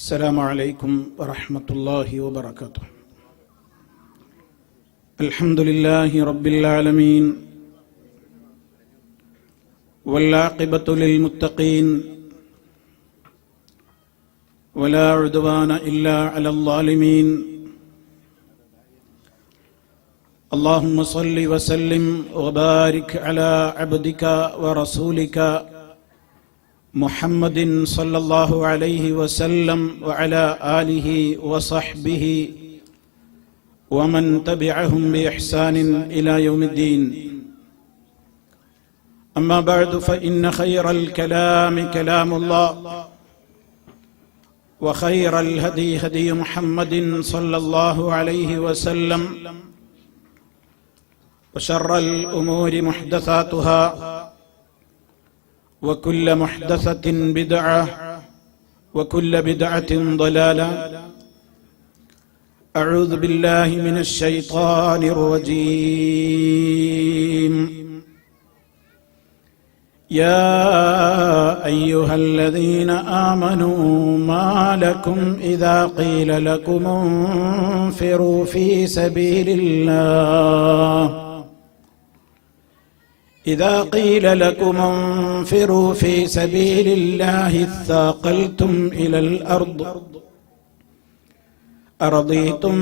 السلام عليكم ورحمة الله وبركاته. الحمد لله رب العالمين والعاقبة للمتقين ولا عدوان إلا على الظالمين. اللهم صل وسلم وبارك على عبدك ورسولك محمد صلى الله عليه وسلم وعلى آله وصحبه ومن تبعهم بإحسان إلى يوم الدين. أما بعد فإن خير الكلام كلام الله وخير الهدي هدي محمد صلى الله عليه وسلم وشر الأمور محدثاتها وكل محدثة بدعة وكل بدعة ضلالة. أعوذ بالله من الشيطان الرجيم. يا أيها الذين آمنوا ما لكم إذا قيل لكم انفروا في سبيل الله إذا قيل لكم انفروا في سبيل الله اثاقلتم إلى الأرض أرضيتم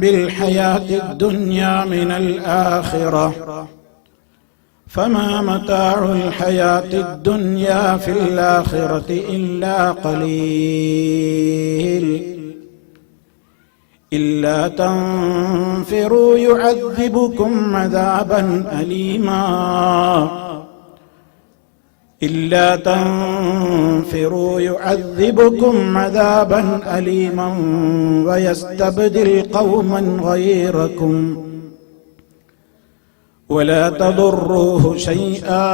بالحياة الدنيا من الآخرة فما متاع الحياة الدنيا في الآخرة إلا قليل إلا تنفروا يعذبكم عذابا أليما إلا تنفروا يعذبكم عذابا أليما ويستبدل قوما غيركم ولا تضروه شيئا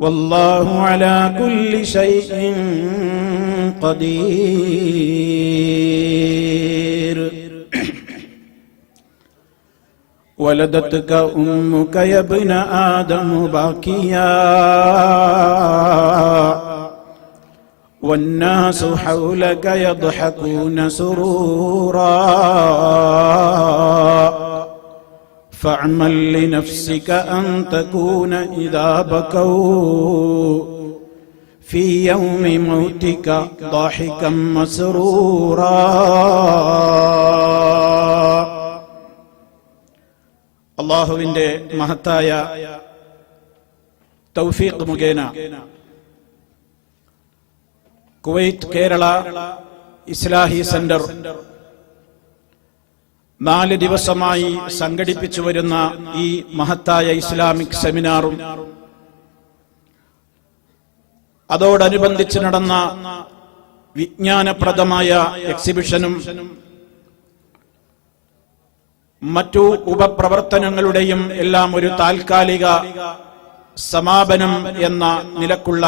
والله على كل شيء قدير. ولدتك أمك يا ابن آدم باكيا والناس حولك يضحكون سرورا فاعمل لنفسك أن تكون إذا بكوا في يوم موتك ضاحكا مسرورا. അള്ളാഹുവിന്റെ മഹത്തായ തൗഫീഖ് മുഖേന കുവൈറ്റ് കേരള ഇസ്ലാഹി സെന്റർ 4 ദിവസമായി സംഘടിപ്പിച്ചു വരുന്ന ഈ മഹത്തായ ഇസ്ലാമിക് സെമിനാറും അതോടനുബന്ധിച്ച് നടന്ന വിജ്ഞാനപ്രദമായ എക്സിബിഷനും മറ്റു ഉപപ്രവർത്തനങ്ങളുടെയും എല്ലാം ഒരു താൽക്കാലിക സമാപനം എന്ന നിലക്കുള്ള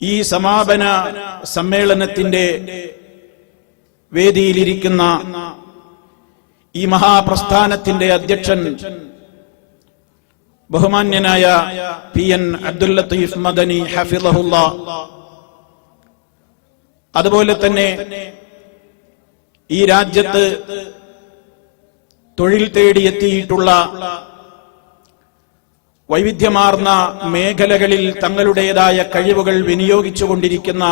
ഈ സമാപന സമ്മേളനത്തിന്റെ വേദിയിലിരിക്കുന്ന ഈ മഹാപ്രസ്ഥാനത്തിന്റെ അധ്യക്ഷൻ ബഹുമാന്യനായ PN അബ്ദുൽ ലത്തീഫ് മദനി ഹഫിളഹുല്ലാ, അതുപോലെ തന്നെ ഈ രാജ്യത്ത് തൊഴിൽ തേടിയെത്തിയിട്ടുള്ള വൈവിധ്യമാർന്ന മേഖലകളിൽ തങ്ങളുടേതായ കഴിവുകൾ വിനിയോഗിച്ചുകൊണ്ടിരിക്കുന്ന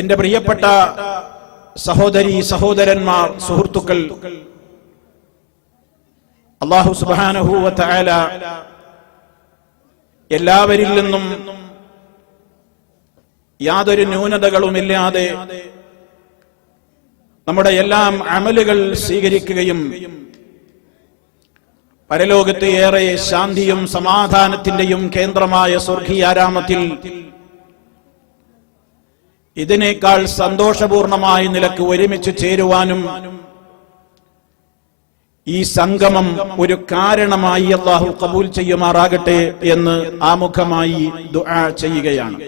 എന്റെ പ്രിയപ്പെട്ട സഹോദരി സഹോദരന്മാർ, സുഹൃത്തുക്കൾ, അല്ലാഹു സുബ്ഹാനഹു വ തആല എല്ലാവരിൽ നിന്നും യാതൊരു ന്യൂനതകളുമില്ലാതെ നമ്മുടെ എല്ലാം അമലുകൾ സ്വീകരിക്കുകയും പരലോകത്ത് ഏറെ ശാന്തിയും സമാധാനത്തിന്റെയും കേന്ദ്രമായ സ്വർഗീയാരാമത്തിൽ ഇതിനേക്കാൾ സന്തോഷപൂർണമായ നിലക്ക് ഒരുമിച്ച് ചേരുവാനും ഈ സംഗമം ഒരു കാരണമായി അല്ലാഹു ഖബൂൽ ചെയ്യുമാറാകട്ടെ എന്ന് ആമുഖമായി ദുആ ചെയ്യുകയാണ്.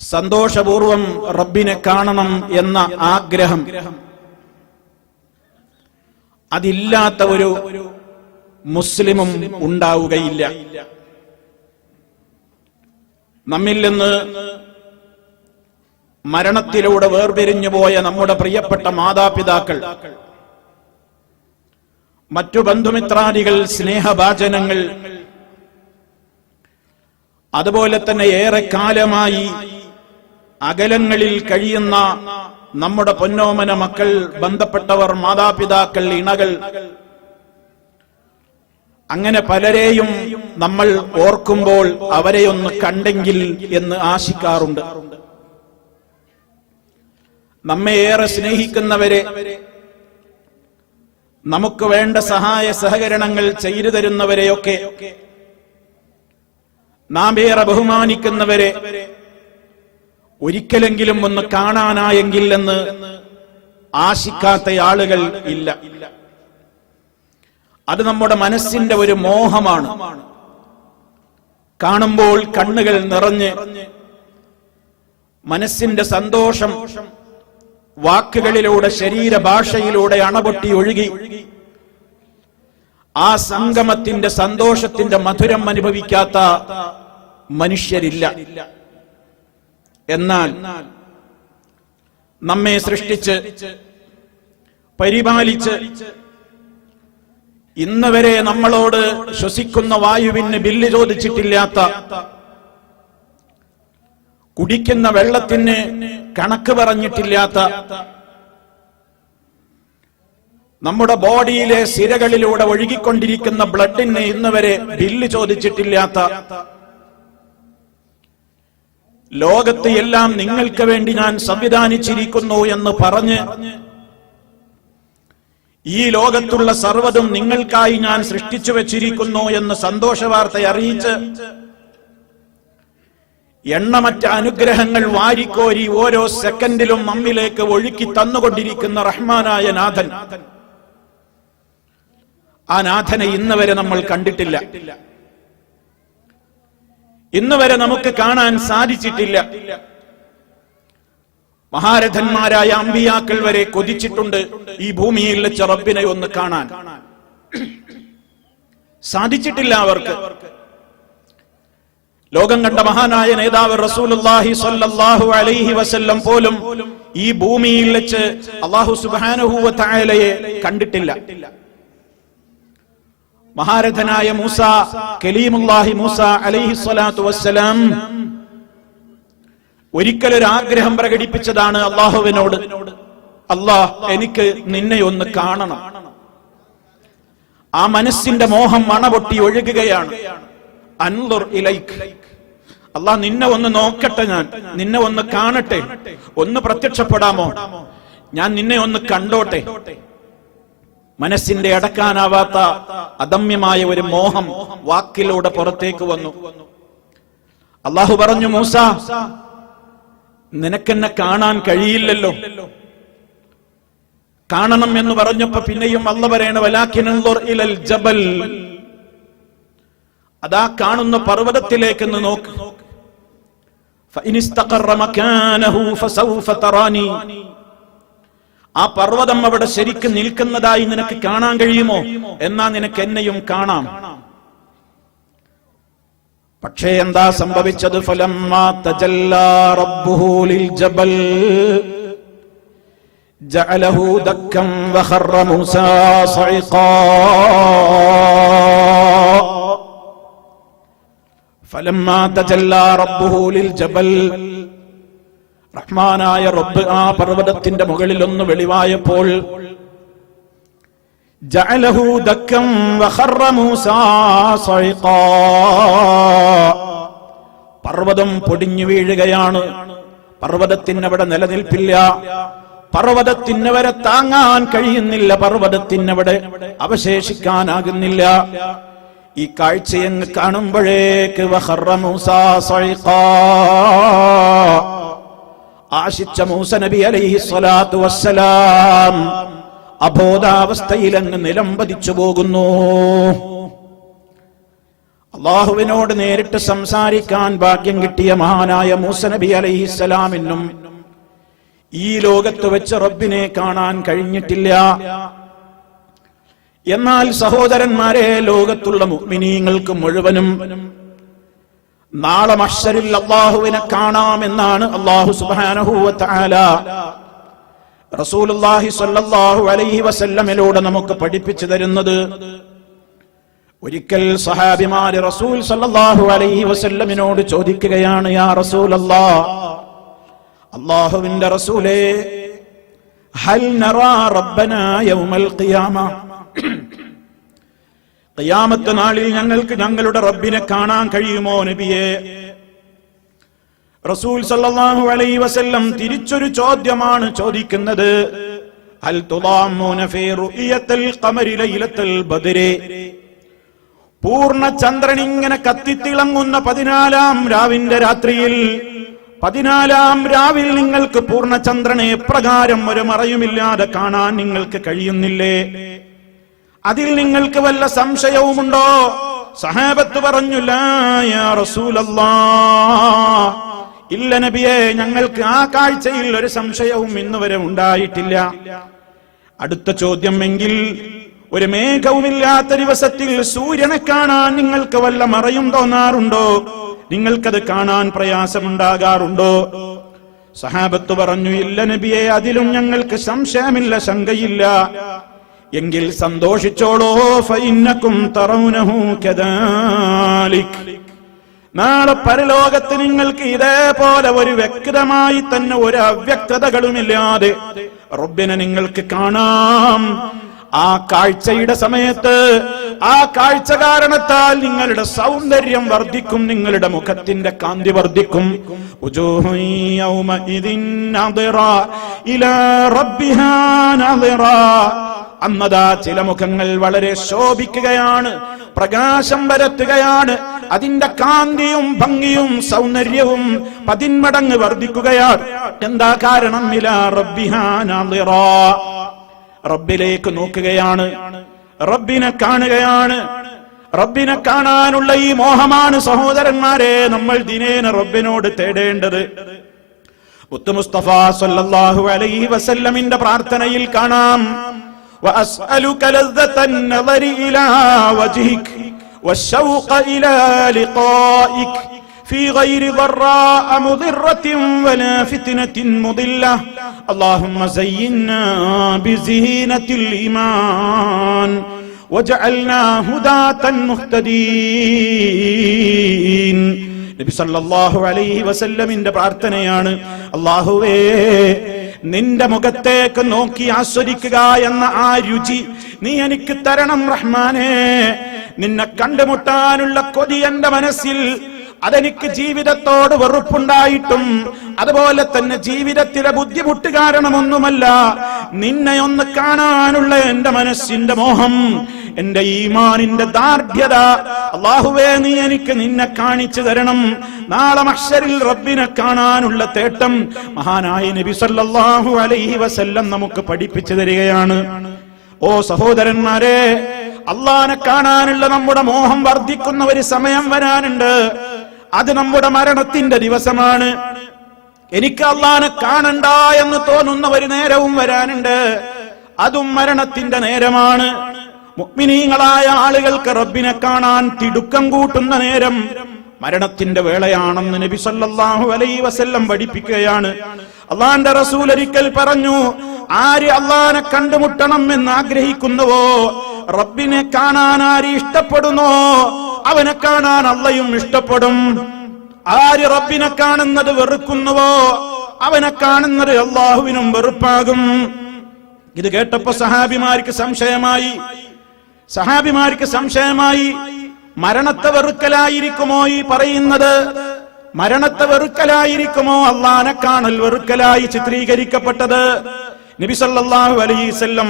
സന്തോഷപൂർവം റബ്ബിനെ കാണണം എന്ന ആഗ്രഹം അതില്ലാത്ത ഒരു മുസ്ലിമും ഉണ്ടാവുകയില്ല. നമ്മിൽ നിന്ന് മരണത്തിലൂടെ വേർപിരിഞ്ഞു പോയ നമ്മുടെ പ്രിയപ്പെട്ട മാതാപിതാക്കൾ, മറ്റു ബന്ധുമിത്രാദികൾ, സ്നേഹഭാജനങ്ങൾ, അതുപോലെ തന്നെ ഏറെ കാലമായി അകലങ്ങളിൽ കഴിയുന്ന നമ്മുടെ പൊന്നോമന മക്കൾ, ബന്ധപ്പെട്ടവർ, മാതാപിതാക്കൾ, ഇണകൾ, അങ്ങനെ പലരെയും നമ്മൾ ഓർക്കുമ്പോൾ അവരെയൊന്ന് കണ്ടെങ്കിൽ എന്ന് ആശിക്കാറുണ്ട്. നമ്മെ ഏറെ സ്നേഹിക്കുന്നവരെ, നമുക്ക് വേണ്ട സഹായ സഹകരണങ്ങൾ ചെയ്തു തരുന്നവരെയൊക്കെ, നാം ഏറെ ബഹുമാനിക്കുന്നവരെ ഒരിക്കലെങ്കിലും ഒന്ന് കാണാനായെങ്കിൽ എന്ന് ആശിക്കാത്ത ആളുകൾ ഇല്ല. അത് നമ്മുടെ മനസ്സിന്റെ ഒരു മോഹമാണ്. കാണുമ്പോൾ കണ്ണുകൾ നിറഞ്ഞ് മനസ്സിന്റെ സന്തോഷം വാക്കുകളിലൂടെ, ശരീരഭാഷയിലൂടെ അണപൊട്ടി ഒഴുകി ആ സംഗമത്തിന്റെ സന്തോഷത്തിന്റെ മധുരം അനുഭവിക്കാത്ത മനുഷ്യരില്ല. എന്നാൽ നമ്മെ സൃഷ്ടിച്ച് പരിപാലിച്ച് ഇന്ന് വരെ നമ്മളോട് ശ്വസിക്കുന്ന വായുവിന് ബില്ല് ചോദിച്ചിട്ടില്ലാത്ത, കുടിക്കുന്ന വെള്ളത്തിന് കണക്ക് പറഞ്ഞിട്ടില്ലാത്ത, നമ്മുടെ ബോഡിയിലെ സിരകളിലൂടെ ഒഴുകിക്കൊണ്ടിരിക്കുന്ന ബ്ലഡിന് ഇന്ന് വരെ ബില്ല് ചോദിച്ചിട്ടില്ലാത്ത, ലോകത്ത് എല്ലാം നിങ്ങൾക്ക് വേണ്ടി ഞാൻ സംവിധാനിച്ചിരിക്കുന്നു എന്ന് പറഞ്ഞ് ഈ ലോകത്തുള്ള സർവ്വതും നിങ്ങൾക്കായി ഞാൻ സൃഷ്ടിച്ചു വെച്ചിരിക്കുന്നു എന്ന് സന്തോഷവാർത്ത അറിയിച്ച് എണ്ണമറ്റ അനുഗ്രഹങ്ങൾ വാരിക്കോരി ഓരോ സെക്കൻഡിലും നമ്മിലേക്ക് ഒഴുക്കി തന്നുകൊണ്ടിരിക്കുന്ന റഹ്മാനായ നാഥൻ, ആ നാഥനെ ഇന്ന് വരെ നമ്മൾ കണ്ടിട്ടില്ല. ഇന്ന് വരെ നമുക്ക് കാണാൻ സാധിച്ചിട്ടില്ല. മഹാരഥന്മാരായ അമ്പിയാക്കൾ വരെ കൊതിച്ചിട്ടുണ്ട് ഈ ഭൂമിയിൽ വെച്ച റബ്ബിനെ ഒന്ന് കാണാൻ. സാധിച്ചിട്ടില്ല അവർക്ക്. ലോകം കണ്ട മഹാനായ നേതാവ് റസൂലുള്ളാഹി സ്വല്ലല്ലാഹു അലൈഹി വസല്ലം പോലും ഈ ഭൂമിയിൽ വെച്ച് അല്ലാഹു സുബ്ഹാനഹു വ തആലയെ കണ്ടിട്ടില്ല. മഹാരഥനായ മൂസ, കലീമുല്ലാഹി മൂസ അലൈഹി സ്വലാത്തു വസ്സലാം ഒരിക്കലൊരു ആഗ്രഹം പ്രകടിപ്പിച്ചതാണ് അള്ളാഹുവിനോട്, അല്ലാഹ് എനിക്ക് നിന്നെ ഒന്ന് കാണണം. ആ മനസ്സിന്റെ മോഹം മണപൊട്ടി ഒഴുകുകയാണ്. അൻദുർ ഇലൈക്, അല്ലാഹ് നിന്നെ ഒന്ന് നോക്കട്ടെ, ഞാൻ നിന്നെ ഒന്ന് കാണട്ടെ, ഒന്ന് പ്രത്യക്ഷപ്പെടാമോ, ഞാൻ നിന്നെ ഒന്ന് കണ്ടോട്ടെ. മനസ്സിന്റെ അടക്കാനാവാത്ത അദമ്യമായ ഒരു മോഹം വാക്കിലൂടെ പുറത്തേക്ക് വന്നു. അല്ലാഹു പറഞ്ഞു, മൂസ നിനക്കെന്നെ കാണാൻ കഴിയില്ലല്ലോ. കാണണം എന്ന് പറഞ്ഞപ്പോ പിന്നെയും അല്ലാഹു പറയണ വലാകിൻ അൻദുർ ഇലൽ ജബൽ, അതാ കാണുന്ന പർവ്വതത്തിലേക്ക് നോക്ക്. ഫഇൻ ഇസ്തഖറ മകാനഹു ഫസൗഫ തറാനി, ആ പർവ്വതം അവിടെ ശരിക്കും നിൽക്കുന്നതായി നിനക്ക് കാണാൻ കഴിയുമോ? എന്നാ നിനക്ക് എന്നെയും കാണാം. പക്ഷേ എന്താ സംഭവിച്ചത്? ഫലമ്മാ തജല്ലാ റബ്ബുഹു ലിൽ ജബൽ ജഅലഹു ദക്കം വഖറ മൂസാ സഇഖാ. ഫലമ്മാ തജല്ലാ റബ്ബുഹു ലിൽ ജബൽ, റഹ്മാനായ റബ്ബ് ആ പർവ്വതത്തിന്റെ മുകളിൽ ഒന്ന് വെളിവായപ്പോൾ ജഅലഹു ദക്കം വഖറ മൂസാ സഇഖാ, പർവ്വതം പൊടിഞ്ഞു വീഴുകയാണ്. പർവ്വതത്തിനവിടെ നിലനിൽപ്പില്ല, പർവ്വതത്തിനവരെ താങ്ങാൻ കഴിയുന്നില്ല, പർവ്വതത്തിനവിടെ അവശേഷിക്കാനാകുന്നില്ല. ഈ കാഴ്ചയങ്ങ് കാണുമ്പോഴേക്ക് വഖറ മൂസാ സഇഖാ, ആശിച്ച മൂസ നബി അലൈഹി സ്വലാത്തു വസ്സലാം അബോധാവസ്ഥയിൽ അങ്ങ് നിലംപതിച്ചു പോകുന്നു. അള്ളാഹുവിനോട് നേരിട്ട് സംസാരിക്കാൻ ഭാഗ്യം കിട്ടിയ മഹാനായ മൂസ നബി അലൈഹിസ്സലാമിനും ഈ ലോകത്ത് വെച്ച് റബ്ബിനെ കാണാൻ കഴിഞ്ഞിട്ടില്ല. എന്നാൽ സഹോദരന്മാരെ, ലോകത്തുള്ള മുഅ്മിനീങ്ങൾക്ക് മുഴുവനും നാളെ മഹ്ശറിൽ അല്ലാഹുവിനെ കാണാമെന്നാണ് അല്ലാഹു സുബ്ഹാനഹു വ തആല റസൂലുള്ളാഹി സ്വല്ലല്ലാഹു അലൈഹി വസല്ലമയിലൂടെ നമുക്ക് പഠിപ്പിച്ചു തരുന്നത്. ഒരിക്കൽ സഹാബിമാര് റസൂൽ സല്ലല്ലാഹു അലൈഹി വസല്ലമിനോട് ചോദിക്കുകയാണ്, യാ റസൂലല്ലാഹ്, അല്ലാഹുവിന്റെ റസൂലേ, ഹൽ നറാ റബ്ബനാ യൗമൽ ഖിയാമ, ഖിയാമത്ത് നാളിൽ ഞങ്ങൾക്ക് ഞങ്ങളുടെ റബ്ബിനെ കാണാൻ കഴിയുമോ നബിയേ? റസൂൽ സല്ലല്ലാഹു അലൈഹി വസല്ലം തിരിച്ചൊരു ചോദ്യമാണ് ചോദിക്കുന്നത്. ഹൽ തുദാമൂന ഫീ റുഇയത്തിൽ ഖമരി ലൈലത്തുൽ ബദ്രി, പൂർണ്ണ ചന്ദ്രൻ ഇങ്ങനെ കത്തിത്തിളങ്ങുന്ന 14-ാം രാവിന്റെ രാത്രിയിൽ, 14-ാം രാവിൽ നിങ്ങൾക്ക് പൂർണ്ണചന്ദ്രനെ എപ്രകാരം ഒരു മറയുമില്ലാതെ കാണാൻ നിങ്ങൾക്ക് കഴിയുന്നില്ലേ? അതിൽ നിങ്ങൾക്ക് വല്ല സംശയവുമുണ്ടോ? സഹാബത്ത് പറഞ്ഞു, ലാ യാ റസൂലല്ലാഹ്, ഇല്ല നബിയേ, ഞങ്ങൾക്ക് ആ കാഴ്ചയിൽ ഒരു സംശയവും ഇന്നുവരെ ഉണ്ടായിട്ടില്ല. അടുത്ത ചോദ്യം, എങ്കിൽ ഒരു മേഘവുമില്ലാത്ത ദിവസത്തിൽ സൂര്യനെ കാണാൻ നിങ്ങൾക്ക് വല്ല മറയും തോന്നാറുണ്ടോ? നിങ്ങൾക്കത് കാണാൻ പ്രയാസമുണ്ടാകാറുണ്ടോ? സഹാബത്ത് പറഞ്ഞു, ഇല്ല നബിയെ, അതിലും ഞങ്ങൾക്ക് സംശയമില്ല, ശങ്കയില്ല. എങ്കിൽ സന്തോഷിച്ചോളൂ, ഫഇന്നകും തറൗനഹു കദാലിക്, നാളെ പരലോകത്ത് നിങ്ങൾക്ക് ഇതേപോലെ ഒരു വ്യക്തമായി തന്നെ ഒരു അവ്യക്തതകളുമില്ലാതെ റബ്ബിനെ നിങ്ങൾക്ക് കാണാം. ആ കാഴ്ചയുടെ സമയത്ത്, ആ കാഴ്ച കാരണത്താൽ നിങ്ങളുടെ സൗന്ദര്യം വർദ്ധിക്കും, നിങ്ങളുടെ മുഖത്തിന്റെ കാന്തി വർദ്ധിക്കും. അന്നതാ ചില മുഖങ്ങൾ വളരെ ശോഭിക്കുകയാണ്, പ്രകാശം പരത്തുകയാണ്, അതിന്റെ കാന്തിയും ഭംഗിയും സൗന്ദര്യവും 10 മടങ്ങ് വർദ്ധിക്കുകയാണ്. എന്താ കാരണം? ഇലാ റബ്ബിഹാ നാദിറാ, റബ്ബിലേക്ക് നോക്കുകയാണ്, റബ്ബിനെ കാണുകയാണ്. റബ്ബിനെ കാണാനുള്ള ഈ മോഹമാണ് സഹോദരന്മാരെ നമ്മൾ ദിനേന റബ്ബിനോട് തേടേണ്ടത്. മുത്ത് മുസ്തഫ സല്ലല്ലാഹു അലൈഹി വസല്ലമിന്റെ പ്രാർത്ഥനയിൽ കാണാം, വഅസ്അലുക ലദ്ദതൻ നദരി ഇലാ വജ്ഹിക വശൗഖ ഇലാ ലിഖായിക في غير ضراء مضرة ولا فتنة مضلة اللهم زينا بزينة الإيمان وجعلنا هداة مهتدين. നബി സല്ലല്ലാഹു അലൈഹി വസല്ലമിന്റെ പ്രാർത്ഥനയാണ്, അല്ലാഹുവേ, നിന്റെ മുഖത്തേക്ക് നോക്കി ആസ്വദിക്കുക എന്ന ആ രുചി നീ എനിക്ക് തരണം റഹ്മാനേ. നിന്നെ കണ്ടുമുട്ടാനുള്ള കൊതി എന്റെ മനസ്സിൽ, അതെനിക്ക് ജീവിതത്തോട് വെറുപ്പുണ്ടായിട്ടും അതുപോലെ തന്നെ ജീവിതത്തിലെ ബുദ്ധിമുട്ട് കാരണമൊന്നുമല്ല, നിന്നെ ഒന്ന് കാണാനുള്ള എന്റെ മനസ്സിന്റെ മോഹം, എന്റെ ഈമാനിന്റെ ദാർഢ്യത, അല്ലാഹുവേ, നീ എനിക്ക് നിന്നെ കാണിച്ചു തരണം. നാളെ മഹ്ശറിൽ റബ്ബിനെ കാണാനുള്ള തേട്ടം മഹാനായ നബി സല്ലല്ലാഹു അലൈഹി വസല്ലം നമുക്ക് പഠിപ്പിച്ചു തരികയാണ്. ഓ സഹോദരന്മാരെ, അള്ളാനെ കാണാനുള്ള നമ്മുടെ മോഹം വർദ്ധിക്കുന്ന ഒരു സമയം വരാനുണ്ട്. അത് നമ്മുടെ മരണത്തിന്റെ ദിവസമാണ്. എനിക്ക് അള്ളാനെ കാണണ്ട എന്ന് തോന്നുന്ന ഒരു നേരവും വരാനുണ്ട്. അതും മരണത്തിന്റെ നേരമാണ്. മുഅ്മിനീങ്ങളായ ആളുകൾക്ക് റബ്ബിനെ കാണാൻ തിടുക്കം കൂട്ടുന്ന നേരം മരണത്തിന്റെ വേളയാണെന്ന് നബി സല്ലല്ലാഹു അലൈഹി വസല്ലം പഠിപ്പിക്കുകയാണ്. അള്ളാന്റെ റസൂൽ ഒരിക്കൽ പറഞ്ഞു, ആര് അള്ളാനെ കണ്ടുമുട്ടണം എന്ന് ആഗ്രഹിക്കുന്നുവോ, റബ്ബിനെ കാണാൻ ആര് ഇഷ്ടപ്പെടുന്നോ, അവനെ കാണാൻ അള്ളയും ഇഷ്ടപ്പെടും. ആര് റബ്ബിനെ കാണുന്നത് വെറുക്കുന്നുവോ, അവനെ കാണുന്നത് അള്ളാഹുവിനും വെറുപ്പാകും. ഇത് കേട്ടപ്പോ സഹാബിമാർക്ക് സംശയമായി. മരണത്തെ വെറുക്കലായിരിക്കുമോ ഈ പറയുന്നത്? മരണത്തെ വെറുക്കലായിരിക്കുമോ അള്ളാനെ കാണൽ വെറുക്കലായി ചിത്രീകരിക്കപ്പെട്ടത്? നബി സല്ലല്ലാഹു അലൈഹി വസല്ലം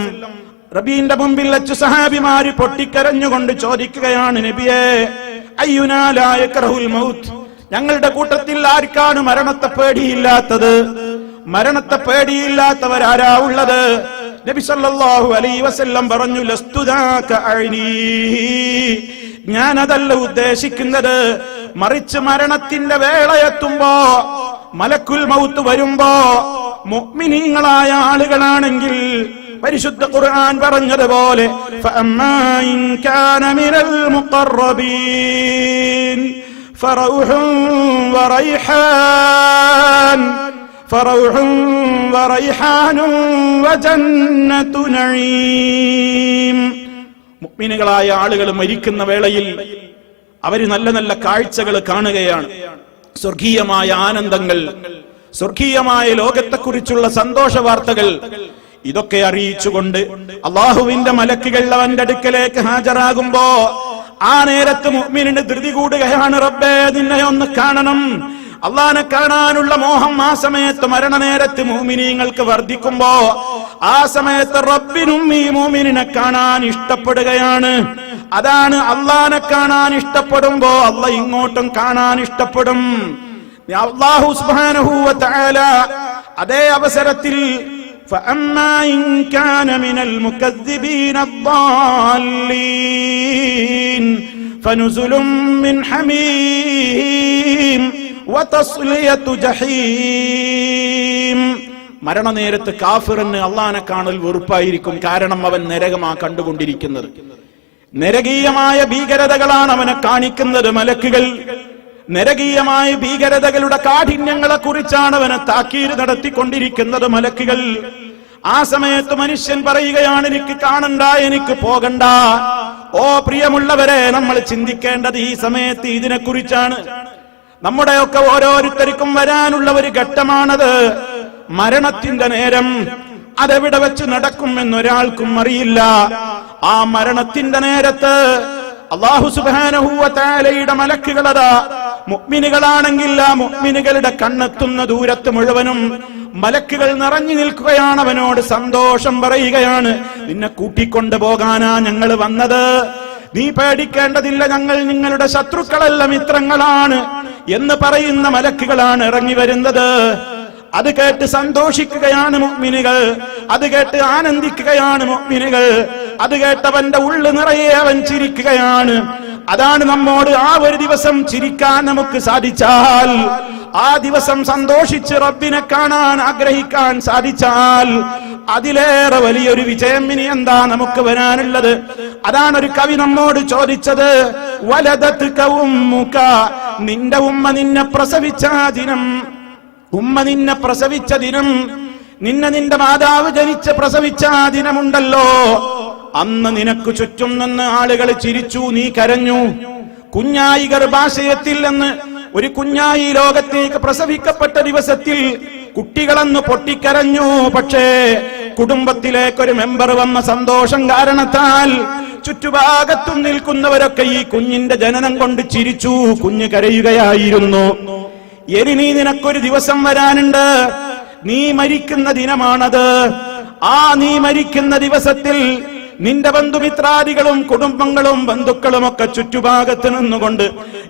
റബീന്റെ മുമ്പിൽ വെച്ച് സഹാബിമാര് പൊട്ടിക്കരഞ്ഞുകൊണ്ട് ചോദിക്കുകയാണ്, നബിയേ, അയ്യുനാ ലാ യക്റഹുൽ മൗത്ത്, ഞങ്ങളുടെ കൂട്ടത്തിൽ ആർക്കാണ് മരണത്തെ പേടിയില്ലാത്തത്? മരണത്തെ പേടിയില്ലാത്തവരാരാ ഉള്ളത്? നബി സല്ലല്ലാഹു അലൈഹി വസല്ലം പറഞ്ഞു, ലസ്തു ദാക അയ്നി, ഞാനതല്ല ഉദ്ദേശിക്കുന്നത്. മറിച്ച് മരണത്തിന്റെ വേളയെത്തുമ്പോ, മലക്കുൽ മൗത്ത് വരുമ്പോ, മുഅ്മിനീങ്ങളായ ആളുകളാണെങ്കിൽ പരിശുദ്ധ ഖുർആൻ പറഞ്ഞതുപോലെ ഫഅമ്മാ ഇൻ കാന മിനൽ മുഖറബീൻ ഫറൗഹും വറൈഹാനും വജന്നതു നഈം. മുഅ്മിനുകളായ ആളുകൾ മരിക്കുന്ന വേളയിൽ അവര് നല്ല നല്ല കാഴ്ചകൾ കാണുകയാണ്, സ്വർഗീയമായ ആനന്ദങ്ങൾ, സ്വർഗീയമായ ലോകത്തെക്കുറിച്ചുള്ള സന്തോഷ വാർത്തകൾ. ഇതൊക്കെ അറിയിച്ചുകൊണ്ട് അള്ളാഹുവിന്റെ മലക്കുകൾ അവന്റെ അടുക്കലേക്ക് ഹാജരാകുമ്പോ ആ നേരത്ത് മുഅ്മിനിന് ധൃതി കൂടുകയാണ്, റബ്ബേ നിന്നെ ഒന്ന് കാണണം. അള്ളാനെ കാണാനുള്ള മോഹം ആ സമയത്ത് മരണനേരത്ത് മുഅ്മിനീങ്ങൾക്ക് വർദ്ധിക്കുമ്പോ ആ സമയത്ത് റബ്ബിനും ഈ മുഅ്മിനിനെ കാണാൻ ഇഷ്ടപ്പെടുകയാണ്. അതാണ് അള്ളാനെ കാണാൻ ഇഷ്ടപ്പെടുമ്പോ അള്ളാഹ് ഇങ്ങോട്ടും കാണാൻ ഇഷ്ടപ്പെടും. അല്ലാഹു സുബ്ഹാനഹു വ തആല അതേ അവസരത്തിൽ فأما إن كان من المكذبين الضالين فنزل من حميم وتصلية جحيم. മരണനേരത്ത് കാഫിറിന് അള്ളാനെ കാണൽ വെറുപ്പായിരിക്കും. കാരണം അവൻ നരകമാ കണ്ടുകൊണ്ടിരിക്കുന്നത്. നരകീയമായ ഭീകരതകളാണ് അവനെ കാണിക്കുന്നത് മലക്കുകൾ. നരകീയമായ ഭീകരതകളുടെ കാഠിന്യങ്ങളെ കുറിച്ചാണ് അവനെ താക്കീത് നടത്തിക്കൊണ്ടിരിക്കുന്നത് മലക്കുകൾ. ആ സമയത്ത് മനുഷ്യൻ പറയുകയാണ്, എനിക്ക് കാണണ്ട, എനിക്ക് പോകണ്ട. ഓ പ്രിയമുള്ളവരെ, നമ്മൾ ചിന്തിക്കേണ്ടത് ഈ സമയത്ത് ഇതിനെ കുറിച്ചാണ്. നമ്മുടെയൊക്കെ ഓരോരുത്തർക്കും വരാനുള്ള ഒരു ഘട്ടമാണത്. മരണത്തിന്റെ നേരം അതെവിടെ വെച്ച് നടക്കുമെന്നൊരാൾക്കും അറിയില്ല. ആ മരണത്തിന്റെ നേരത്ത് അല്ലാഹു സുബ്ഹാനഹു വ തആലയുടെ മലക്കുകളതാ മുഅ്മിനുകളാണെങ്കിൽ ആ മുഅ്മിനുകളുടെ കണ്ണെത്തുന്ന ദൂരത്ത് മുഴുവനും മലക്കുകൾ നിറഞ്ഞു നിൽക്കുകയാണ്. അവനോട് സന്തോഷം പറയുകയാണ്, നിന്നെ കൂട്ടിക്കൊണ്ടു പോകാനാ ഞങ്ങൾ വന്നത്, നീ പേടിക്കേണ്ടതില്ല, ഞങ്ങൾ നിങ്ങളുടെ ശത്രുക്കളല്ല, മിത്രങ്ങളാണ് എന്ന് പറയുന്ന മലക്കുകളാണ് ഇറങ്ങി വരുന്നത്. അത് കേട്ട് സന്തോഷിക്കുകയാണ് മുഅ്മിനുകൾ, അത് കേട്ട് ആനന്ദിക്കുകയാണ് മുഅ്മിനുകൾ, അത് കേട്ടവന്റെ ഉള്ളു നിറയെ അവൻ ചിരിക്കുകയാണ്. അതാണ് നമ്മോട് ആ ഒരു ദിവസം ചിരിക്കാൻ നമുക്ക് സാധിച്ചാൽ, ആ ദിവസം സന്തോഷിച്ച് റബ്ബിനെ കാണാൻ ആഗ്രഹിക്കാൻ സാധിച്ചാൽ അതിലേറെ വലിയൊരു വിജയം ഇനി എന്താ നമുക്ക് വരാനുള്ളത്? അതാണ് ഒരു കവി നമ്മോട് ചോദിച്ചത്, വലദത്ക ഉമ്മുക, നിന്റെ ഉമ്മ നിന്നെ പ്രസവിച്ച ദിനം, ഉമ്മ നിന്നെ പ്രസവിച്ച ദിനം, നിന്റെ മാതാവ് ജനിച്ച് പ്രസവിച്ച ദിനമുണ്ടല്ലോ, അന്ന് നിനക്ക് ചുറ്റും നിന്ന് ആളുകൾ ചിരിച്ചു, നീ കരഞ്ഞു. കുഞ്ഞായി ഗർഭാശയത്തിൽ നിന്ന് ഒരു കുഞ്ഞായി ലോകത്തേക്ക് പ്രസവിക്കപ്പെട്ട ദിവസത്തിൽ കുട്ടികളെന്ന് പൊട്ടിക്കരഞ്ഞു. പക്ഷേ കുടുംബത്തിലേക്കൊരു മെമ്പർ വന്ന സന്തോഷം കാരണത്താൽ ചുറ്റുഭാഗത്തും നിൽക്കുന്നവരൊക്കെ ഈ കുഞ്ഞിന്റെ ജനനം കൊണ്ട് ചിരിച്ചു, കുഞ്ഞ് കരയുകയായിരുന്നു. ഇനി നിനക്കൊരു ദിവസം വരാനുണ്ട്, നീ മരിക്കുന്ന ദിനമാണത്. ആ നീ മരിക്കുന്ന ദിവസത്തിൽ നിന്റെ ബന്ധുമിത്രാദികളും കുടുംബങ്ങളും ബന്ധുക്കളും ഒക്കെ ചുറ്റുഭാഗത്ത് നിന്നുകൊണ്ട്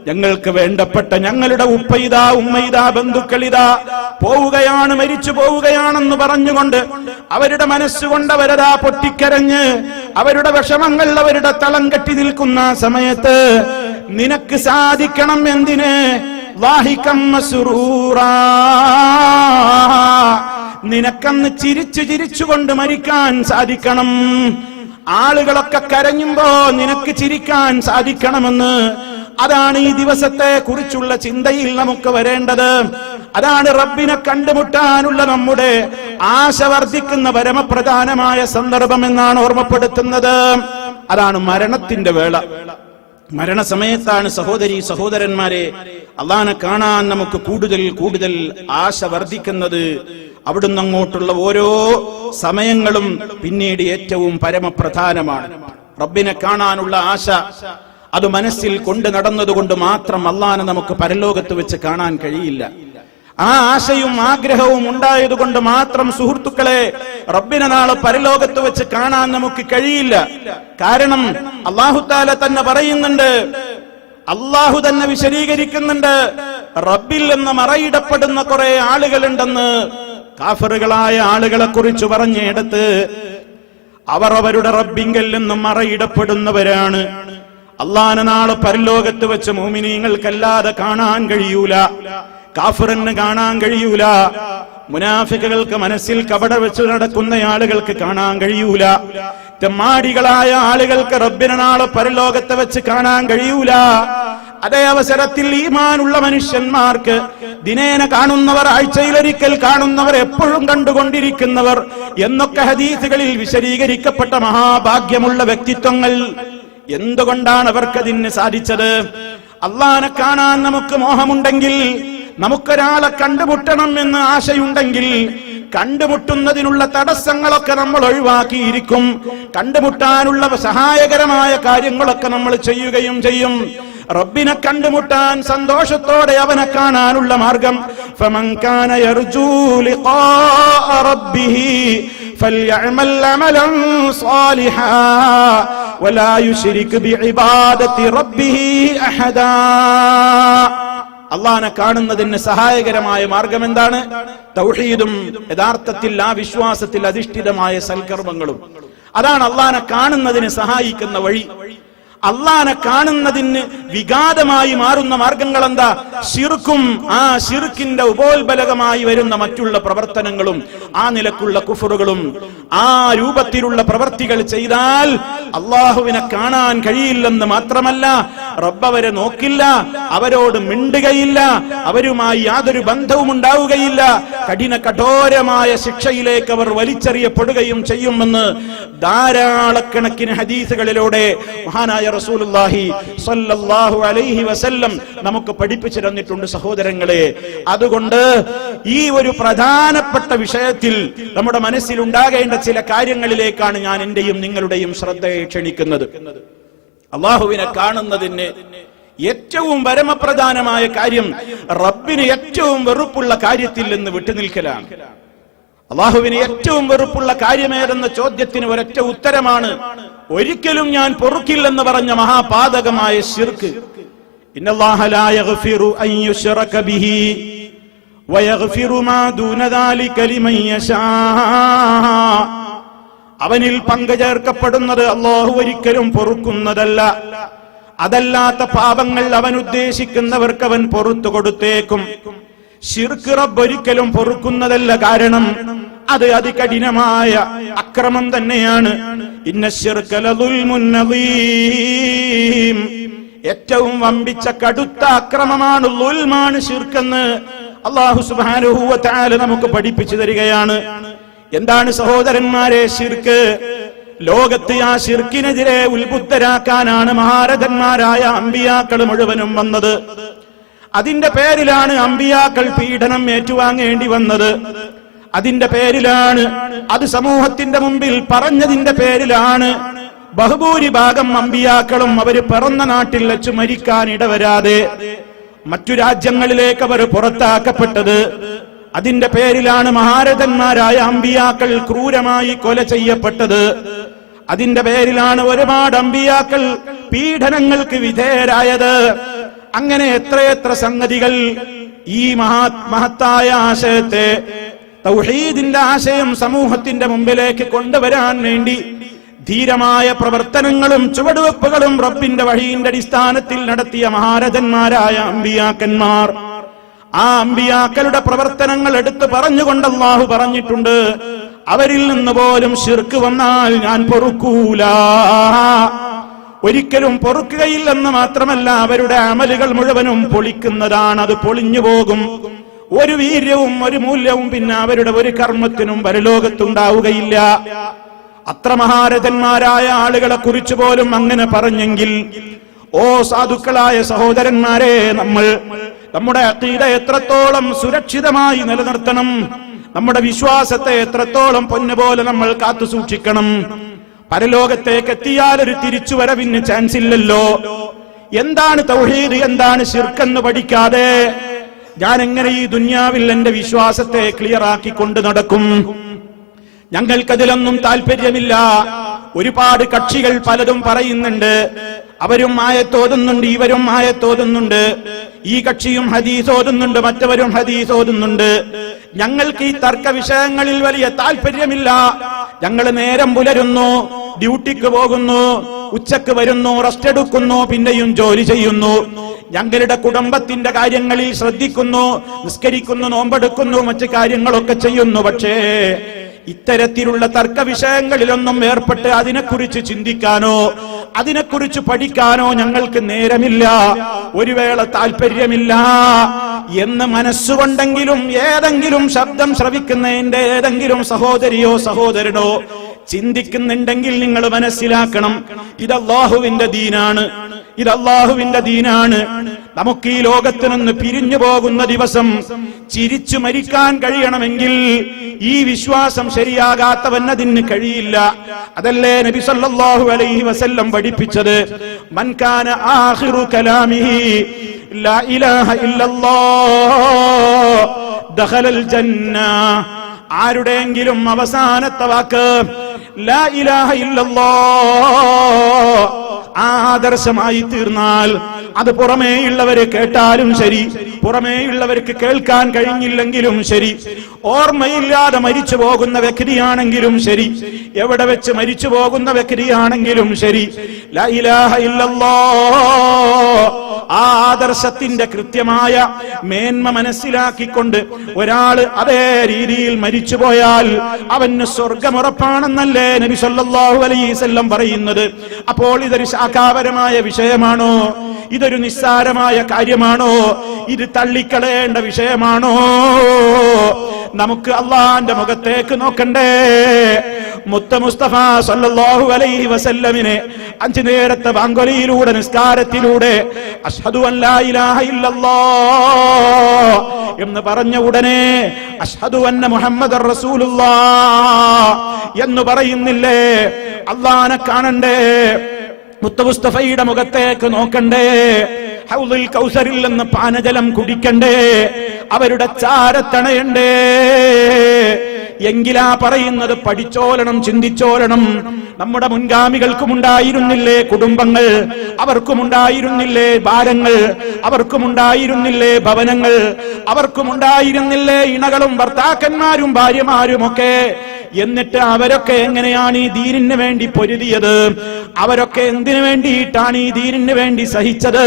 ഞങ്ങൾക്ക് വേണ്ടപ്പെട്ട ഞങ്ങളുടെ ഉപ്പയിതാ ഉമ്മയിതാ ബന്ധുക്കളിതാ പോവുകയാണ്, മരിച്ചു പോവുകയാണെന്ന് പറഞ്ഞുകൊണ്ട് അവരുടെ മനസ്സുകൊണ്ട് അവരതാ പൊട്ടിക്കരഞ്ഞ് അവരുടെ വിഷമങ്ങൾ അവരുടെ തളം കെട്ടി നിൽക്കുന്ന സമയത്ത് നിനക്ക് സാധിക്കണം എന്തിന്? വാഹികം മസ്റൂറാ, നിനക്കന്ന് ചിരിച്ചുകൊണ്ട് മരിക്കാൻ സാധിക്കണം. ആളുകളൊക്കെ കരഞ്ഞുമ്പോ നിനക്ക് ചിരിക്കാൻ സാധിക്കണമെന്ന്. അതാണ് ഈ ദിവസത്തെ കുറിച്ചുള്ള ചിന്തയിൽ നമുക്ക് വരേണ്ടത്. അതാണ് റബ്ബിനെ കണ്ടുമുട്ടാനുള്ള നമ്മുടെ ആശ വർദ്ധിക്കുന്ന പരമപ്രധാനമായ സന്ദർഭം എന്നാണ് ഓർമ്മപ്പെടുത്തുന്നത്. അതാണ് മരണത്തിന്റെ വേള. മരണസമയത്താണ് സഹോദരി സഹോദരന്മാരെ അള്ളാനെ കാണാൻ നമുക്ക് കൂടുതൽ ആശ വർദ്ധിക്കുന്നത്. അവിടുന്ന് അങ്ങോട്ടുള്ള ഓരോ സമയങ്ങളും പിന്നീട് ഏറ്റവും പരമപ്രധാനമാണ്. റബ്ബിനെ കാണാനുള്ള ആശ അത് മനസ്സിൽ കൊണ്ട് നടന്നതുകൊണ്ട് മാത്രം അള്ളാനെ നമുക്ക് പരലോകത്ത് വെച്ച് കാണാൻ കഴിയില്ല. ആ ആശയും ആഗ്രഹവും ഉണ്ടായതുകൊണ്ട് മാത്രം സുഹൃത്തുക്കളെ റബ്ബിനെ നാളെ പരലോകത്ത് വെച്ച് കാണാൻ നമുക്ക് കഴിയില്ല. കാരണം അല്ലാഹു തആല തന്നെ പറയുന്നുണ്ട്, അല്ലാഹു തന്നെ വിശദീകരിക്കുന്നുണ്ട്, റബ്ബിൽ നിന്ന് മറയിടപ്പെടുന്ന കുറെ ആളുകളുണ്ടെന്ന്. കാഫിറുകളായ ആളുകളെ കുറിച്ച് പറഞ്ഞെടുത്ത് അവർ അവരുടെ റബ്ബിങ്കൽ നിന്നും മറയിടപ്പെടുന്നവരാണ്. അള്ളാനെ നാളെ പരലോകത്ത് വെച്ച് മുഅ്മിനീങ്ങൾക്കല്ലാതെ കാണാൻ കഴിയൂല, കാഫിറിന് കാണാൻ കഴിയൂല, മുനാഫിക്കുകൾക്ക് മനസ്സിൽ കപട വെച്ച് നടക്കുന്ന ആളുകൾക്ക് കാണാൻ കഴിയൂല, തെമ്മാടികളായ ആളുകൾക്ക് റബ്ബിനെ നാളെ പരലോകത്ത് വെച്ച് കാണാൻ കഴിയൂല. അതേ അവസരത്തിൽ ഈമാനുള്ള മനുഷ്യന്മാർക്ക് ദിനേന കാണുന്നവർ, ആഴ്ചയിലൊരിക്കൽ കാണുന്നവർ, എപ്പോഴും കണ്ടുകൊണ്ടിരിക്കുന്നവർ എന്നൊക്കെ ഹദീസുകളിൽ വിശദീകരിക്കപ്പെട്ട മഹാഭാഗ്യമുള്ള വ്യക്തിത്വങ്ങൾ. എന്തുകൊണ്ടാണ് അവർക്കതിന് സാധിച്ചത്? അള്ളാനെ കാണാൻ നമുക്ക് മോഹമുണ്ടെങ്കിൽ, നമുക്കൊരാളെ കണ്ടുമുട്ടണം എന്ന് ആശയുണ്ടെങ്കിൽ, കണ്ടുമുട്ടുന്നതിനുള്ള തടസ്സങ്ങളൊക്കെ നമ്മൾ ഒഴിവാക്കിയിരിക്കും. കണ്ടുമുട്ടാനുള്ള സഹായകരമായ കാര്യങ്ങളൊക്കെ നമ്മൾ ചെയ്യുകയും ചെയ്യും. റബ്ബിനെ കണ്ടുമുട്ടാൻ സന്തോഷത്തോടെ അവനെ കാണാനുള്ള മാർഗം ഫമൻ കാന യർജൂ ലിഖാഅ റബ്ബിഹി ഫൽയഅമൽ അമലൻ സാലിഹാ വലാ യുശ്രിക് ബിഇബാദത്തി റബ്ബിഹി അഹദാ. അള്ളാഹനെ കാണുന്നതിന് സഹായകരമായ മാർഗം എന്താണ്? തൗഹീദും യഥാർത്ഥത്തിൽ ആ വിശ്വാസത്തിൽ അധിഷ്ഠിതമായ സൽക്കർമ്മങ്ങളും. അതാണ് അള്ളാഹനെ കാണുന്നതിന് സഹായിക്കുന്ന വഴി. അള്ളാഹനെ കാണുന്നതിന് വിഘാതമായി മാറുന്ന മാർഗങ്ങൾ എന്താ? ശിർക്കും ആ ശിർക്കിന്റെ ഉപോത്ബലകമായി വരുന്ന മറ്റുള്ള പ്രവർത്തനങ്ങളും ആ നിലക്കുള്ള കുഫറുകളും. ആ രൂപത്തിലുള്ള പ്രവർത്തികൾ ചെയ്താൽ അള്ളാഹുവിനെ കാണാൻ കഴിയില്ലെന്ന് മാത്രമല്ല, റബ്ബ് അവരെ നോക്കില്ല, അവരോട് മിണ്ടുകയില്ല, അവരുമായി യാതൊരു ബന്ധവും ഉണ്ടാവുകയില്ല, കഠോരമായ ശിക്ഷയിലേക്ക് അവർ വലിച്ചെറിയപ്പെടുകയും ചെയ്യുമെന്ന് ധാരാളക്കണക്കിന് ഹദീസുകളിലൂടെ മഹാനായ റസൂലുള്ളാഹി സ്വല്ലല്ലാഹു അലൈഹി വസല്ലം നമുക്ക് പഠിപ്പിച്ചു തന്നിട്ടുണ്ട് സഹോദരങ്ങളെ. അതുകൊണ്ട് ഈ ഒരു പ്രധാനപ്പെട്ട വിഷയത്തിൽ നമ്മുടെ മനസ്സിൽ ഉണ്ടാകേണ്ട ചില കാര്യങ്ങളിലേക്കാണ് ഞാൻ എന്റെയും നിങ്ങളുടെയും ശ്രദ്ധയെ ക്ഷണിക്കുന്നത്. അള്ളാഹുവിനെ കാണുന്നതിന് ഏറ്റവും പരമപ്രധാനമായ കാര്യം റബ്ബിന് ഏറ്റവും വെറുപ്പുള്ള കാര്യത്തിൽ നിന്ന് വിട്ടുനിൽക്കലാണ്. അള്ളാഹുവിന് ഏറ്റവും വെറുപ്പുള്ള കാര്യമേതെന്ന ചോദ്യത്തിന് ഒരൊറ്റ ഉത്തരമാണ്: ഒരിക്കലും ഞാൻ പൊറുക്കില്ലെന്ന് പറഞ്ഞ മഹാപാതകമായ ശിർക്ക്. ഇന്നല്ലാഹ ലാ യഗ്ഫിറു അൻ യുശ്റക ബിഹി വയഗ്ഫിറു മാ ദൂന ദാലിക ലിമൻ യശാ. അവനിൽ പങ്കുചേർക്കപ്പെടുന്നത് അല്ലാഹു ഒരിക്കലും പൊറുക്കുന്നതല്ല. അതല്ലാത്ത പാപങ്ങൾ അവൻ ഉദ്ദേശിക്കുന്നവർക്ക് അവൻ പൊറുത്തു കൊടുത്തേക്കും. ശിർക്ക് റബ്ബ് ഒരിക്കലും പൊറുക്കുന്നതല്ല. കാരണം അത് അതികഠിനമായ അക്രമം തന്നെയാണ്. ഇന്ന ശിർക ലദുൽമുൻ അദീം. ഏറ്റവും വമ്പിച്ച കടുത്ത അക്രമമാണ്, ളുൽമാണ് ശിർക്കെന്ന് അല്ലാഹു സുബ്ഹാനഹു വ തആല നമുക്ക് പഠിപ്പിച്ചു തരികയാണ്. എന്താണ് സഹോദരന്മാരെ ശിർക്ക്? ലോകത്ത് ആ ശിർക്കിനെതിരെ ഉത്ബുദ്ധരാക്കാനാണ് മഹാരഥന്മാരായ അമ്പിയാക്കൾ മുഴുവനും വന്നത്. അതിന്റെ പേരിലാണ് അമ്പിയാക്കൾ പീഡനം ഏറ്റുവാങ്ങേണ്ടി വന്നത്. അതിന്റെ പേരിലാണ്, അത് സമൂഹത്തിന്റെ മുമ്പിൽ പറഞ്ഞതിന്റെ പേരിലാണ് ബഹുഭൂരിഭാഗം അമ്പിയാക്കളും അവര് പിറന്ന നാട്ടിൽ വെച്ച് മരിക്കാൻ ഇടവരാതെ മറ്റു രാജ്യങ്ങളിലേക്ക് അവർ പുറത്താക്കപ്പെട്ടത്. അതിന്റെ പേരിലാണ് മഹാരഥന്മാരായ അമ്പിയാക്കൾ ക്രൂരമായി കൊല ചെയ്യപ്പെട്ടത്. അതിന്റെ പേരിലാണ് ഒരുപാട് അമ്പിയാക്കൾ പീഡനങ്ങൾക്ക് വിധേയരായത്. അങ്ങനെ എത്രയെത്ര സംഗതികൾ. ഈ മഹത്തായ ആശയത്തെ, തൗഹീദിന്റെ ആശയം സമൂഹത്തിന്റെ മുമ്പിലേക്ക് കൊണ്ടുവരാൻ വേണ്ടി ധീരമായ പ്രവർത്തനങ്ങളും ചുവടുവെപ്പുകളും റബ്ബിന്റെ വഴിയുടെ അടിസ്ഥാനത്തിൽ നടത്തിയ മഹാരഥന്മാരായ അമ്പിയാക്കന്മാർ, ആ അമ്പിയാക്കളുടെ പ്രവർത്തനങ്ങൾ എടുത്തു പറഞ്ഞുകൊണ്ട് അല്ലാഹു പറഞ്ഞിട്ടുണ്ട്: അവരിൽ നിന്ന് പോലും ശിർക്ക് വന്നാൽ ഞാൻ പൊറുക്കൂല. ഒരിക്കലും പൊറുക്കുകയില്ലെന്ന് മാത്രമല്ല, അവരുടെ അമലുകൾ മുഴുവനും പൊളിക്കുന്നതാണ്. അത് പൊളിഞ്ഞു പോകും. ഒരു വീര്യവും ഒരു മൂല്യവും പിന്നെ അവരുടെ ഒരു കർമ്മത്തിനും പരലോകത്തുണ്ടാവുകയില്ല. അത്ര മഹാരഥന്മാരായ ആളുകളെ കുറിച്ച് പോലും അങ്ങനെ പറഞ്ഞെങ്കിൽ, ഓ സാധുക്കളായ സഹോദരന്മാരെ, നമ്മൾ നമ്മുടെ അഖീദ എത്രത്തോളം സുരക്ഷിതമായി നിലനിർത്തണം, നമ്മുടെ വിശ്വാസത്തെ എത്രത്തോളം പൊന്നുപോലെ നമ്മൾ കാത്തു സൂക്ഷിക്കണം. പരലോകത്തേക്ക് എത്തിയാൽ ഒരു തിരിച്ചുവരവിന് ചാൻസ് ഇല്ലല്ലോ. എന്താണ് തൗഹീദ്, എന്താണ് ശിർക്കെന്ന് പഠിക്കാതെ ഞാൻ എങ്ങനെ ഈ ദുനിയാവിൽ എന്റെ വിശ്വാസത്തെ ക്ലിയർ ആക്കി കൊണ്ട് നടക്കും? ഞങ്ങൾക്കതിലൊന്നും താല്പര്യമില്ല. ഒരുപാട് കക്ഷികൾ പലതും പറയുന്നുണ്ട്. അവരും ആയത്തോതുന്നുണ്ട്, ഇവരും ആയത്തോതുന്നുണ്ട്. ഈ കക്ഷിയും ഹദീസ് ഓതുന്നുണ്ട്, മറ്റവരും ഹദീസ് ഓതുന്നുണ്ട്. ഞങ്ങൾക്ക് ഈ തർക്ക വിഷയങ്ങളിൽ വലിയ താല്പര്യമില്ല. ഞങ്ങൾ നേരം പുലരുന്നു, ഡ്യൂട്ടിക്ക് പോകുന്നു, ഉച്ചക്ക് വരുന്നു, റെസ്റ്റ് എടുക്കുന്നു, പിന്നെയും ജോലി ചെയ്യുന്നു. ഞങ്ങളുടെ കുടുംബത്തിന്റെ കാര്യങ്ങളിൽ ശ്രദ്ധിക്കുന്നു, നിസ്കരിക്കുന്നു, നോമ്പെടുക്കുന്നു, മറ്റു കാര്യങ്ങളൊക്കെ ചെയ്യുന്നു. പക്ഷേ ഇത്തരത്തിലുള്ള തർക്ക വിഷയങ്ങളിലൊന്നും ഏർപ്പെട്ട് അതിനെക്കുറിച്ച് ചിന്തിക്കാനോ അതിനെക്കുറിച്ച് പഠിക്കാനോ ഞങ്ങൾക്ക് നേരമില്ല, ഒരു വേള താല്പര്യമില്ല എന്ന് മനസ്സുകൊണ്ടെങ്കിലും ഏതെങ്കിലും ശബ്ദം ശ്രവിക്കുന്നതിന്റെ ഏതെങ്കിലും സഹോദരിയോ സഹോദരനോ ചിന്തിക്കുന്നുണ്ടെങ്കിൽ നിങ്ങൾ മനസ്സിലാക്കണം, ഇത് അല്ലാഹുവിന്റെ ദീനാണ്, ഇത് അല്ലാഹുവിന്റെ ദീനാണ്. നമുക്ക് ഈ ലോകത്ത് നിന്ന് പിരിഞ്ഞു പോകുന്ന ദിവസം ചിരിച്ചു മരിക്കാൻ കഴിയണമെങ്കിൽ ഈ വിശ്വാസം ശരിയാകാത്തവൻ അതിന് കഴിയില്ല. അതല്ലേ നബി സല്ലല്ലാഹു അലൈഹി വസല്ലം പഠിപ്പിച്ചത്, മൻ കാന ആഖിറു കലാമിഹി ലാ ഇലാഹ ഇല്ലല്ലാഹ് ദഖലൽ ജന്ന. ആരുടെയെങ്കിലും അവസാനത്തെ വാക്ക് ലാ ഇലാഹ ഇല്ലല്ലാഹ് ആദർശമായി തീർന്നാൽ, അത് പുറമേയുള്ളവരെ കേട്ടാലും ശരി, പുറമേയുള്ളവർക്ക് കേൾക്കാൻ കഴിഞ്ഞില്ലെങ്കിലും ശരി, ഓർമ്മയില്ലാതെ മരിച്ചു പോകുന്ന വ്യക്തിയാണെങ്കിലും ശരി, എവിടെ വെച്ച് മരിച്ചു പോകുന്ന വ്യക്തിയാണെങ്കിലും ശരി, ലാ ഇലാഹ ഇല്ലല്ലാഹ് ആ ആദർശത്തിന്റെ കൃത്യമായ മേന്മ മനസ്സിലാക്കിക്കൊണ്ട് ഒരാള് അതേ രീതിയിൽ മരിച്ചുപോയാൽ അവന് സ്വർഗമുറപ്പാണെന്നല്ലേ നബി സല്ലല്ലാഹു അലൈഹി വസല്ലം പറയുന്നത്. അപ്പോൾ ഇതൊരു ശാഖാപരമായ വിഷയമാണോ? ഇതൊരു നിസ്സാരമായ കാര്യമാണോ? ഇത് തള്ളിക്കളയേണ്ട വിഷയമാണോ? നമുക്ക് അള്ളാന്റെ മുഖത്തേക്ക് നോക്കണ്ടേ? മുത്ത മുസ്തഫ സല്ലല്ലാഹു അലൈഹി വസല്ലമിനെ 5 നേരത്തെ വാങ്കൊലിയിലൂടെ, നിസ്കാരത്തിലൂടെ അഷ്ഹദു അൻ ലാ ഇലാഹ ഇല്ലല്ലാഹ് എന്ന് പറഞ്ഞ ഉടനെ അഷ്ഹദു അന്ന മുഹമ്മദർ റസൂലുള്ളാഹ് എന്ന് പറയുന്നില്ലേ? അള്ളാനെ കാണണ്ടേ? മുത്ത മുസ്തഫയുടെ മുഖത്തേക്ക് നോക്കണ്ടേ? ഹൗദുൽ കൗസറിൽ നിന്ന് പാനജലം കുടിക്കണ്ടേ? അവരുടെ ചാരത്തണയണ്ടേ? എങ്കിലാ പറയുന്നത് പഠിച്ചോലണം, ചിന്തിച്ചോലണം. നമ്മുടെ മുൻഗാമികൾക്കുമുണ്ടായിരുന്നില്ലേ കുടുംബങ്ങൾ? അവർക്കുമുണ്ടായിരുന്നില്ലേ ഭാരങ്ങൾ? അവർക്കുമുണ്ടായിരുന്നില്ലേ ഭവനങ്ങൾ? അവർക്കുമുണ്ടായിരുന്നില്ലേ ഇണകളും ഭർത്താക്കന്മാരും ഭാര്യമാരുമൊക്കെ? എന്നിട്ട് അവരൊക്കെ എങ്ങനെയാണ് ഈ ദീനിന് വേണ്ടി പൊരുതിയത്? അവരൊക്കെ എന്തിനു വേണ്ടിയിട്ടാണ് ഈ ദീനിന് വേണ്ടി സഹിച്ചത്?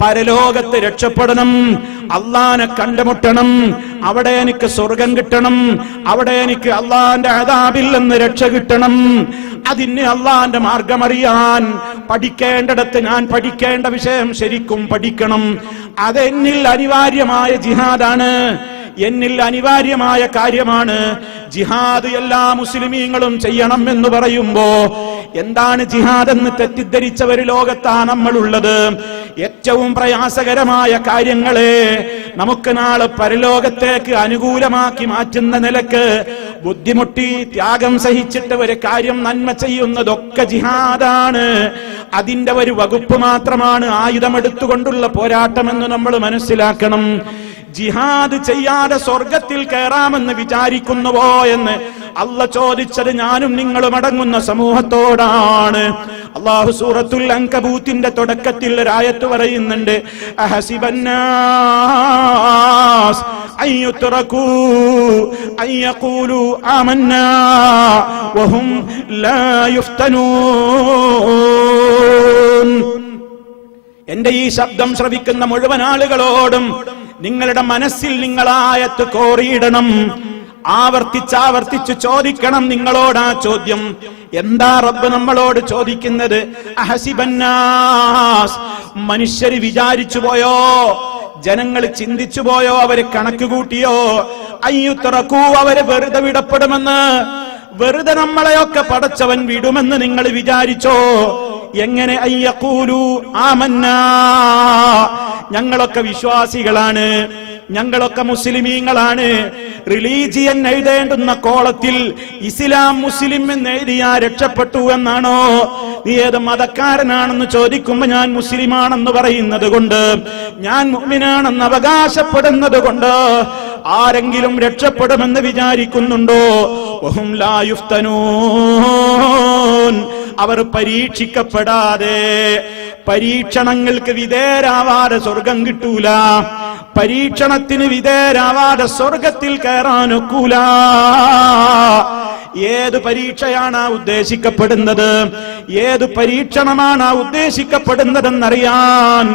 പരലോകത്ത് രക്ഷപ്പെടണം, അള്ളാനെ കണ്ടുമുട്ടണം, അവിടെ എനിക്ക് സ്വർഗം കിട്ടണം, അവിടെ എനിക്ക് അള്ളാന്റെ അദാബിൽ നിന്ന് രക്ഷ കിട്ടണം. അതിന് അള്ളാന്റെ മാർഗമറിയാൻ പഠിക്കേണ്ടിടത്ത് ഞാൻ പഠിക്കേണ്ട വിഷയം ശരിക്കും പഠിക്കണം. അതെന്നിൽ അനിവാര്യമായ ജിഹാദാണ്, എന്നിൽ അനിവാര്യമായ കാര്യമാണ്. ജിഹാദ് എല്ലാ മുസ്ലിമീങ്ങളും ചെയ്യണം എന്ന് പറയുമ്പോ എന്താണ് ജിഹാദ് എന്ന് തെറ്റിദ്ധരിച്ച ഒരു ലോകത്താണ് നമ്മളുള്ളത്. ഏറ്റവും പ്രയാസകരമായ കാര്യങ്ങളെ നമുക്ക് നാളെ പരലോകത്തേക്ക് അനുകൂലമാക്കി മാറ്റുന്ന നിലക്ക് ബുദ്ധിമുട്ടി ത്യാഗം സഹിച്ചിട്ട് ഒരു കാര്യം നന്മ ചെയ്യുന്നതൊക്കെ ജിഹാദാണ്. അതിന്റെ ഒരു വകുപ്പ് മാത്രമാണ് ആയുധമെടുത്തുകൊണ്ടുള്ള പോരാട്ടമെന്ന് നമ്മൾ മനസ്സിലാക്കണം. ജിഹാദ് ചെയ്യാതെ സ്വർഗത്തിൽ കയറാമെന്ന് വിചാരിക്കുന്നുവോ എന്ന് അല്ല ചോദിച്ചത് ഞാനും നിങ്ങളും അടങ്ങുന്ന സമൂഹത്തോടാണ്. അല്ലാഹു സൂറത്തുൽ അൻകബൂത്തിന്റെ തുടക്കത്തിൽ ഒരു ആയത്ത് പറയുന്നുണ്ട്, അഹസിബന്നാസ് അയ്യുത്രകൂ അയ്യഖൂലു ആമന്നാ വഹും ലാ യുഫ്തനൂൻ. എന്റെ ഈ ശബ്ദം ശ്രവിക്കുന്ന മുഴുവൻ ആളുകളോടും നിങ്ങളുടെ മനസ്സിൽ നിങ്ങൾ ആയത്ത് കോറിയിടണം. ആവർത്തിച്ചാവർത്തിച്ച് ചോദിക്കണം നിങ്ങളോട് ആ ചോദ്യം. എന്താ റബ്ബ് നമ്മളോട് ചോദിക്കുന്നത്? അഹസിബന്നാസ്, മനുഷ്യര് വിചാരിച്ചു പോയോ? ജനങ്ങൾ ചിന്തിച്ചു പോയോ? അവര് കണക്ക് കൂട്ടിയോ? അയ്യുത്രക്കൂ, അവര് വെറുതെ വിടപ്പെടുമെന്ന്, വെറുതെ നമ്മളെയൊക്കെ പടച്ചവൻ വിടുമെന്ന് നിങ്ങൾ വിചാരിച്ചോ? എങ്ങനെ? അയ്യഖൂലു ആമന്നാ, ഞങ്ങളൊക്കെ വിശ്വാസികളാണ്, ഞങ്ങളൊക്കെ മുസ്ലിമീങ്ങളാണ്. റിലീജിയൻ എഴുതേണ്ടുന്ന കോളത്തിൽ ഇസ്ലാം മുസ്ലിം എന്ന് എഴുതിയാ രക്ഷപ്പെട്ടു എന്നാണോ? നീ ഏത് മതക്കാരനാണെന്ന് ചോദിക്കുമ്പോ ഞാൻ മുസ്ലിമാണെന്ന് പറയുന്നത് കൊണ്ട്, ഞാൻ മുഅ്മിനാണെന്ന് അവകാശപ്പെടുന്നത് കൊണ്ട് ആരെങ്കിലും രക്ഷപ്പെടുമെന്ന് വിചാരിക്കുന്നുണ്ടോ? വഹും ലാ യുഫ്തനൂൻ, അവർ പരീക്ഷിക്കപ്പെടാതെ, പരീക്ഷണങ്ങൾക്ക് വിധേയരാവാതെ സ്വർഗം കിട്ടൂല. പരീക്ഷണത്തിന് വിധേയരാവാതെ സ്വർഗത്തിൽ കയറാനൊക്കൂല. ഏത് പരീക്ഷയാണ് ഉദ്ദേശിക്കപ്പെടുന്നത്, ഏത് പരീക്ഷണമാണ് ഉദ്ദേശിക്കപ്പെടുന്നതെന്നറിയാൻ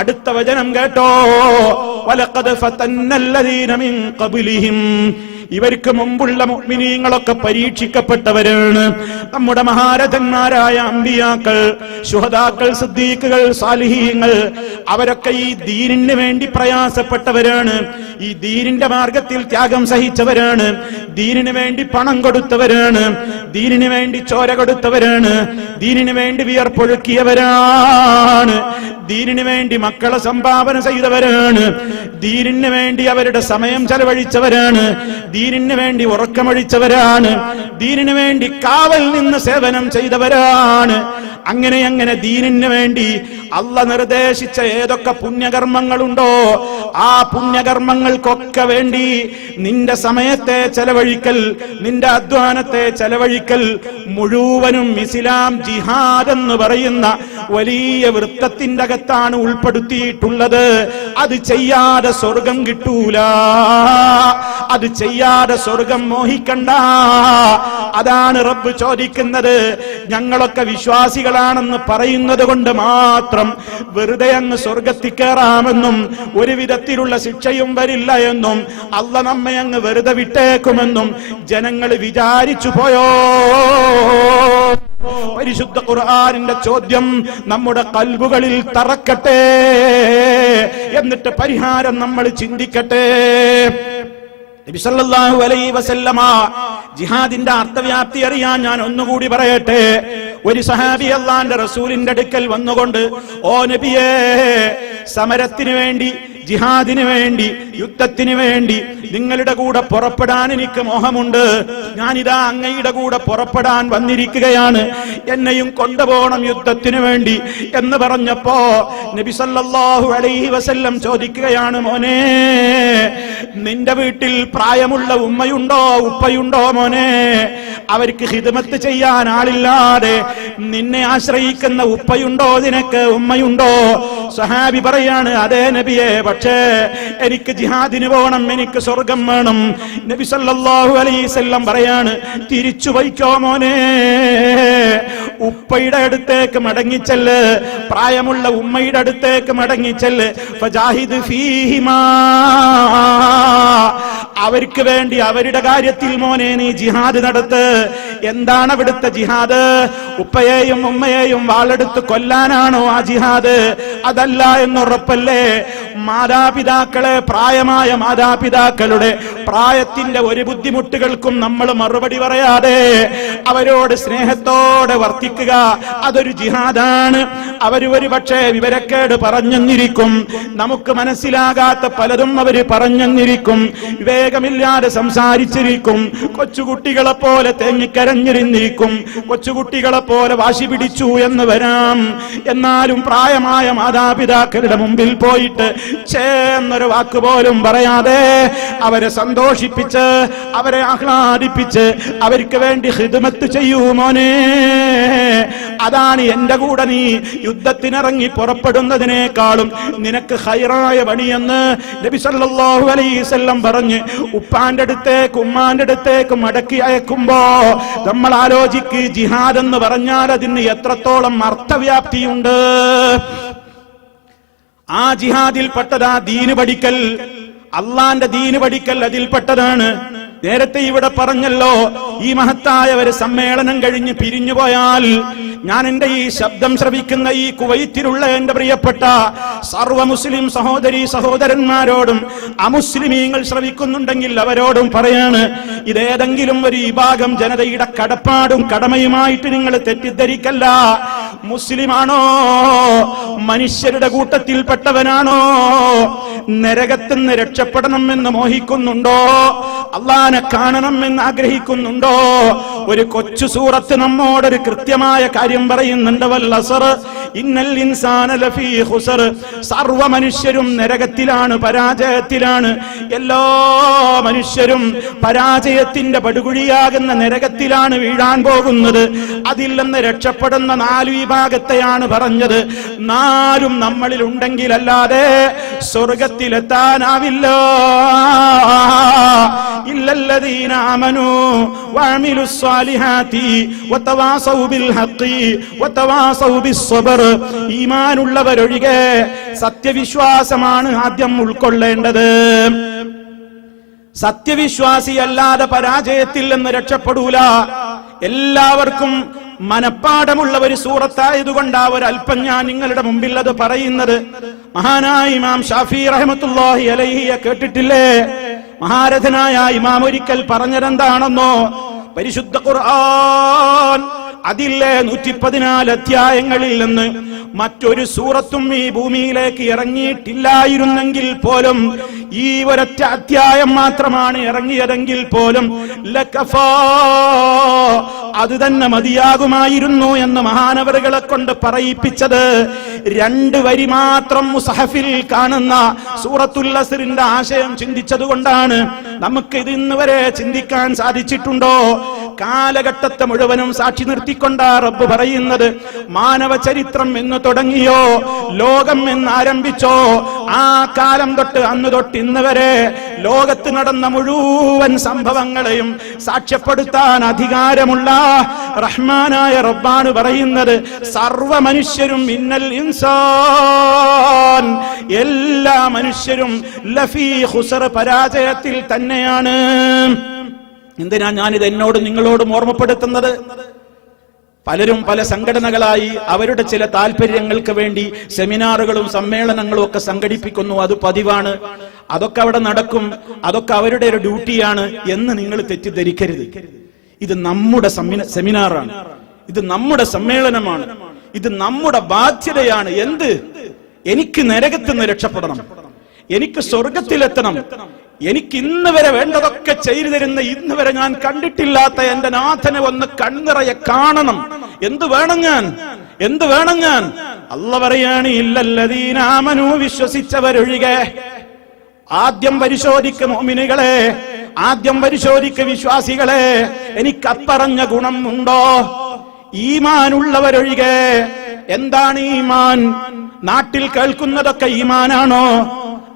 അടുത്ത വചനം കേട്ടോ. വലഖദ് ഫതന്നല്ലദീന മിൻ ഖബ്ലിഹിം, ഇവർക്ക് മുമ്പുള്ള മുഅ്മിനീങ്ങളൊക്കെ പരീക്ഷിക്കപ്പെട്ടവരാണ്. നമ്മുടെ മഹാരഥന്മാരായ അമ്പിയാക്കൾ, ശുഹദാക്കൾ, സിദ്ദീഖുകൾ, സാലിഹീങ്ങൾ അവരൊക്കെ ഈ ദീനിന് വേണ്ടി പ്രയാസപ്പെട്ടവരാണ്. ഈ ദീനിന്റെ മാർഗത്തിൽ ത്യാഗം സഹിച്ചവരാണ്. ദീനിന് വേണ്ടി പണം കൊടുത്തവരാണ്. ദീനിന് വേണ്ടി ചോര കൊടുത്തവരാണ്. ദീനിന് വേണ്ടി വിയർപ്പൊഴുക്കിയവരാണ്. ദീനിന് വേണ്ടി മക്കളെ സംഭാവന ചെയ്തവരാണ്. ദീനിന് വേണ്ടി അവരുടെ സമയം ചെലവഴിച്ചവരാണ്. ദീനിന് വേണ്ടി ഉറക്കമൊഴിച്ചവരാണ്. ദീനിന് വേണ്ടി കാവൽ നിന്ന് സേവനം ചെയ്തവരാണ്. അങ്ങനെ ദീനിന് വേണ്ടി അള്ളാഹ് നിർദ്ദേശിച്ച ഏതൊക്കെ പുണ്യകർമ്മങ്ങളുണ്ടോ ആ പുണ്യകർമ്മങ്ങൾക്കൊക്കെ വേണ്ടി നിന്റെ സമയത്തെ ചെലവഴിക്കൽ, നിന്റെ അധ്വാനത്തെ ചെലവഴിക്കൽ മുഴുവനും ഇസ്ലാം ജിഹാദ് എന്ന് പറയുന്ന വലിയ വൃത്തത്തിന്റെ അകത്താണ് ഉൾപ്പെടുത്തിയിട്ടുള്ളത്. അത് ചെയ്യാതെ സ്വർഗം കിട്ടൂല. അത് ചെയ്യാതെ സ്വർഗം മോഹിക്കണ്ട. അതാണ് റബ്ബ് ചോദിക്കുന്നത്. ഞങ്ങളൊക്കെ വിശ്വാസികളാണെന്ന് പറയുന്നത് കൊണ്ട് മാത്രം വെറുതെ അങ്ങ് സ്വർഗത്തിൽ കയറാമെന്നും ഒരു വിധത്തിലുള്ള ശിക്ഷയും വരില്ല എന്നും അള്ളാഹ് നമ്മെ അങ്ങ് വെറുതെ വിട്ടേക്കുമെന്നും ജനങ്ങൾ വിചാരിച്ചു പോയോ? പരിശുദ്ധ ഖുർആനിന്റെ ചോദ്യം നമ്മുടെ ഖൽബുകളിൽ തറക്കട്ടെ. എന്നിട്ട് പരിഹാരം നമ്മൾ ചിന്തിക്കട്ടെ. നബി സല്ലല്ലാഹു അലൈഹി വസല്ലമ ജിഹാദിന്റെ അർത്ഥവ്യാപ്തി അറിയാൻ ഞാൻ ഒന്നുകൂടി പറയട്ടെ. ഒരു സഹാബി അല്ലാഹുവിന്റെ റസൂലിന്റെ അടുക്കൽ വന്നുകൊണ്ട്, ഓ നബിയേ, സമരത്തിന് വേണ്ടി, ജിഹാദിന് വേണ്ടി, യുദ്ധത്തിന് വേണ്ടി നിങ്ങളുടെ കൂടെ പുറപ്പെടാൻ എനിക്ക് മോഹമുണ്ട്. ഞാനിതാ അങ്ങയുടെ കൂടെ പുറപ്പെടാൻ വന്നിരിക്കുകയാണ്. എന്നെയും കൊണ്ടുപോകണം യുദ്ധത്തിന് വേണ്ടി എന്ന് പറഞ്ഞപ്പോ നബി സല്ലല്ലാഹു അലൈഹി വസല്ലം ചോദിക്കുകയാണ്, മോനെ, നിന്റെ വീട്ടിൽ പ്രായമുള്ള ഉമ്മയുണ്ടോ ഉപ്പയുണ്ടോ മോനെ? അവർക്ക് ഖിദ്മത്ത് ചെയ്യാൻ ആളില്ലാതെ നിന്നെ ആശ്രയിക്കുന്ന ഉപ്പയുണ്ടോ നിനക്ക്, ഉമ്മയുണ്ടോ? സഹാബി പറയാണ്, അതേ നബിയെ, പക്ഷേ എനിക്ക് ജിഹാദിന് പോകണം, എനിക്ക് സ്വർഗം വേണം. നബി സല്ലല്ലാഹു അലൈഹി വസല്ലം പറയാണ്, തിരിച്ചു വയ്ക്കോ മോനെ, ഉപ്പയുടെ അടുത്തേക്ക് മടങ്ങിച്ചെല്ല്, പ്രായമുള്ള ഉമ്മയുടെ അടുത്തേക്ക് മടങ്ങിച്ചെല്ല്. ഫജാഹിദ് ഫീഹിമാ, അവർക്ക് വേണ്ടി അവരുടെ കാര്യത്തിൽ മോനെ നീ ജിഹാദ് നടത്ത്. എന്താണ് അവിടുത്തെ ജിഹാദ്? ഉപ്പയെയും ഉമ്മയെയും വാളെടുത്ത് കൊല്ലാനാണോ ആ ജിഹാദ്? അതല്ല എന്നുറപ്പല്ലേ? മാതാപിതാക്കളെ, പ്രായമായ മാതാപിതാക്കളുടെ പ്രായത്തിന്റെ ഒരു ബുദ്ധിമുട്ടുകൾക്കും നമ്മൾ മറുപടി പറയാതെ അവരോട് സ്നേഹത്തോടെ വർത്തിക്കുക, അതൊരു ജിഹാദാണ്. അവര് ഒരു പക്ഷേ വിവരക്കേട് പറഞ്ഞെന്നിരിക്കും, നമുക്ക് മനസ്സിലാകാത്ത പലതും അവര് പറഞ്ഞെന്നിരിക്കും, വിവേകമില്ലാതെ സംസാരിച്ചിരിക്കും, കൊച്ചുകുട്ടികളെ പോലെ തേങ്ങിക്കരഞ്ഞിരുന്നിരിക്കും, കൊച്ചുകുട്ടികളെ പോലെ വാശി പിടിച്ചു എന്ന് വരാം. എന്നാലും പ്രായമായ മാതാപിതാക്കളുടെ മുമ്പിൽ പോയിട്ട് എന്നൊരു വാക്ക് പോലും പറയാതെ അവരെ സന്തോഷിപ്പിച്ച്, അവരെ ആഹ്ലാദിപ്പിച്ച് അവർക്ക് വേണ്ടി ഖിദ്മത്ത് ചെയ്യൂ മോനെ. അതാണ് എന്റെ കൂടെ നീ യുദ്ധത്തിനിറങ്ങി പുറപ്പെടുന്നതിനേക്കാളും നിനക്ക് ഖൈറായ പണിയെന്ന് നബി സല്ലല്ലാഹു അലൈഹി വസല്ലം പറഞ്ഞ് ഉപ്പാന്റെ അടുത്തേക്ക് ഉമ്മാന്റെ അടുത്തേക്ക് മടക്കി അയക്കുമ്പോ നമ്മൾ ആലോചിക്ക്, ജിഹാദ് എന്ന് പറഞ്ഞാൽ അതിന് എത്രത്തോളം അർത്ഥവ്യാപ്തിയുണ്ട്. ആ ജിഹാദിൽ പെട്ടതാ ദീന് പഠിക്കൽ, അള്ളാന്റെ ദീന് പഠിക്കൽ അതിൽപ്പെട്ടതാണ്. നേരത്തെ ഇവിടെ പറഞ്ഞല്ലോ, ഈ മഹത്തായ ഒരു സമ്മേളനം കഴിഞ്ഞ് പിരിഞ്ഞുപോയാൽ ഞാൻ എന്റെ ഈ ശബ്ദം ശ്രവിക്കുന്ന ഈ കുവൈത്തിലുള്ള എന്റെ പ്രിയപ്പെട്ട സർവ്വ മുസ്ലിം സഹോദരീ സഹോദരന്മാരോടും അമുസ്ലിമീങ്ങൾ ശ്രവിക്കുന്നുണ്ടെങ്കിൽ അവരോടും പറയാണ്, ഇതേതെങ്കിലും ഒരു വിഭാഗം ജനതയുടെ കടപ്പാടും കടമയുമായിട്ട് നിങ്ങൾ തെറ്റിദ്ധരിക്കല്ല. മുസ്ലിമാണോ, മനുഷ്യരുടെ കൂട്ടത്തിൽപ്പെട്ടവനാണോ, നരകത്തിന്ന് രക്ഷപ്പെടണം എന്ന് മോഹിക്കുന്നുണ്ടോ, അള്ളാനെ കാണണം എന്ന് ആഗ്രഹിക്കുന്നുണ്ടോ? ഒരു കൊച്ചു സൂറത്ത് നമ്മോടൊരു കൃത്യമായ കാര്യം പറയുന്നുണ്ട്, വൽ അസ്ർ ഇന്നൽ ഇൻസാന ലഫീ ഖുസ്ർ. സർവ്വ മനുഷ്യരും നരകത്തിലാണ്, പരാജയത്തിലാണ്. എല്ലാ മനുഷ്യരും പരാജയത്തിന്റെ പടുകുഴിയാകുന്ന നരകത്തിലാണ് വീഴാൻ പോകുന്നത്. അതിൽ നിന്ന് രക്ഷപ്പെടുന്ന 4 വിഭാഗത്തെയാണ് പറഞ്ഞത്. 4 നമ്മളിൽ ഉണ്ടെങ്കിലല്ലാതെ സ്വർഗത്തിലെത്താനാവില്ല. ഇല്ലല്ലദീന ആമനൂ വഅമിലുസ് സ്വാലിഹാത്തി വതവാസൗ ബിൽ ഹഖി വതവാസൗ ബിസ്സബ്ർ. ഈമാനുള്ളവരൊഴികെ സത്യവിശ്വാസമാണ് ആദ്യം ഉൾക്കൊള്ളേണ്ടത്. സത്യവിശ്വാസിയല്ലാതെ പരാജയത്തിൽ നിന്ന് രക്ഷപ്പെടൂല. എല്ലാവർക്കും മനപ്പാഠമുള്ള ഒരു സൂറത്തായതുകൊണ്ട് ആ ഒരല്പം ഞാൻ നിങ്ങളുടെ മുമ്പിൽ അത് പറയുന്നത്. മഹാനായ ഇമാം ഷാഫി റഹ്മത്തുള്ളാഹി അലൈഹിയെ കേട്ടിട്ടില്ലേ? മഹാരഥനായ ഇമാം ഒരിക്കൽ പറഞ്ഞതെന്താണെന്നോ, പരിശുദ്ധ ഖുർആൻ അതിലെ 114 അധ്യായങ്ങളിൽ നിന്ന് മറ്റൊരു സൂറത്തും ഈ ഭൂമിയിലേക്ക് ഇറങ്ങിയിട്ടില്ലായിരുന്നെങ്കിൽ പോലും, ഈ ഒരൊറ്റ അധ്യായം മാത്രമാണ് ഇറങ്ങിയതെങ്കിൽ പോലും ലകഫാ, അത് തന്നെ മതിയാകുമായിരുന്നു എന്ന് മഹാനവറുകളെ കൊണ്ട് പറയിപ്പിച്ചത് 2 വരി മാത്രം മുസ്ഹഫിൽ കാണുന്ന സൂറത്തുൽ അസ്റിന്റെ ആശയം ചിന്തിച്ചതുകൊണ്ടാണ്. നമുക്ക് ഇത് ഇന്ന് വരെ ചിന്തിക്കാൻ സാധിച്ചിട്ടുണ്ടോ? കാലഘട്ടത്തെ മുഴുവനും സാക്ഷി നിർത്തിക്കൊണ്ടാ റബ്ബ് പറയുന്നത്. മാനവ ചരിത്രം എന്ന് തുടങ്ങിയോ, ലോകം എന്ന് ആരംഭിച്ചോ, ആ കാലം തൊട്ട് അന്ന് തൊട്ട് ഇന്ന് വരെ ലോകത്ത് നടന്ന മുഴുവൻ സംഭവങ്ങളെയും സാക്ഷ്യപ്പെടുത്താൻ അധികാരമുള്ള റഹ്മാനായ റബ്ബാണ് പറയുന്നത്. സർവ മനുഷ്യരും ഇന്നൽ ഇൻസാൻ, എല്ലാ മനുഷ്യരും ലഫീ ഖുസ്ർ, പരാജയത്തിൽ തന്നെയാണ്. എന്തിനാ ഞാനിത് എന്നോടും നിങ്ങളോടും ഓർമ്മപ്പെടുത്തുന്നത്? പലരും പല സംഘടനകളായി അവരുടെ ചില താല്പര്യങ്ങൾക്ക് വേണ്ടി സെമിനാറുകളും സമ്മേളനങ്ങളും ഒക്കെ സംഘടിപ്പിക്കുന്നു. അത് പതിവാണ്, അതൊക്കെ അവിടെ നടക്കും, അതൊക്കെ അവരുടെ ഒരു ഡ്യൂട്ടിയാണ് എന്ന് നിങ്ങൾ തെറ്റിദ്ധരിക്കരുത്. ഇത് നമ്മുടെ സെമിനാറാണ്, ഇത് നമ്മുടെ സമ്മേളനമാണ്, ഇത് നമ്മുടെ ബാധ്യതയാണ്. എന്ത്? എനിക്ക് നരകത്തിൽ നിന്ന് രക്ഷപ്പെടണം, എനിക്ക് സ്വർഗത്തിലെത്തണം, എനിക്ക് ഇന്ന് വരെ വേണ്ടതൊക്കെ ചെയ്തു തരുന്ന, ഇന്ന് വരെ ഞാൻ കണ്ടിട്ടില്ലാത്ത എന്റെ നാഥനെ ഒന്ന് കണ്ണിറയെ കാണണം. എന്ത് വേണം ഞാൻ? എന്ത് വേണം ഞാൻ? അല്ലാഹു പറയാണ്, ഇല്ലല്ലദീന ആമനൂ, വിശ്വസിച്ചവരൊഴികെ. ആദ്യം പരിശോധിക്ക് മുഅ്മിനുകളെ, ആദ്യം പരിശോധിക്ക് വിശ്വാസികളെ, എനിക്ക് അപ്പറഞ്ഞ ഗുണം ഉണ്ടോ? ഈമാനുള്ളവരൊഴികെ. എന്താണ് ഈമാൻ? നാട്ടിൽ കേൾക്കുന്നതൊക്കെ ഈമാനാണോ?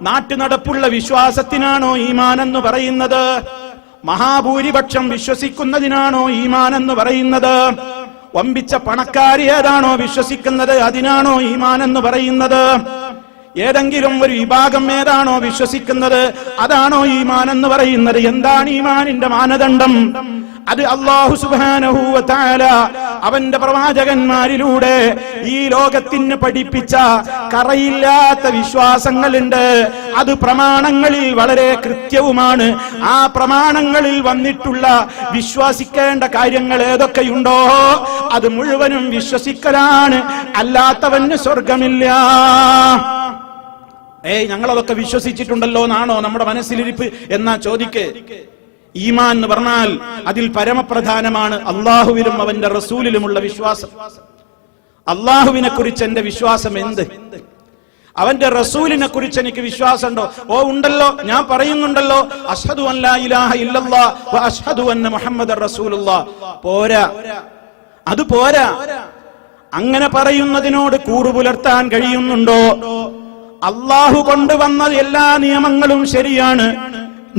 നാട്ടു നടപ്പുള്ള വിശ്വാസത്തിനാണോ ഈമാൻ എന്ന് പറയുന്നത്? മഹാഭൂരിപക്ഷം വിശ്വസിക്കുന്നതിനാണോ ഈമാൻ എന്ന് പറയുന്നത്? വമ്പിച്ച പണക്കാരി ഏതാണോ വിശ്വസിക്കുന്നത് അതിനാണോ ഈമാൻ എന്ന് പറയുന്നത്? ഏതെങ്കിലും ഒരു വിഭാഗം ഏതാണോ വിശ്വസിക്കുന്നത് അതാണോ ഈമാൻ എന്ന് പറയുന്നത്? എന്താണ് ഈമാനിന്റെ മാനദണ്ഡം? അത് അല്ലാഹു സുബ്ഹാനഹു വ തആല അവന്റെ പ്രവാചകന്മാരിലൂടെ ഈ ലോകത്തിന് പഠിപ്പിച്ച കറയില്ലാത്ത വിശ്വാസങ്ങളുണ്ട്. അത് പ്രമാണങ്ങളിൽ വളരെ കൃത്യവുമാണ്. ആ പ്രമാണങ്ങളിൽ വന്നിട്ടുള്ള വിശ്വസിക്കേണ്ട കാര്യങ്ങൾ ഏതൊക്കെയുണ്ടോ അത് മുഴുവനും വിശ്വസിക്കലാണ്. അല്ലാത്തവന് സ്വർഗമില്ല. ഞങ്ങളതൊക്കെ വിശ്വസിച്ചിട്ടുണ്ടല്ലോ എന്നാണോ നമ്മുടെ മനസ്സിലിരിപ്പ് എന്നാ ചോദിക്കേ. ഈമാൻ എന്ന് പറഞ്ഞാൽ അതിൽ പരമപ്രധാനമാണ് അള്ളാഹുവിലും അവന്റെ റസൂലിലുമുള്ള വിശ്വാസം. അള്ളാഹുവിനെ കുറിച്ച് എന്റെ വിശ്വാസം എന്ത്? അവന്റെ റസൂലിനെ കുറിച്ച് എനിക്ക് വിശ്വാസമുണ്ടോ? ഉണ്ടല്ലോ, ഞാൻ പറയുന്നുണ്ടല്ലോ, അഷ്ഹദു അൻ ലാ ഇലാഹ ഇല്ലല്ലാഹ് വ അഷ്ഹദു അന്ന മുഹമ്മദർ റസൂലുള്ളാഹ്. പോരാ, അത് പോരാ. അങ്ങനെ പറയുന്നതിനോട് കൂറുപുലർത്താൻ കഴിയുന്നുണ്ടോ? അള്ളാഹു കൊണ്ടുവന്ന എല്ലാ നിയമങ്ങളും ശരിയാണ്.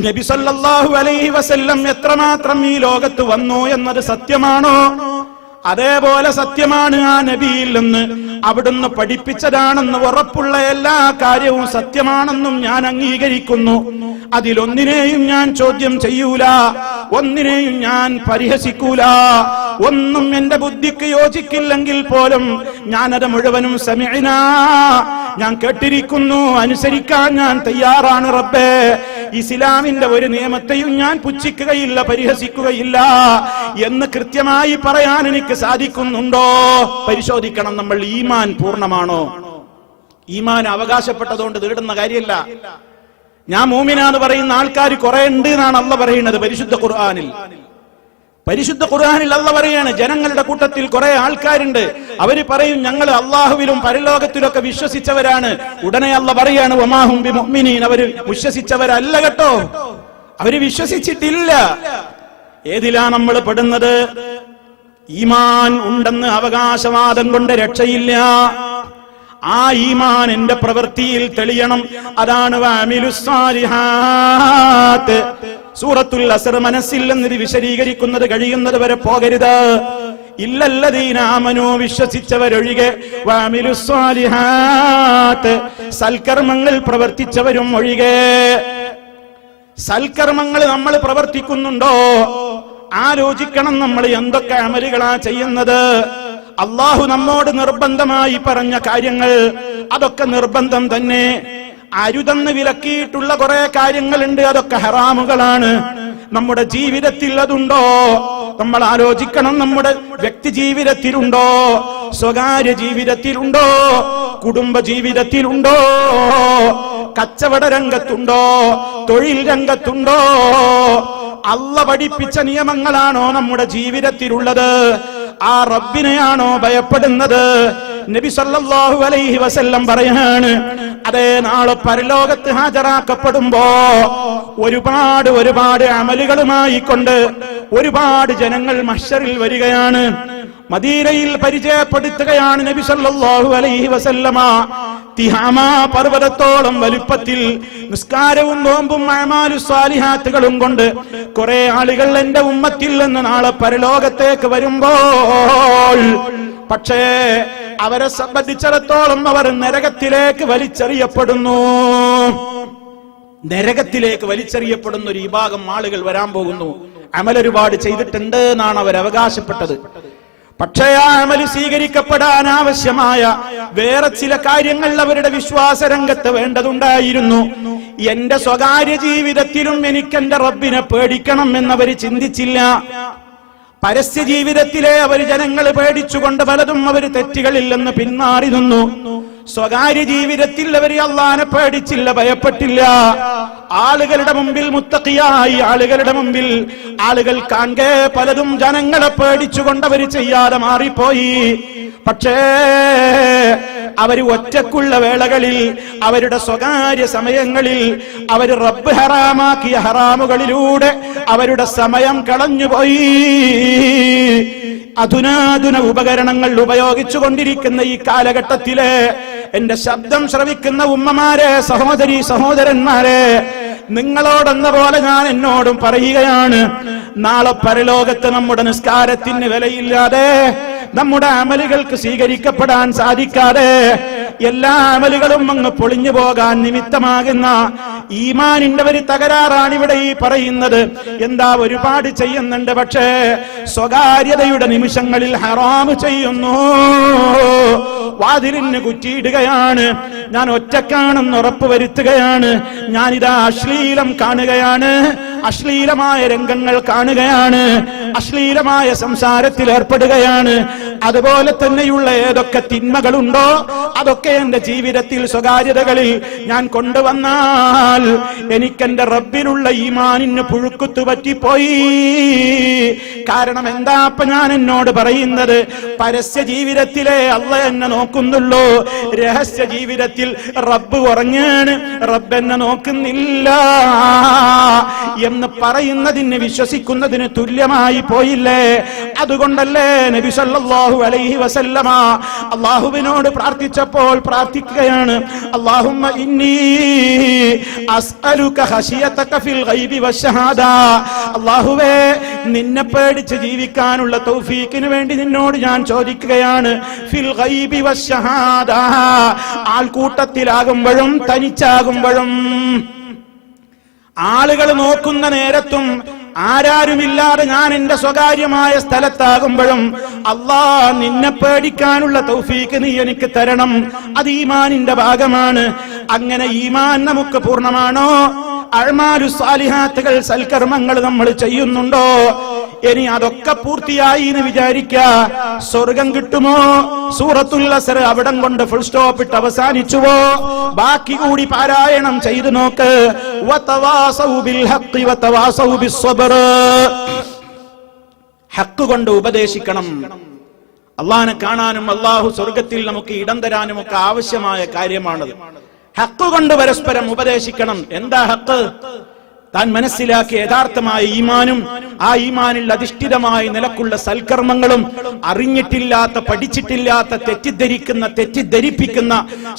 നബി സല്ലല്ലാഹു അലൈഹി വസല്ലം എത്രമാത്രം ഈ ലോകത്ത് വന്നു എന്നത് സത്യമാണോ? അതേപോലെ സത്യമാണ് ആ നബിയിൽ നിന്ന് അവിടുന്ന് പഠിപ്പിച്ചതാണെന്ന് ഉറപ്പുള്ള എല്ലാ കാര്യവും സത്യമാണെന്നും ഞാൻ അംഗീകരിക്കുന്നു. അതിലൊന്നിനെയും ഞാൻ ചോദ്യം ചെയ്യൂല, ഒന്നിനെയും ഞാൻ പരിഹസിക്കൂല. ഒന്നും എന്റെ ബുദ്ധിക്ക് യോജിക്കില്ലെങ്കിൽ പോലും ഞാനത് മുഴുവനും സമിഅനാ, ഞാൻ കേട്ടിരിക്കുന്നു, അനുസരിക്കാൻ ഞാൻ തയ്യാറാണ്. റബ്ബേ, ഇസ്ലാമിന്റെ ഒരു നിയമത്തെയും ഞാൻ പുച്ഛിക്കുകയില്ല, പരിഹസിക്കുകയില്ല എന്ന് കൃത്യമായി പറയാൻ എനിക്ക് സാധിക്കുന്നുണ്ടോ? പരിശോധിക്കണം നമ്മൾ. ഈമാൻ പൂർണ്ണമാണോ? ഈമാൻ അവകാശപ്പെട്ടതുകൊണ്ട് നേടുന്ന കാര്യമല്ല. ഞാൻ മൂമിനാന്ന് പറയുന്ന ആൾക്കാർ കുറെ ഉണ്ട് എന്നാണ് അല്ലാഹു പറയുന്നത് പരിശുദ്ധ ഖുർആനിൽ. പരിശുദ്ധ ഖുർആനിൽ അല്ലാഹു പറയാണ്, ജനങ്ങളുടെ കൂട്ടത്തിൽ കുറെ ആൾക്കാരുണ്ട്, അവര് പറയും ഞങ്ങൾ അള്ളാഹുവിലും പരലോകത്തിലൊക്കെ വിശ്വസിച്ചവരാണ്. ഉടനെ അല്ലാഹു പറയാണ്, വമാഹും ബിമുഅ്മിനീൻ, അവര് വിശ്വസിച്ചവരല്ല കേട്ടോ, അവര് വിശ്വസിച്ചിട്ടില്ല. ഏതിലാ നമ്മൾ പെടുന്നത്? ഈമാൻ ഉണ്ടെന്ന് അവകാശവാദം കൊണ്ട് രക്ഷയില്ല. ആ ഈമാൻ എന്റെ പ്രവൃത്തിയിൽ തെളിയണം. അതാണ് വഅമിലുസ്സാലിഹാത്ത്. സൂറത്തുൽ അസ്ർ മനസ്സിൽ നിന്ന് വിശദീകരിക്കുന്നത് കഴിയുന്നത് വരെ പോകരുത്. ഇല്ലല്ലദീന ആമനൂ, വിശ്വസിച്ചവരൊഴികെ, വഅമിലുസ്സാലിഹാത്ത്, സൽക്കർമ്മങ്ങൾ പ്രവർത്തിച്ചവരും ഒഴികെ. സൽക്കർമ്മങ്ങൾ നമ്മൾ പ്രവർത്തിക്കുന്നുണ്ടോ? ആലോചിക്കണം നമ്മൾ എന്തൊക്കെ അമലുകളാ ചെയ്യുന്നത്. അള്ളാഹു നമ്മോട് നിർബന്ധമായി പറഞ്ഞ കാര്യങ്ങൾ അതൊക്കെ നിർബന്ധം തന്നെ. അരുതെന്ന് വിലക്കിയിട്ടുള്ള കുറെ കാര്യങ്ങളുണ്ട്, അതൊക്കെ ഹറാമുകളാണ്. നമ്മുടെ ജീവിതത്തിൽ അതുണ്ടോ? നമ്മൾ ആലോചിക്കണം. നമ്മുടെ വ്യക്തി ജീവിതത്തിലുണ്ടോ? സ്വകാര്യ ജീവിതത്തിലുണ്ടോ? കുടുംബ ജീവിതത്തിലുണ്ടോ? കച്ചവട രംഗത്തുണ്ടോ? തൊഴിൽ രംഗത്തുണ്ടോ? അള്ള പഠിപ്പിച്ച നിയമങ്ങളാണോ നമ്മുടെ ജീവിതത്തിലുള്ളത്? ആ റബ്ബിനെയാണോ ഭയപ്പെടുന്നത്? നബി സല്ലല്ലാഹു അലൈഹി വസല്ലം പറയാണ്, അതേ നാളെ പരലോകത്ത് ഹാജരാക്കപ്പെടുമ്പോ ഒരുപാട് അമലുകളുമായി കൊണ്ട് ഒരുപാട് ജനങ്ങൾ മഹ്ശറിൽ വരികയാണ്. മദീനയിൽ പരിചയപ്പെടുത്തുകയാണ് നബി സല്ലല്ലാഹു അലൈഹി വസല്ലമ, തിഹാമ പർവ്വതത്തോളം വലുപ്പത്തിൽ നിസ്കാരവും നോമ്പും അഅമാലു സ്വാലിഹാത്തുകളും കൊണ്ട് കുറെ ആളുകൾ എന്റെ ഉമ്മത്തിൽ നിന്ന് നാളെ പരലോകത്തേക്ക് വരുമ്പോൾ, പക്ഷേ അവരെ സംബന്ധിച്ചിടത്തോളം അവർ നരകത്തിലേക്ക് വലിച്ചെറിയപ്പെടുന്നു. നരകത്തിലേക്ക് വലിച്ചെറിയപ്പെടുന്ന ഒരു വിഭാഗം ആളുകൾ വരാൻ പോകുന്നു. അമൽ ഒരുപാട് ചെയ്തിട്ടുണ്ട് എന്നാണ് അവർ അവകാശപ്പെട്ടത്. പക്ഷേ ആ അമല് സ്വീകരിക്കപ്പെടാൻ ആവശ്യമായ വേറെ ചില കാര്യങ്ങൾ അവരുടെ വിശ്വാസ രംഗത്ത് വേണ്ടതുണ്ടായിരുന്നു. എന്റെ സ്വകാര്യ ജീവിതത്തിലും എനിക്ക് എന്റെ റബ്ബിനെ പേടിക്കണം എന്നവര് ചിന്തിച്ചില്ല. പരസ്യ ജീവിതത്തിലെ അവർ ജനങ്ങളെ പേടിച്ചുകൊണ്ട് പലതും അവർ തെറ്റുകളില്ലെന്ന് പിന്മാറി നിന്നു. സ്വകാര്യ ജീവിതത്തിൽ അവർ അല്ലാഹനെ പേടിച്ചില്ല, ഭയപ്പെട്ടില്ല. ആളുകളുടെ മുമ്പിൽ മുത്തഖിയായി, ആളുകളുടെ മുമ്പിൽ ആളുകൾ കാണെ പലതും ജനങ്ങളെ പേടിച്ചുകൊണ്ട് അവർ ചെയ്യാതെ മാറിപ്പോയി. പക്ഷേ അവര് ഒറ്റക്കുള്ള വേളകളിൽ, അവരുടെ സ്വകാര്യ സമയങ്ങളിൽ അവര് റബ്ബ് ഹറാമാക്കിയ ഹറാമുകളിലൂടെ അവരുടെ സമയം കളഞ്ഞുപോയി. അധുനാധുന ഉപകരണങ്ങൾ ഉപയോഗിച്ചു കൊണ്ടിരിക്കുന്ന ഈ കാലഘട്ടത്തിലെ എന്റെ ശബ്ദം ശ്രവിക്കുന്ന ഉമ്മമാരെ, സഹോദരി സഹോദരന്മാരെ, നിങ്ങളോടെന്ന പോലെ ഞാൻ എന്നോടും പറയുകയാണ്, നാളെ പരലോകത്ത് നമ്മുടെ നിസ്കാരത്തിന് വിലയില്ലാതെ, നമ്മുടെ അമലുകൾക്ക് സ്വീകരിക്കപ്പെടാൻ സാധിക്കാതെ, എല്ലാ അമലുകളും അങ്ങ് പൊളിഞ്ഞു പോകാൻ നിമിത്തമാകുന്ന ഈമാനിന്റെ ഒരു തകരാറാണ് ഇവിടെ ഈ പറയുന്നത്. എന്താ, ഒരുപാട് ചെയ്യുന്നുണ്ട്, പക്ഷേ സ്വകാര്യതയുടെ നിമിഷങ്ങളിൽ ഹറാമ് ചെയ്യുന്നു. വാതിലിന് കുറ്റിയിടുകയാണ്, ഞാൻ ഒറ്റക്കാണെന്ന് ഉറപ്പ് വരുത്തുകയാണ്, ഞാനിതാ അശ്ലീലം കാണുകയാണ്, അശ്ലീലമായ രംഗങ്ങൾ കാണുകയാണ്, അശ്ലീലമായ സംസാരത്തിൽ ഏർപ്പെടുകയാണ്. അതുപോലെ തന്നെയുള്ള ഏതൊക്കെ തിന്മകളുണ്ടോ അതൊക്കെ എന്റെ ജീവിതത്തിൽ സ്വകാര്യതകളിൽ ഞാൻ കൊണ്ടുവന്നാൽ എനിക്കെന്റെ റബ്ബിലുള്ള ഈമാനിന് പുഴുക്കുത്തു പറ്റിപ്പോയി. കാരണം എന്താ അപ്പൊ ഞാൻ എന്നോട് പറയുന്നത്? പരസ്യ ജീവിതത്തിലെ അള്ള എന്നെ നോക്കുന്നുള്ളൂ, രഹസ്യ ജീവിതത്തിൽ റബ്ബ് ഉറങ്ങാണ്, റബ്ബ് എന്നെ നോക്കുന്നില്ല എന്ന് പറയുന്നതിന്, വിശ്വസിക്കുന്നതിന് തുല്യമായി പോയില്ലേ? അതുകൊണ്ടല്ലേ നബി സല്ലല്ലാഹു അലൈഹി വസല്ലമ അല്ലാഹുവിനോട് പ്രാർത്ഥിച്ചപ്പോൾ പ്രാർത്ഥിക്കുകയാണ്, അല്ലാഹുമ്മ ഇന്നി അസ്അലുക ഖശിയതക ഫിൽ ഗൈബി വശഹാദ. അല്ലാഹുവേ, നിന്നെ പേടിച്ച് ജീവിക്കാനുള്ള തൗഫീഖിന് വേണ്ടി നിന്നോട് ഞാൻ ചോദിക്കുകയാണ്. ഫിൽ ഗൈബി വശഹാദ, ആൾക്കൂട്ടത്തിലാകുമ്പോഴും തനിച്ചാകുമ്പോഴും, ആളുകൾ നോക്കുന്ന നേരത്തും ആരാരുമില്ലാതെ ഞാൻ എന്റെ സ്വകാര്യമായ സ്ഥലത്താകുമ്പോഴും അല്ലാ, നിന്നെ പേടിക്കാനുള്ള തൗഫീഖ് നീ എനിക്ക് തരണം. അത് ഈമാനിന്റെ ഭാഗമാണ്. അങ്ങനെ ഈമാൻ നമുക്ക് പൂർണ്ണമാണോ? അഅ്മാലു സ്വാലിഹാത്തുകൾ, സൽക്കർമ്മങ്ങൾ നമ്മൾ ചെയ്യുന്നുണ്ടോ? ഇനി അതൊക്കെ പൂർത്തിയായി എന്ന് വിചാരിക്കുക, സ്വർഗം കിട്ടുമോ? സൂറത്തുൽ അസ്ർ അവിടം കൊണ്ട് ഫുൾ സ്റ്റോപ്പ് ഇട്ട് അവസാനിച്ചുവോ? ബാക്കി കൂടി പാരായണം ചെയ്തു നോക്ക്. വതവാസൗ ബിൽ ഹഖ് വതവാസൗ ബിസ്സബ്ർ. ഹഖ് കൊണ്ട് ഉപദേശിക്കണം. അല്ലാഹനെ കാണാനും അല്ലാഹു സ്വർഗത്തിൽ നമുക്ക് ഇടം തരാനും ഒക്കെ ആവശ്യമായ കാര്യമാണത്. ഹഖ് കൊണ്ട് പരസ്പരം ഉപദേശിക്കണം. എന്താ ഹഖ്? താൻ മനസ്സിലാക്കിയ യഥാർത്ഥമായ ഈമാനും ആ ഈമാനിൽ അധിഷ്ഠിതമായി നിലക്കുള്ള സൽക്കർമ്മങ്ങളും, അറിഞ്ഞിട്ടില്ലാത്ത, പഠിച്ചിട്ടില്ലാത്ത, തെറ്റിദ്ധരിപ്പിക്കുന്ന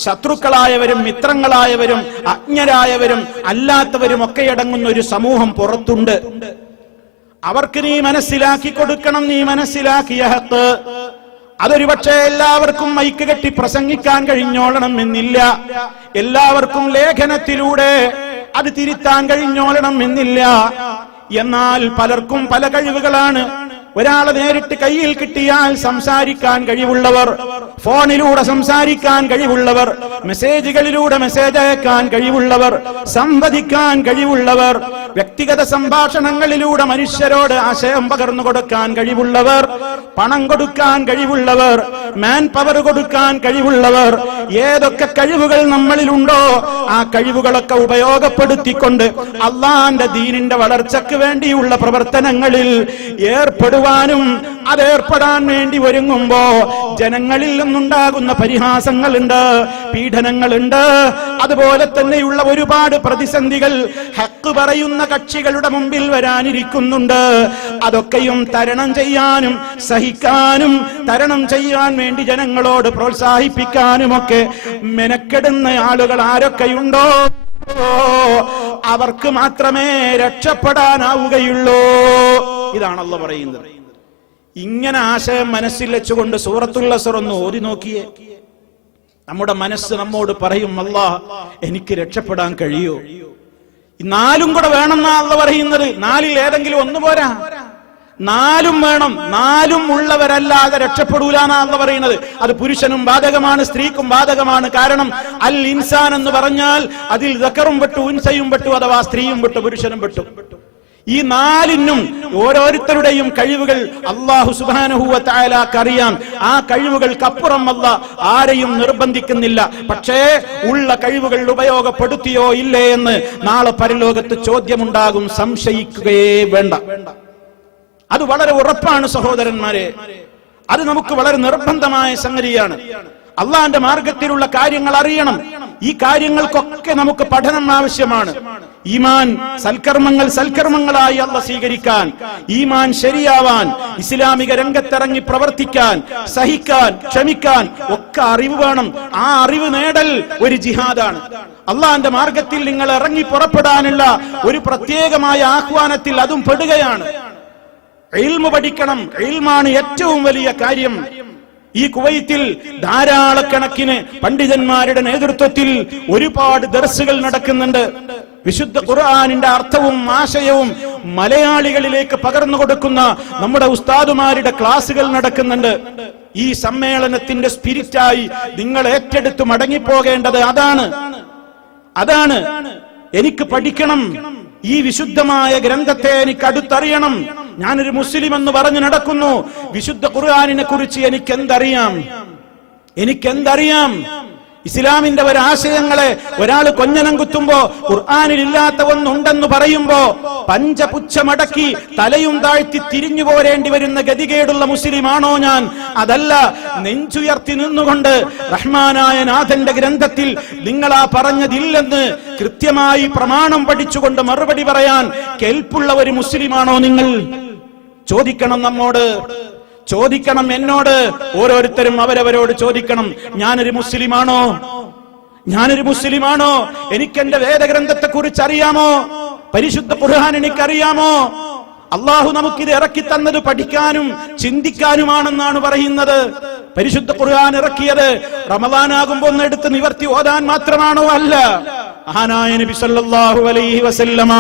ശത്രുക്കളായവരും മിത്രങ്ങളായവരും അജ്ഞരായവരും അല്ലാത്തവരും ഒക്കെ അടങ്ങുന്ന ഒരു സമൂഹം പുറത്തുണ്ട്. അവർക്ക് നീ മനസ്സിലാക്കി കൊടുക്കണം. നീ മനസ്സിലാക്കിയ ഹഖ് അതൊരു പക്ഷേ എല്ലാവർക്കും മൈക്ക് കെട്ടി പ്രസംഗിക്കാൻ കഴിഞ്ഞോളണം എന്നില്ല. എല്ലാവർക്കും ലേഖനത്തിലൂടെ അത് തിരുത്താൻ കഴിഞ്ഞോളണം എന്നില്ല. എന്നാൽ പലർക്കും പല കഴിവുകളാണ്. ഒരാളെ നേരിട്ട് കയ്യിൽ കിട്ടിയാൽ സംസാരിക്കാൻ കഴിവുള്ളവർ, ഫോണിലൂടെ സംസാരിക്കാൻ കഴിവുള്ളവർ, മെസ്സേജുകളിലൂടെ മെസ്സേജ് അയക്കാൻ കഴിവുള്ളവർ, സംവദിക്കാൻ കഴിവുള്ളവർ, വ്യക്തിഗത സംഭാഷണങ്ങളിലൂടെ മനുഷ്യരോട് ആശയം പകർന്നു കൊടുക്കാൻ കഴിവുള്ളവർ, പണം കൊടുക്കാൻ കഴിവുള്ളവർ, മാൻ പവർ കൊടുക്കാൻ കഴിവുള്ളവർ, ഏതൊക്കെ കഴിവുകൾ നമ്മളിലുണ്ടോ ആ കഴിവുകളൊക്കെ ഉപയോഗപ്പെടുത്തിക്കൊണ്ട് അള്ളാന്റെ ദീനിന്റെ വളർച്ചയ്ക്ക് വേണ്ടിയുള്ള പ്രവർത്തനങ്ങളിൽ ഏർപ്പെടുവാനും അതേർപ്പെടാൻ വേണ്ടി ഒരുങ്ങുമ്പോ ജനങ്ങളിൽ നിന്നുണ്ടാകുന്ന പരിഹാസങ്ങളുണ്ട്, പീഡനങ്ങളുണ്ട്, അതുപോലെ തന്നെയുള്ള ഒരുപാട് പ്രതിസന്ധികൾ ഹക്ക് പറയുന്ന കക്ഷികളുടെ മുമ്പിൽ വരാനിരിക്കുന്നുണ്ട്. അതൊക്കെയും തരണം ചെയ്യാനും സഹിക്കാനും തരണം ചെയ്യാൻ വേണ്ടി ജനങ്ങളോട് പ്രോത്സാഹിപ്പിക്കാനുമൊക്കെ മെനക്കെടുന്ന ആളുകൾ ആരൊക്കെയുണ്ടോ അവർക്ക് മാത്രമേ രക്ഷപ്പെടാനാവുകയുള്ളൂ. ഇതാണ് അല്ലാഹു പറയുന്നത്. ഇങ്ങനെ ആശയം മനസ്സിൽ വെച്ചുകൊണ്ട് സൂറത്തുൽ അസ്ർ ഒന്ന് ഓതി നോക്കിയേ. നമ്മുടെ മനസ്സ് നമ്മോട് പറയും, അല്ലാഹ് എനിക്ക് രക്ഷപ്പെടാൻ കഴിയോ? നാലും കൂടെ വേണമെന്നാ അല്ലാഹു പറയുന്നത്. നാലിൽ ഏതെങ്കിലും ഒന്ന് പോരാ, നാലും വേണം. നാലും ഉള്ളവരല്ലാതെ രക്ഷപ്പെടൂലാന്നാ അല്ലാഹു പറയുന്നത്. അത് പുരുഷനും ബാധകമാണ്, സ്ത്രീക്കും ബാധകമാണ്. കാരണം അൽ ഇൻസാൻ എന്ന് പറഞ്ഞാൽ അതിൽ ദക്കറും പെട്ടു, ഉൻസയും പെട്ടു, അഥവാ സ്ത്രീയും പെട്ടു, പുരുഷനും പെട്ടു. ഈ നാലിനും ഓരോരുത്തരുടെയും കഴിവുകൾ അല്ലാഹു സുബ്ഹാനഹു വ തആലക്ക് അറിയാം. ആ കഴിവുകൾക്കപ്പുറം അല്ലാഹ് ആരെയും നിർബന്ധിക്കുന്നില്ല. പക്ഷേ ഉള്ള കഴിവുകൾ ഉപയോഗപ്പെടുത്തിയോ ഇല്ലേ എന്ന് നാളെ പരലോകത്ത് ചോദ്യമുണ്ടാകും. സംശയിക്കുകയേ വേണ്ട. അത് വളരെ ഉറപ്പാണ് സഹോദരന്മാരെ. അത് നമുക്ക് വളരെ നിർബന്ധമായ സംഗതിയാണ്. അള്ളാന്റെ മാർഗത്തിലുള്ള കാര്യങ്ങൾ അറിയണം. ഈ കാര്യങ്ങൾക്കൊക്കെ നമുക്ക് പഠനം ആവശ്യമാണ്. ഈമാൻ സൽക്കർമ്മങ്ങൾ സൽക്കർമ്മങ്ങളായി അല്ലാഹ് സ്വീകരിക്കാൻ, ഈമാൻ ശരിയാവാൻ, ഇസ്ലാമിക രംഗത്തിറങ്ങി പ്രവർത്തിക്കാൻ, സഹിക്കാൻ, ക്ഷമിക്കാൻ ഒക്കെ അറിവ് വേണം. ആ അറിവ് നേടൽ ഒരു ജിഹാദാണ്. അള്ളാന്റെ മാർഗത്തിൽ നിങ്ങൾ ഇറങ്ങി പുറപ്പെടാനുള്ള ഒരു പ്രത്യേകമായ ആഹ്വാനത്തിൽ അതും പെടുകയാണ്. ഇൽമു പഠിക്കണം. ഇൽമാണ് ഏറ്റവും വലിയ കാര്യം. ഈ കുവൈത്തിൽ ധാരാളക്കണക്കിന് പണ്ഡിതന്മാരുടെ നേതൃത്വത്തിൽ ഒരുപാട് ദർസുകൾ നടക്കുന്നുണ്ട്. വിശുദ്ധ ഖുർആനിന്റെ അർത്ഥവും ആശയവും മലയാളികളിലേക്ക് പകർന്നു കൊടുക്കുന്ന നമ്മുടെ ഉസ്താദുമാരുടെ ക്ലാസുകൾ നടക്കുന്നുണ്ട്. ഈ സമ്മേളനത്തിന്റെ സ്പിരിറ്റായി നിങ്ങൾ ഏറ്റെടുത്ത് മടങ്ങിപ്പോകേണ്ടത് അതാണ്. എനിക്ക് പഠിക്കണം. ഈ വിശുദ്ധമായ ഗ്രന്ഥത്തെ എനിക്ക് അടുത്തറിയണം. ഞാനൊരു മുസ്ലിം എന്ന് പറഞ്ഞു നടക്കുന്നു. വിശുദ്ധ ഖുർആനിനെ കുറിച്ച് എനിക്കെന്തറിയാം? ഇസ്ലാമിന്റെ ഒരാശയങ്ങളെ ഒരാൾ കൊഞ്ഞനം കുത്തുമ്പോ ഖുർആനിൽ ഇല്ലാത്ത ഒന്നുണ്ടെന്ന് പറയുമ്പോ പഞ്ചപുച്ഛമടക്കി തലയും താഴ്ത്തി തിരിഞ്ഞു പോരേണ്ടി വരുന്ന ഗതികേടുള്ള മുസ്ലിമാണോ ഞാൻ? അതല്ല. നെഞ്ചുയർത്തി നിന്നുകൊണ്ട് റഹ്മാനായ നാഥന്റെ ഗ്രന്ഥത്തിൽ നിങ്ങളാ പറഞ്ഞതില്ലെന്ന് കൃത്യമായി പ്രമാണം പഠിച്ചുകൊണ്ട് മറുപടി പറയാൻ കെൽപ്പുള്ള ഒരു മുസ്ലിമാണോ നിങ്ങൾ? ചോദിക്കണം. നമ്മോട് ചോദിക്കണം. എന്നോട് ഓരോരുത്തരും അവരവരോട് ചോദിക്കണം. ഞാനൊരു മുസ്ലിമാണോ? എനിക്ക് എന്റെ വേദഗ്രന്ഥത്തെ കുറിച്ച് അറിയാമോ? പരിശുദ്ധ ഖുർആൻ എനിക്കറിയാമോ? അള്ളാഹു നമുക്കിത് ഇറക്കി തന്നത് പഠിക്കാനും ചിന്തിക്കാനുമാണെന്നാണ് പറയുന്നത്. പരിശുദ്ധ ഖുർആൻ ഇറക്കിയത് റമദാനാകുമ്പോ ഒന്ന് എടുത്ത് നിവർത്തി ഓതാൻ മാത്രമാണോ? അല്ല. മഹാനായ നബി സല്ലല്ലാഹു അലൈഹി വസല്ലമ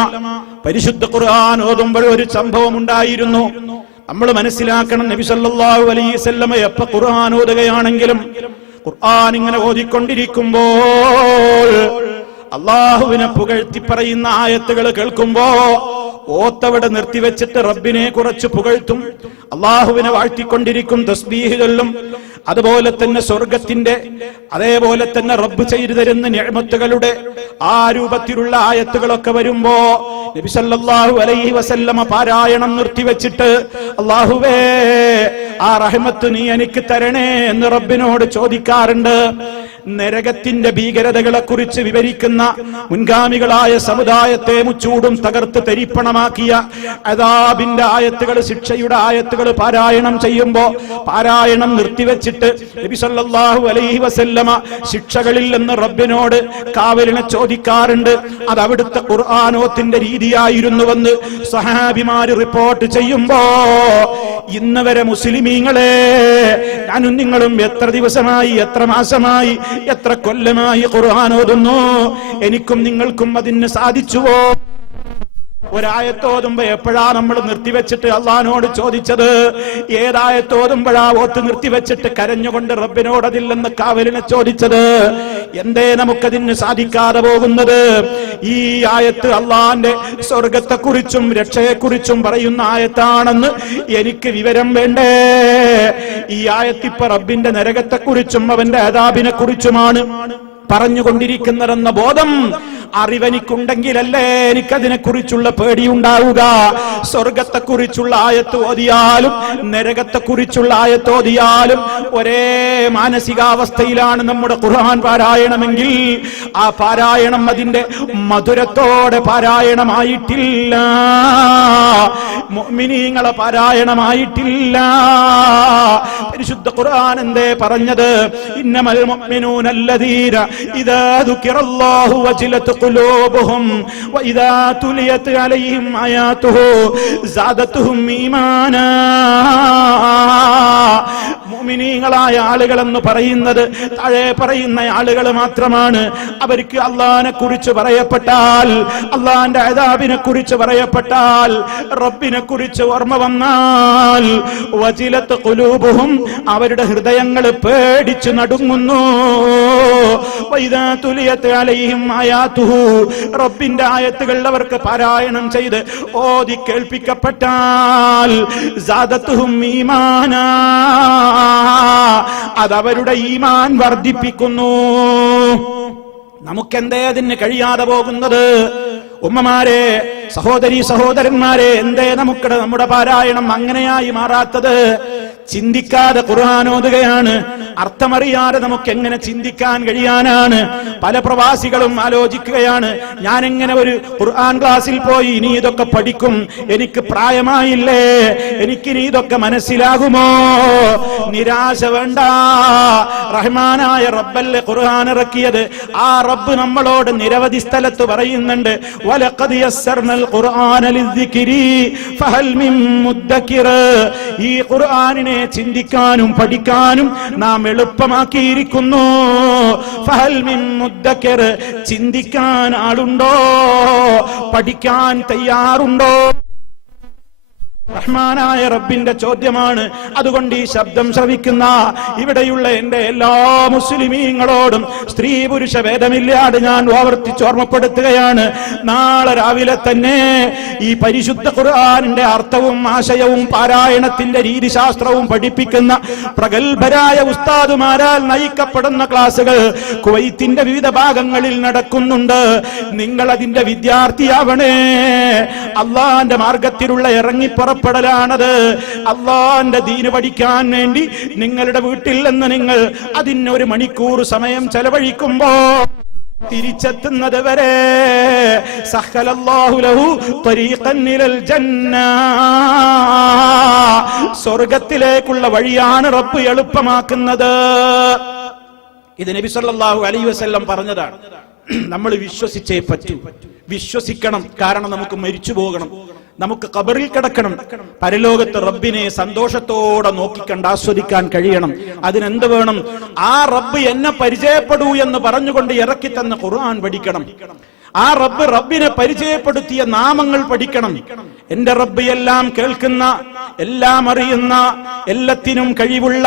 പരിശുദ്ധ ഖുർആൻ ഓതുമ്പോൾ ഒരു സംഭവം ഉണ്ടായിരുന്നു. നമ്മൾ മനസ്സിലാക്കണം. നബി സല്ലല്ലാഹു അലൈഹി വസല്ലമ എപ്പോ ഖുർആൻ ഓതുകയാണെങ്കിലും ഖുർആൻ ഇങ്ങനെ ഓതിക്കൊണ്ടിരിക്കുമ്പോൾ അള്ളാഹുവിനെ പുകഴ്ത്തി പറയുന്ന ആയത്തുകൾ കേൾക്കുമ്പോ ഓത്തവിടെ നിർത്തിവെച്ചിട്ട് റബ്ബിനെ കുറച്ച് പുകഴ്ത്തും, അള്ളാഹുവിനെ വാഴ്ത്തിക്കൊണ്ടിരിക്കും, തസ്ബീഹ് ചൊല്ലും. അതുപോലെ തന്നെ സ്വർഗത്തിന്റെ, അതേപോലെ തന്നെ റബ്ബ് ചെയ്തു തരുന്ന നിഅമത്തുകളുടെ ആ രൂപത്തിലുള്ള ആയത്തുകളൊക്കെ വരുമ്പോ നബി സല്ലല്ലാഹു അലൈഹി വസല്ലമ പാരായണം നിർത്തിവെച്ചിട്ട് അല്ലാഹുവേ ആ റഹ്മത്ത് നീ എനിക്ക് തരണേ എന്ന് റബ്ബിനോട് ചോദിക്കാറുണ്ട്. നരകത്തിന്റെ ഭീകരതകളെ കുറിച്ച് വിവരിക്കുന്ന മുൻഗാമികളായ സമുദായത്തെ മുച്ചൂടും തകർത്ത് തരിപ്പണമാക്കിയ അദാബിന്റെ ആയത്തുകൾ, ശിക്ഷയുടെ ആയത്തുകൾ പാരായണം ചെയ്യുമ്പോ പാരായണം നിർത്തിവെച്ചിട്ട് നബി സല്ലല്ലാഹു അലൈഹി വസല്ലമ ശിക്ഷകളിൽ നിന്ന് റബ്ബിനോട് കാവലിനെ ചോദിക്കാറുണ്ട്. അത് അവിടുത്തെ ഖുർആനോത്തിന്റെ രീതിയായിരുന്നുവെന്ന് സഹാബിമാര് റിപ്പോർട്ട് ചെയ്യുമ്പോ ഇന്ന് വരെ മുസ്ലിമീ മുസ്ലിമീങ്ങളെ, ഞാനും നിങ്ങളും എത്ര ദിവസമായി, എത്ര മാസമായി, എത്ര കൊല്ലമായി ഖുർആൻ ഓതുന്നു? എനിക്കും നിങ്ങൾക്കും അതിന് സാധിച്ചുവോ? ഒരായത്തോതുമ്പോ എപ്പോഴാ നമ്മൾ നിർത്തിവെച്ചിട്ട് അള്ളഹാനോട് ചോദിച്ചത്? ഏതായത്തോതുമ്പോഴാ ഓത്ത് നിർത്തിവെച്ചിട്ട് കരഞ്ഞുകൊണ്ട് റബ്ബിനോട് അതില്ലെന്ന് കാവലിനെ ചോദിച്ചത്? എന്തേ നമുക്കതിന് സാധിക്കാതെ പോകുന്നത്? ഈ ആയത്ത് അള്ളാന്റെ സ്വർഗത്തെക്കുറിച്ചും രക്ഷയെക്കുറിച്ചും പറയുന്ന ആയത്താണെന്ന് എനിക്ക് വിവരം വേണ്ടേ? ഈ ആയത്തിപ്പ റബ്ബിന്റെ നരകത്തെക്കുറിച്ചും അവന്റെ അദാബിനെ കുറിച്ചുമാണ് പറഞ്ഞുകൊണ്ടിരിക്കുന്നതെന്ന ബോധം അറിവെനിക്കുണ്ടെങ്കിലല്ലേ എനിക്കതിനെ കുറിച്ചുള്ള പേടിയുണ്ടാവുക. സ്വർഗത്തെക്കുറിച്ചുള്ള ആയത്ത് ഓതിയാലും നരകത്തെക്കുറിച്ചുള്ള ആയത്ത് ഓതിയാലും ഒരേ മാനസികാവസ്ഥയിലാണ് നമ്മുടെ ഖുർആൻ പാരായണമെങ്കിൽ ആ പാരായണം അതിന്റെ മധുരത്തോടെ പാരായണമായിട്ടില്ല, മുഅ്മിനീങ്ങളെ പാരായണമായിട്ടില്ല. പരിശുദ്ധ ഖുർആൻ എന്തേ പറഞ്ഞത്? ഇന്നമൽ മുഅ്മിനൂനല്ലദീന ഇദാ ദുകിറല്ലാഹു വജിലത് ഖുലൂബുഹും വഇദാ തുലിയത് അലൈഹിം ആയാതുഹു സാദത്തുഹും ഈമാനാ. മുഅ്മിനീങ്ങളായ ആളുകൾ എന്ന് പറയുന്നത് താഴെ പറയുന്ന ആളുകൾ മാത്രമാണ്. അവർക്ക് അള്ളാഹിനെ കുറിച്ച് പറയപ്പെട്ടാൽ, അള്ളാഹിന്റെ അദാബിനെ കുറിച്ച് പറയപ്പെട്ടാൽ, റബ്ബിനെ കുറിച്ച് ഓർമ്മ വന്നാൽ വജിലത്ത് ഖുലൂബുഹും അവരുടെ ഹൃദയങ്ങൾ പേടിച്ചു നടുങ്ങുന്നു. വഇദാ തുലിയത് അലൈഹിം ആയാതുഹു റബ്ബിന്റെ ആയത്തുകൾ അവർക്ക് പാരായണം ചെയ്ത് ഓതി കേൾപ്പിക്കപ്പെട്ടാൽ സാദത്തുഹും ഈമാനാ അതവരുടെ ഈമാൻ വർദ്ധിപ്പിക്കുന്നു. നമുക്കെന്തേ അതിന് കഴിയാതെ പോകുന്നത്? ഉമ്മമാരെ, സഹോദരീ സഹോദരന്മാരെ, എന്തേ നമ്മുടെ പാരായണം അങ്ങനെയായി മാറാത്തത്? ചിന്തിക്കാതെ ഖുർആൻ ഓതുകയാണ്. അർത്ഥമറിയാതെ നമുക്ക് എങ്ങനെ ചിന്തിക്കാൻ കഴിയാനാണ്? പല പ്രവാസികളും ആലോചിക്കുകയാണ്, ഞാൻ എങ്ങനെ ഒരു ഖുർആൻ ക്ലാസ്സിൽ പോയി ഇനി ഇതൊക്കെ പഠിക്കും? എനിക്ക് പ്രായമായില്ലേ, എനിക്കിനി ഇതൊക്കെ മനസ്സിലാകുമോ? നിരാശ വേണ്ട. റഹ്മാനായ റബ്ബല്ലേ ഖുർആൻ ഇറക്കിയത്. ആ റബ്ബ് നമ്മളോട് നിരവധി സ്ഥലത്ത് പറയുന്നുണ്ട്, വലഖദ് യസ്സർനൽ ഖുർആന ലിദ്ദിക്രി ഫഹൽ മിൻ മുദ്ദക്കിർ. ഈ ഖുർആനിനെ ചിന്തിക്കാനും പഠിക്കാനും നാം എളുപ്പമാക്കിയിരിക്കുന്നു. ഫഹൽ മിൻ മുദ്ദക്കിർ, ചിന്തിക്കാൻ ആളുണ്ടോ? പഠിക്കാൻ തയ്യാറുണ്ടോ? റഹ്മാനായ റബ്ബിന്റെ ചോദ്യമാണ്. അതുകൊണ്ട് ഈ ശബ്ദം ശ്രവിക്കുന്ന ഇവിടെയുള്ള എന്റെ എല്ലാ മുസ്ലിമീങ്ങളോടും സ്ത്രീ പുരുഷ ഭേദമില്ലാതെ ഞാൻ ആവർത്തിച്ച് ഓർമ്മപ്പെടുത്തുകയാണ്, നാളെ രാവിലെ തന്നെ ഈ പരിശുദ്ധ ഖുർആനിന്റെ അർത്ഥവും ആശയവും പാരായണത്തിന്റെ രീതിശാസ്ത്രവും പഠിപ്പിക്കുന്ന പ്രഗത്ഭരായ ഉസ്താദുമാരാൽ നയിക്കപ്പെടുന്ന ക്ലാസുകൾ കുവൈത്തിന്റെ വിവിധ ഭാഗങ്ങളിൽ നടക്കുന്നുണ്ട്. നിങ്ങൾ അതിന്റെ വിദ്യാർത്ഥിയാവണേ. അള്ളാന്റെ മാർഗത്തിലുള്ള ഇറങ്ങിപ്പുറപ്പെടലാണത്. അള്ളാന്റെ ദീന് പഠിക്കാൻ വേണ്ടി നിങ്ങളുടെ വീട്ടിൽ നിന്ന് നിങ്ങൾ അതിന് 1 മണിക്കൂർ സമയം ചെലവഴിക്കുമ്പോ തിരിച്ചെത്തുന്നത് വരെ സഹലല്ലാഹു ലഹു ത്വരീഖൻ ഇലൽ ജന്ന, സ്വർഗ്ഗത്തിലേക്കുള്ള വഴിയാണ് റബ്ബ് എളുപ്പമാക്കുന്നത്. ഇത് നബി സല്ലല്ലാഹു അലൈഹി വസല്ലം പറഞ്ഞതാണ്. നമ്മൾ വിശ്വസിച്ചേ പറ്റൂ. വിശ്വസിക്കണം. കാരണം നമുക്ക് മരിച്ചു പോകണം, നമുക്ക് ഖബറിൽ കിടക്കണം. പരലോകത്ത് റബ്ബിനെ സന്തോഷത്തോടെ നോക്കിക്കണ്ട് ആസ്വദിക്കാൻ കഴിയണം. അതിനെന്ത് വേണം? ആ റബ്ബ് എന്നെ പരിചയപ്പെടൂ എന്ന് പറഞ്ഞുകൊണ്ട് ഇറക്കി തന്ന ഖുർആൻ പഠിക്കണം. ആ റബ്ബിനെ പരിചയപ്പെടുത്തിയ നാമങ്ങൾ പഠിക്കണം. എന്റെ റബ്ബ് എല്ലാം കേൾക്കുന്ന, എല്ലാം അറിയുന്ന, എല്ലാത്തിനും കഴിവുള്ള,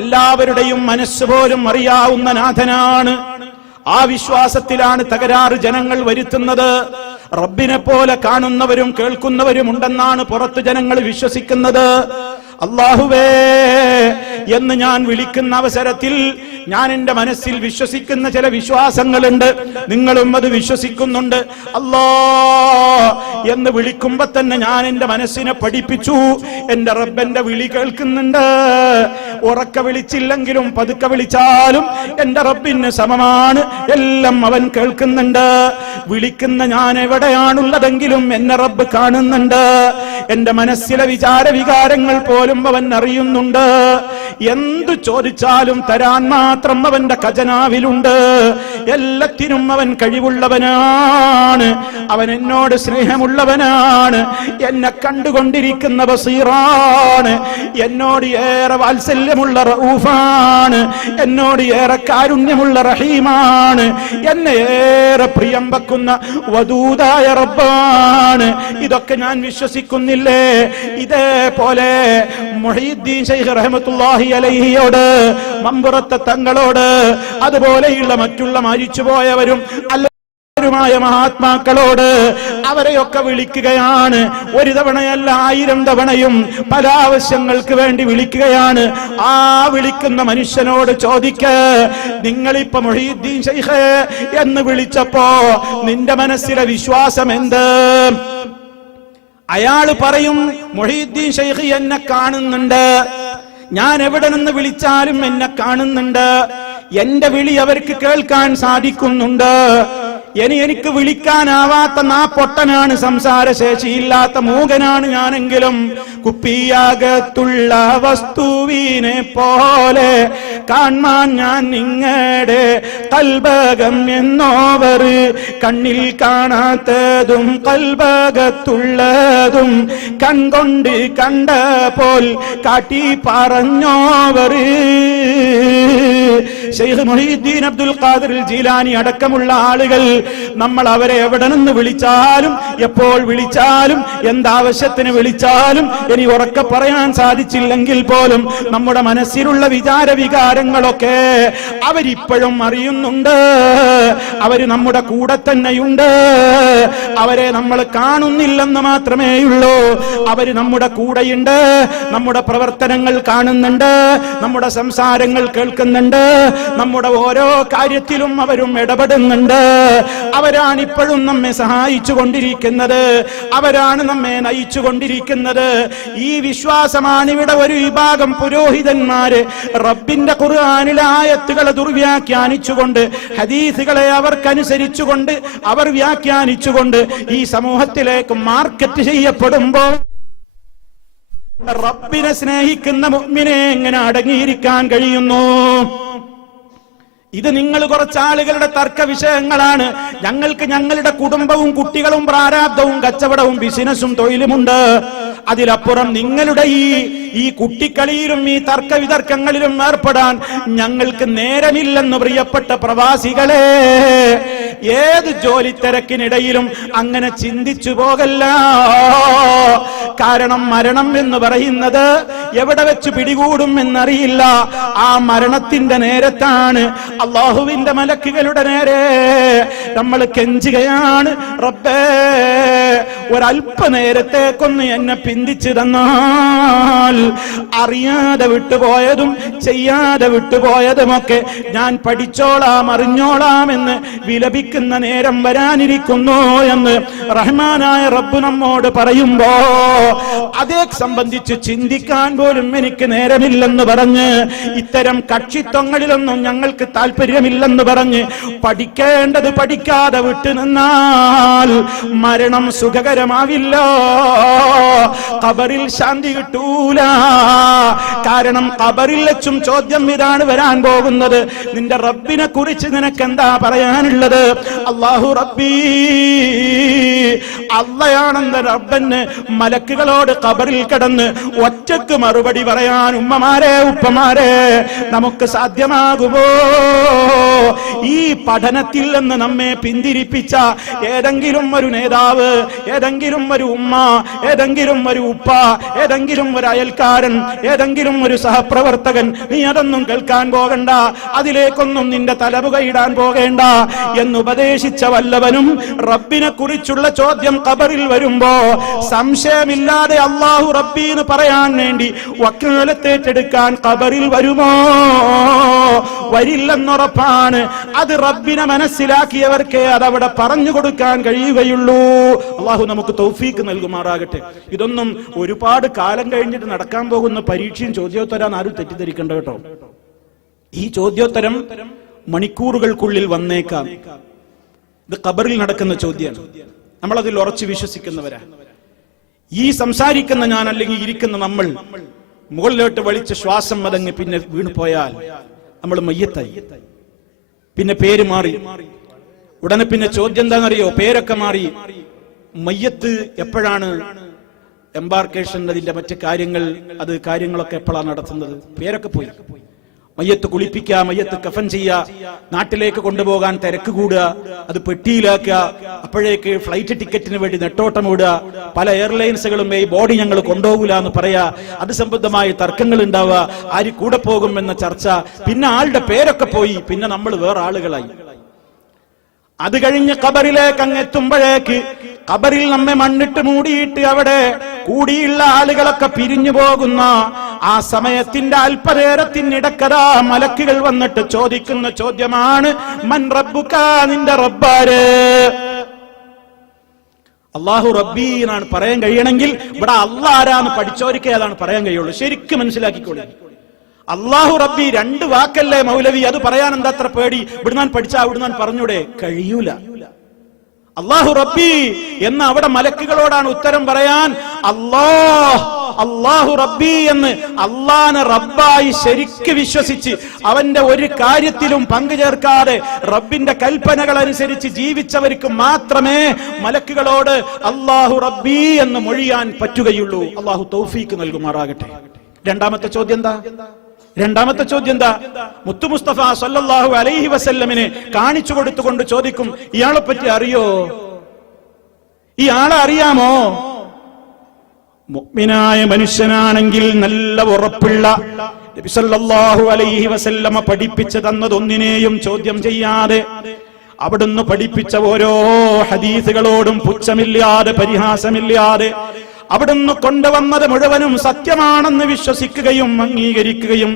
എല്ലാവരുടെയും മനസ്സ് പോലും അറിയാവുന്ന നാഥനാണ്. ആ വിശ്വാസത്തിലാണ് തകരാറ് ജനങ്ങൾ വരുത്തുന്നത്. റബ്ബിനെ പോലെ കാണുന്നവരും കേൾക്കുന്നവരും ഉണ്ടെന്നാണ് പുറത്ത് ജനങ്ങൾ വിശ്വസിക്കുന്നത്. അല്ലാഹുവേ എന്ന് ഞാൻ വിളിക്കുന്ന അവസരത്തിൽ ഞാൻ എന്റെ മനസ്സിൽ വിശ്വസിക്കുന്ന ചില വിശ്വാസങ്ങളുണ്ട്. നിങ്ങളും അത് വിശ്വസിക്കുന്നുണ്ട്. അല്ലാ എന്ന് വിളിക്കുമ്പോ തന്നെ ഞാൻ എന്റെ മനസ്സിനെ പഠിപ്പിച്ചു, എന്റെ റബ്ബന്റെ വിളി കേൾക്കുന്നുണ്ട്. ഉറക്ക വിളിച്ചില്ലെങ്കിലും പതുക്കെ വിളിച്ചാലും എന്റെ റബ്ബിന് സമമാണ്. എല്ലാം അവൻ കേൾക്കുന്നുണ്ട്. വിളിക്കുന്ന ഞാൻ എവിടെയാണുള്ളതെങ്കിലും എന്നെ റബ്ബ് കാണുന്നുണ്ട്. എന്റെ മനസ്സിലെ വിചാര വികാരങ്ങൾ പോലും അവൻ അറിയുന്നുണ്ട്. എന്തു ചോദിച്ചാലും തരാൻ മാത്രം അവന്റെ ഖജനാവിലുണ്ട്. എല്ലാത്തിനും അവൻ കഴിവുള്ളവനാണ്. അവൻ എന്നോട് സ്നേഹമുള്ളവനാണ്. എന്നെ കണ്ടുകൊണ്ടിരിക്കുന്ന ബസീറാണ്. എന്നോട് ഏറെ വാത്സല്യമുള്ള റഊഫാണ്. എന്നോട് ഏറെ കാരുണ്യമുള്ള റഹീമാണ്. എന്നെ ഏറെ പ്രിയം വെക്കുന്ന വദൂദായ റബ്ബാണ്. ഇതൊക്കെ ഞാൻ വിശ്വസിക്കുന്നില്ലേ? ഇതേപോലെ മുഹീദ്ദീൻ ശൈഖ് റഹ്മത്തുള്ളാഹി അലൈഹിയോട്, മമ്പുറത്തെ തങ്ങളോട്, അതുപോലെയുള്ള മറ്റുള്ള മരിച്ചുപോയവരും മായ മഹാത്മാക്കളോട് അവരെയൊക്കെ വിളിക്കുകയാണ്. ഒരു തവണയല്ല, 1000 തവണയും പല ആവശ്യങ്ങൾക്ക് വേണ്ടി വിളിക്കുകയാണ്. ആ വിളിക്കുന്ന മനുഷ്യനോട് ചോദിക്ക്, നിങ്ങളിപ്പോ മുഹീദ്ദീൻ ശൈഖ് എന്ന് വിളിച്ചപ്പോ നിന്റെ മനസ്സിലെ വിശ്വാസം എന്ത്? അയാള് പറയും, മുഹീദ്ദീൻ ശൈഖ് എന്നെ കാണുന്നുണ്ട്. ഞാൻ എവിടെ നിന്ന് വിളിച്ചാലും എന്നെ കാണുന്നുണ്ട്. എന്റെ വിളി അവർക്ക് കേൾക്കാൻ സാധിക്കുന്നുണ്ട്. എനിക്ക് വിളിക്കാനാവാത്ത പൊട്ടനാണ്, സംസാരശേഷിയില്ലാത്ത മൂകനാണ് ഞാനെങ്കിലും കുപ്പിയാകത്തുള്ള വസ്തുവിനെ പോലെ കാണാൻ ഞാൻ നിങ്ങളുടെ കൽബകം എന്നോവർ, കണ്ണിൽ കാണാത്തതും കൽബകത്തുള്ളതും കൺകൊണ്ട് കണ്ട പോൽ കാട്ടി പറഞ്ഞോവർ. ശൈഖ് മുഹീദ്ദീൻ അബ്ദുൽ ഖാദിർ ജീലാനി അടക്കമുള്ള ആളുകൾ, നമ്മൾ അവരെ എവിടെ നിന്ന് വിളിച്ചാലും എപ്പോൾ വിളിച്ചാലും എന്താവശ്യത്തിന് വിളിച്ചാലും ഇനി ഉറക്കെ പറയാൻ സാധിച്ചില്ലെങ്കിൽ പോലും നമ്മുടെ മനസ്സിലുള്ള വിചാര വികാരങ്ങളൊക്കെ അവരിപ്പോഴും അറിയുന്നുണ്ട്. അവര് നമ്മുടെ കൂടെ തന്നെയുണ്ട്. അവരെ നമ്മൾ കാണുന്നില്ലെന്ന് മാത്രമേ ഉള്ളൂ. അവര് നമ്മുടെ കൂടെയുണ്ട്. നമ്മുടെ പ്രവർത്തനങ്ങൾ കാണുന്നുണ്ട്. നമ്മുടെ സംസാരങ്ങൾ കേൾക്കുന്നുണ്ട്. നമ്മുടെ ഓരോ കാര്യത്തിലും അവരും ഇടപെടുന്നുണ്ട്. അവരാണ് ഇപ്പോഴും നമ്മെ സഹായിച്ചു കൊണ്ടിരിക്കുന്നത്. അവരാണ് നമ്മെ നയിച്ചു കൊണ്ടിരിക്കുന്നത്. ഈ വിശ്വാസമാണ് ഇവിടെ ഒരു വിഭാഗം പുരോഹിതന്മാര് റബ്ബിന്റെ ഖുർആനിലെ ആയത്തുകളെ ദുർവ്യാഖ്യാനിച്ചുകൊണ്ട്, ഹദീസുകളെ അവർക്കനുസരിച്ചുകൊണ്ട്, അവർ വ്യാഖ്യാനിച്ചുകൊണ്ട് ഈ സമൂഹത്തിലേക്ക് മാർക്കറ്റ് ചെയ്യപ്പെടുമ്പോൾ റബ്ബിനെ സ്നേഹിക്കുന്ന മുഅ്മിനെ എങ്ങനെ അടങ്ങിയിരിക്കാൻ കഴിയുന്നു? ഇത് നിങ്ങൾ കുറച്ചാളുകളുടെ തർക്ക വിഷയങ്ങളാണ്. ഞങ്ങൾക്ക് ഞങ്ങളുടെ കുടുംബവും കുട്ടികളും പ്രാരാബ്ധവും കച്ചവടവും ബിസിനസ്സും തൊഴിലുമുണ്ട്. അതിലപ്പുറം നിങ്ങളുടെ ഈ കുട്ടിക്കളിയിലും ഈ തർക്ക വിതർക്കങ്ങളിലും ഏർപ്പെടാൻ ഞങ്ങൾക്ക് നേരമില്ലെന്ന് പ്രിയപ്പെട്ട പ്രവാസികളെ. ഏത് ജോലി തിരക്കിനിടയിലും അങ്ങനെ ചിന്തിച്ചു പോകല്ല. കാരണം മരണം എന്ന് പറയുന്നത് എവിടെ വെച്ച് പിടികൂടും എന്നറിയില്ല. ആ മരണത്തിന്റെ നേരത്താണ് അള്ളാഹുവിന്റെ മലക്കുകളുടെ നേരെ നമ്മൾ കെഞ്ചുകയാണ്, റബ്ബേ ഒരല്പനേരത്തേക്കൊന്ന് എന്നെ പിന്തിച്ചു തന്നാൽ അറിയാതെ വിട്ടുപോയതും ചെയ്യാതെ വിട്ടുപോയതുമൊക്കെ ഞാൻ പഠിച്ചോളാം, അറിഞ്ഞോളാം എന്ന് വിലപിക്കുന്ന നേരം വരാനിരിക്കുന്നു എന്ന് റഹ്മാനായ റബ്ബ് നമ്മോട് പറയുമ്പോ അതേ സംബന്ധിച്ച് ചിന്തിക്കാൻ പോലും എനിക്ക് നേരമില്ലെന്ന് പറഞ്ഞ്, ഇത്തരം കക്ഷിത്വങ്ങളിലൊന്നും ഞങ്ങൾക്ക് താല്പര്യമില്ലെന്ന് പറഞ്ഞ് പഠിക്കേണ്ടത് പഠിക്കാതെ വിട്ടുനിന്നാൽ മരണം സുഖകരമാവില്ല. ഖബറിൽ ശാന്തി കിട്ടൂല. കാരണം ഖബറിൽ വെച്ചും ചോദ്യം ഇതാണ് വരാൻ പോകുന്നത്, നിന്റെ റബ്ബിനെ കുറിച്ച് നിനക്ക് എന്താ പറയാനുള്ളത്? അല്ലാഹു റബ്ബി, അള്ളയാണെന്ന റബ്ബന് മലക്കുകളോട് ഖബറിൽ കിടന്ന് ഒറ്റക്ക് മറുപടി പറയാൻ ഉമ്മമാരെ ഉപ്പമാരെ നമുക്ക് സാധ്യമാകുമോ? ഈ പഠനത്തിൽ നിന്ന് നമ്മെ പിന്തിരിപ്പിച്ച ഏതെങ്കിലും ഒരു നേതാവ്, ഏതെങ്കിലും ഒരു ഉമ്മ, ഏതെങ്കിലും ഒരു ഉപ്പ, ഏതെങ്കിലും ഒരു അയൽക്കാരൻ, ഏതെങ്കിലും ഒരു സഹപ്രവർത്തകൻ, നീ അതൊന്നും കേൾക്കാൻ പോകണ്ട, അതിലേക്കൊന്നും നിന്റെ തലപുകയിടാൻ പോകേണ്ട എന്നുപദേശിച്ച വല്ലവനും റബ്ബിനെ കുറിച്ചുള്ള ചോദ്യം ഖബറിൽ വരുമ്പോ സംശയമില്ലാതെ അല്ലാഹു റബ്ബി എന്ന് പറയാൻ വേണ്ടി വക്കാലത്തേറ്റെടുക്കാൻ ഖബറിൽ വരുമോ? വരില്ലെന്നുറപ്പാണ്. അത് റബ്ബിനെ മനസ്സിലാക്കിയവർക്കേ അതവിടെ പറഞ്ഞു കൊടുക്കാൻ കഴിയുകയുള്ളൂ. അല്ലാഹു നമുക്ക് തൗഫീക്ക് നൽകുമാറാകട്ടെ. ഇതൊന്നും ഒരുപാട് കാലം കഴിഞ്ഞിട്ട് നടക്കാൻ പോകുന്ന പരീക്ഷയും ചോദ്യോത്തരം ആരും തെറ്റിദ്ധരിക്കണ്ട കേട്ടോ. ഈ ചോദ്യോത്തരം മണിക്കൂറുകൾക്കുള്ളിൽ വന്നേക്കാം. ഇത് ഖബറിൽ നടക്കുന്ന ചോദ്യമാണ്. നമ്മളതിൽ ഉറച്ചു വിശ്വസിക്കുന്നവരാ. ഈ സംസാരിക്കുന്ന ഞാൻ അല്ലെങ്കിൽ ഇരിക്കുന്ന നമ്മൾ മുകളിലോട്ട് വലിച്ച ശ്വാസം മതങ്ങ് പിന്നെ വീണു പോയാൽ നമ്മൾ മയ്യത്തായി. പിന്നെ പേര് മാറി. ഉടനെ പിന്നെ ചോദ്യം എന്താണെന്നറിയോ? പേരൊക്കെ മാറി. മയ്യത്ത് എപ്പോഴാണ് എംബാർക്കേഷൻ, അതിന്റെ മറ്റു കാര്യങ്ങളൊക്കെ എപ്പോഴാണ് നടത്തുന്നത്? പേരൊക്കെ പോയി. മയ്യത്ത് കുളിപ്പിക്കുക, മയ്യത്ത് കഫൻ ചെയ്യുക, നാട്ടിലേക്ക് കൊണ്ടുപോകാൻ തിരക്ക് കൂടുക, അത് പെട്ടിയിലാക്കുക, അപ്പോഴേക്ക് ഫ്ലൈറ്റ് ടിക്കറ്റിന് വേണ്ടി നെട്ടോട്ടം ഓടുക, പല എയർലൈൻസുകളും ഈ ബോഡി ഞങ്ങൾ കൊണ്ടുപോകില്ല എന്ന് പറയാ, അത് സംബന്ധമായ തർക്കങ്ങൾ ഉണ്ടാവുക, ആര് കൂടെ പോകുമെന്ന ചർച്ച, പിന്നെ ആളുടെ പേരൊക്കെ പോയി, പിന്നെ നമ്മൾ വേറെ ആളുകളായി. അത് കഴിഞ്ഞ് ഖബറിലേക്ക് അങ്ങെത്തുമ്പോഴേക്ക് ഖബറിൽ നമ്മെ മണ്ണിട്ട് മൂടിയിട്ട് അവിടെ കൂടിയുള്ള ആളുകളൊക്കെ പിരിഞ്ഞു പോകുന്ന ആ സമയത്തിന്റെ അല്പനേരത്തിനിടക്കതാ മലക്കുകൾ വന്നിട്ട് ചോദിക്കുന്ന ചോദ്യമാണ്, മൻ റബ്ബുക, നിന്റെ റബ്ബാര്? അല്ലാഹു റബ്ബി എന്നാണ് പറയാൻ കഴിയണമെങ്കിൽ ഇവിടെ അല്ലാഹ് ആരാന്ന് പഠിച്ചോരിക്കേ അതാണ് പറയാൻ കഴിയുള്ളൂ. ശരിക്കും മനസ്സിലാക്കിക്കോളൂ. അല്ലാഹു റബ്ബി രണ്ട് വാക്കല്ലേ മൗലവി, അത് പറയാൻ എന്താ അത്ര പേടി? ഇവിടുന്ന് പഠിച്ചാ അവിടുന്ന് പറഞ്ഞൂടെ? കഴിയൂല. അല്ലാഹു റബ്ബി എന്ന് അവിടെ മലക്കുകളോടാണ് ഉത്തരം പറയാൻ. അല്ലാഹു റബ്ബി എന്ന് അല്ലാഹനെ റബ്ബായി ശരിക്ക് വിശ്വസിച്ച് അവന്റെ ഒരു കാര്യത്തിലും പങ്കുചേർക്കാതെ റബ്ബിന്റെ കൽപ്പനകൾ അനുസരിച്ച് ജീവിച്ചവർക്ക് മാത്രമേ മലക്കുകളോട് അല്ലാഹു റബ്ബി എന്ന് മൊഴിയാൻ പറ്റുകയുള്ളൂ. അല്ലാഹു തൗഫീക്ക് നൽകുമാറാകട്ടെ. രണ്ടാമത്തെ ചോദ്യം എന്താ? മുത്തു മുസ്തഫ സല്ലല്ലാഹു അലൈഹി വസല്ലമിനെ കാണിച്ചു കൊടുത്തുകൊണ്ട് ചോദിക്കും, ഇയാളെ പറ്റി അറിയോ? ഇയാളെ അറിയാമോ? മുഅ്മിനായ മനുഷ്യനാണെങ്കിൽ നല്ല ഉറപ്പുള്ള നബി സല്ലല്ലാഹു അലൈഹി വസല്ലമ പഠിപ്പിച്ചു തന്നതൊന്നിനെയും ചോദ്യം ചെയ്യാതെ അവിടുന്ന് പഠിപ്പിച്ച ഓരോ ഹദീസുകളോടും പുച്ഛമില്ലാതെ പരിഹാസമില്ലാതെ അവിടുന്ന് കൊണ്ടുവന്നത് മുഴുവനും സത്യമാണെന്ന് വിശ്വസിക്കുകയും അംഗീകരിക്കുകയും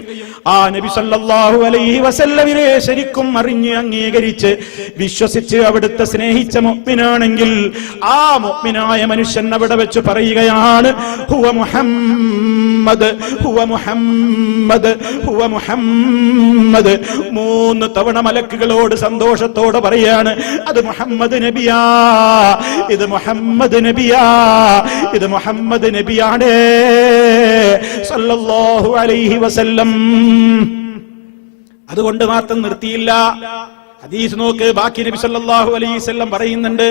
ആ നബി സല്ലല്ലാഹു അലൈഹി വസല്ലമിനെ ശരിക്കും അറിഞ്ഞ് അംഗീകരിച്ച് വിശ്വസിച്ച് അവിടുത്തെ സ്നേഹിച്ച മുഅ്മിനാണെങ്കിൽ ആ മുഅ്മിനായ മനുഷ്യൻ അവിടെ വെച്ച് പറയുകയാണ്, ഹുവ മുഹമ്മദ്, ഹുവ മുഹമ്മദ്, ഹുവ മുഹമ്മദ്. 3 തവണ മലക്കുകളോട് സന്തോഷത്തോടെ പറയാണ്, അത് മുഹമ്മദ് നബിയാ, ഇത് മുഹമ്മദ് നബിയാ, ഇത് മുഹമ്മദ് നബിയാണ് സല്ലല്ലാഹു അലൈഹി വസല്ലം. അതുകൊണ്ട് മാത്രം നിർത്തിയില്ല. ഹദീസ് നോക്ക്, ബാക്കി നബി സല്ലല്ലാഹു അലൈഹി വസല്ലം പറയുന്നുണ്ട്.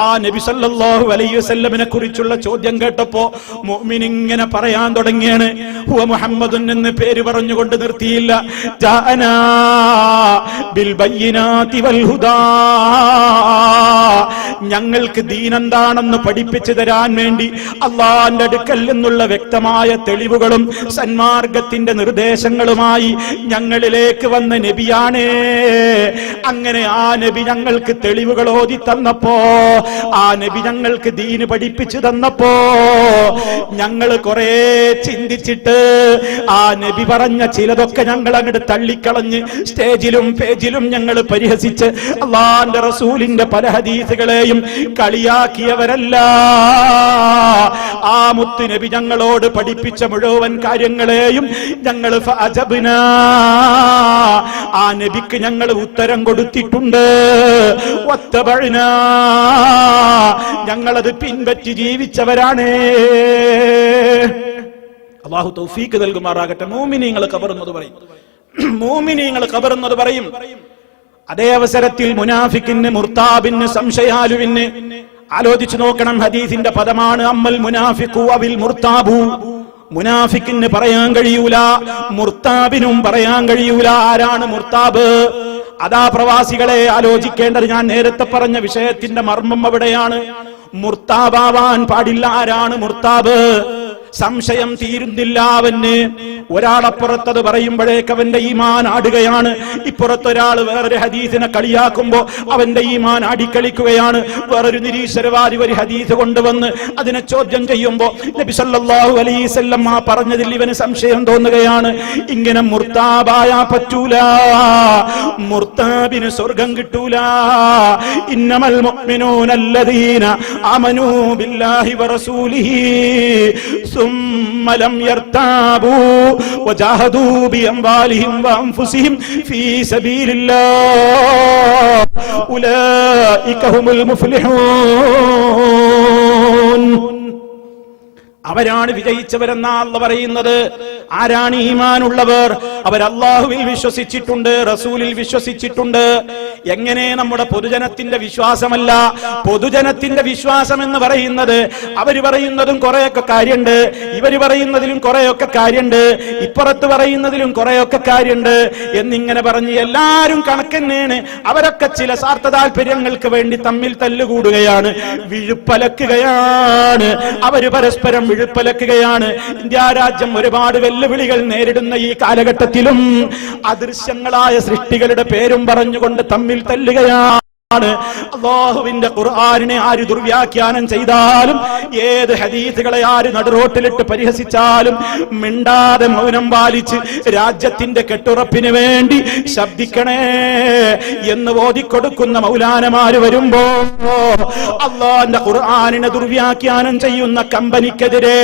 ആ നബി സല്ലല്ലാഹു അലൈഹി വസല്ലമിനെ കുറിച്ചുള്ള ചോദ്യം കേട്ടപ്പോ മുഅ്മിൻ ഇങ്ങനെ പറയാൻ തുടങ്ങിയാണ്. ഹുവ മുഹമ്മദുൻ എന്ന് പേര് പറഞ്ഞുകൊണ്ട് നിർത്തിയില്ല. ജാഅനാ ബിൽ ബയ്യിനാതി വൽ ഹുദാ, ഞങ്ങൾക്ക് ദീൻ എന്താണെന്ന് പഠിപ്പിച്ചു തരാൻ വേണ്ടി അല്ലാഹുവിന്റെ അടുക്കൽ നിന്നുള്ള വ്യക്തമായ തെളിവുകളും സന്മാർഗത്തിന്റെ നിർദ്ദേശങ്ങളുമായി ഞങ്ങളിലേക്ക് വന്ന നബിയാണ്. അങ്ങനെ ആ നബി ഞങ്ങൾക്ക് തെളിവുകൾ ഓതി തന്നപ്പോ, ആ നബി ഞങ്ങൾക്ക് ദീന് പഠിപ്പിച്ചു തന്നപ്പോ ഞങ്ങൾ കുറെ ചിന്തിച്ചിട്ട് ആ നബി പറഞ്ഞ ചിലതൊക്കെ ഞങ്ങൾ അങ്ങോട്ട് തള്ളിക്കളഞ്ഞ് സ്റ്റേജിലും പേജിലും ഞങ്ങൾ പരിഹസിച്ച് അല്ലാഹുവിന്റെ റസൂലിന്റെ പല ഹദീസുകളെയും കളിയാക്കിയവരല്ല. ആ മുത്ത് നബി ഞങ്ങളോട് പഠിപ്പിച്ച മുഴുവൻ കാര്യങ്ങളെയും ഞങ്ങൾ ഫഅജബ്നാ, ആ നബിക്ക് ഞങ്ങൾ ഉത്തരം കൊടുത്തിട്ടുണ്ട്. വത്തബഅനാ, ഞങ്ങളത് പിൻപറ്റി ജീവിച്ചവരാണ്. അല്ലാഹു തൗഫീഖ് നൽകുമാറാകട്ടെ. മുഅ്മിനീങ്ങൾ ഖബറെന്നത് പറയും, മുഅ്മിനീങ്ങൾ ഖബറെന്നത് പറയും. അതേ അവസരത്തിൽ മുനാഫിക്കിന്, മുർതാബിന്, സംശയാലുവിന് ആലോചിച്ചു നോക്കണം. ഹദീസിന്റെ പദമാണ് അമ്മൽ മുനാഫിഖു അവിൽ മുർതാബു. മുനാഫിക്കിന് പറയാൻ കഴിയൂല, മുർതാബിനും പറയാൻ കഴിയൂല. ആരാണ് മുർതാബ്? അതാ പ്രവാസികളെ ആലോചിക്കേണ്ടത്. ഞാൻ നേരത്തെ പറഞ്ഞ വിഷയത്തിന്റെ മർമ്മം അവിടെയാണ്. മുർതാബാവാൻ പാടില്ല. ആരാണ് മുർതാബ്? സംശയം തീരുന്നില്ല അവന്. ഒരാളപ്പുറത്തത് പറയുമ്പോഴേക്ക് അവന്റെ ഈമാൻ ആടുകയാണ്, ഇപ്പുറത്തൊരാൾ വേറൊരു ഹദീസിനെ കളിയാക്കുമ്പോ അവന്റെ ഈമാൻ ആടിക്കളിക്കുകയാണ്. വേറൊരു നിരീശ്വരവാദി ഒരു ഹദീസ് കൊണ്ടുവന്ന് അതിനെ ചോദ്യം ചെയ്യുമ്പോ നബി സല്ലല്ലാഹു അലൈഹി വസല്ലം പറഞ്ഞതിൽ ഇവന് സംശയം തോന്നുകയാണ്. ഇങ്ങനെ മുർത്താബായ പറ്റൂല, മുർത്താബിന് സ്വർഗം കിട്ടൂല. ഇന്നമൽ മുഅ്മിനൂന അല്ലദീന ആമനൂ ബില്ലാഹി വറസൂലിഹി സുമ്മ ലം യർതാബൂ വജാഹദൂ ബിഅംവാലിഹിം വഅൻഫുസിഹിം ഫീ സബീലില്ലാഹ് ഉലൈക ഹുമുൽ മുഫ്ലിഹൂൻ. അവരാണ് വിജയിച്ചവരെന്നാ അല്ലാഹു പറയുന്നത്. ആരാണ് ഈമാനുള്ളവർ? അവർ അല്ലാഹുവിൽ വിശ്വസിച്ചിട്ടുണ്ട്, റസൂലിൽ വിശ്വസിച്ചിട്ടുണ്ട്. എങ്ങനെ? നമ്മുടെ പൊതുജനത്തിന്റെ വിശ്വാസമല്ല. പൊതുജനത്തിന്റെ വിശ്വാസം എന്ന് പറയുന്നത് അവര് പറയുന്നതും കുറെയൊക്കെ കാര്യമുണ്ട്, ഇവര് പറയുന്നതിലും കുറെയൊക്കെ കാര്യമുണ്ട്, ഇപ്പുറത്ത് പറയുന്നതിലും കുറെയൊക്കെ കാര്യമുണ്ട് എന്നിങ്ങനെ പറഞ്ഞ് എല്ലാരും കണക്കെന്നെയാണ്. അവരൊക്കെ ചില സ്വാർത്ഥ താല്പര്യങ്ങൾക്ക് വേണ്ടി തമ്മിൽ തല്ലുകൂടുകയാണ്, വിഴുപ്പലക്കുകയാണ്. അവര് പരസ്പരം വിഴുപ്പലക്കുകയാണ്. ഇന്ത്യ രാജ്യം ഒരുപാട് വെല്ലുവിളികൾ നേരിടുന്ന ഈ കാലഘട്ടത്തിലും അദൃശ്യങ്ങളായ സൃഷ്ടികളുടെ പേരും പറഞ്ഞുകൊണ്ട് തമ്മിൽ തല്ലുകയാണ്. അല്ലാഹുവിന്റെ ഖുർആനിനെ ആര് ദുർവ്യാഖ്യാനം ചെയ്താലും, ഏത് ഹദീസുകളെ ആര് നടുറോട്ടിലിട്ട് പരിഹസിച്ചാലും മിണ്ടാതെ മൗനം പാലിച്ച് രാജ്യത്തിന്റെ കെട്ടുറപ്പിന് വേണ്ടി ശബ്ദിക്കണേ എന്ന് ഓതിക്കൊടുക്കുന്ന മൗലാനമാര് വരുമ്പോ അല്ലാഹുവിന്റെ ഖുർആനിനെ ദുർവ്യാഖ്യാനം ചെയ്യുന്ന കമ്പനിക്കെതിരെ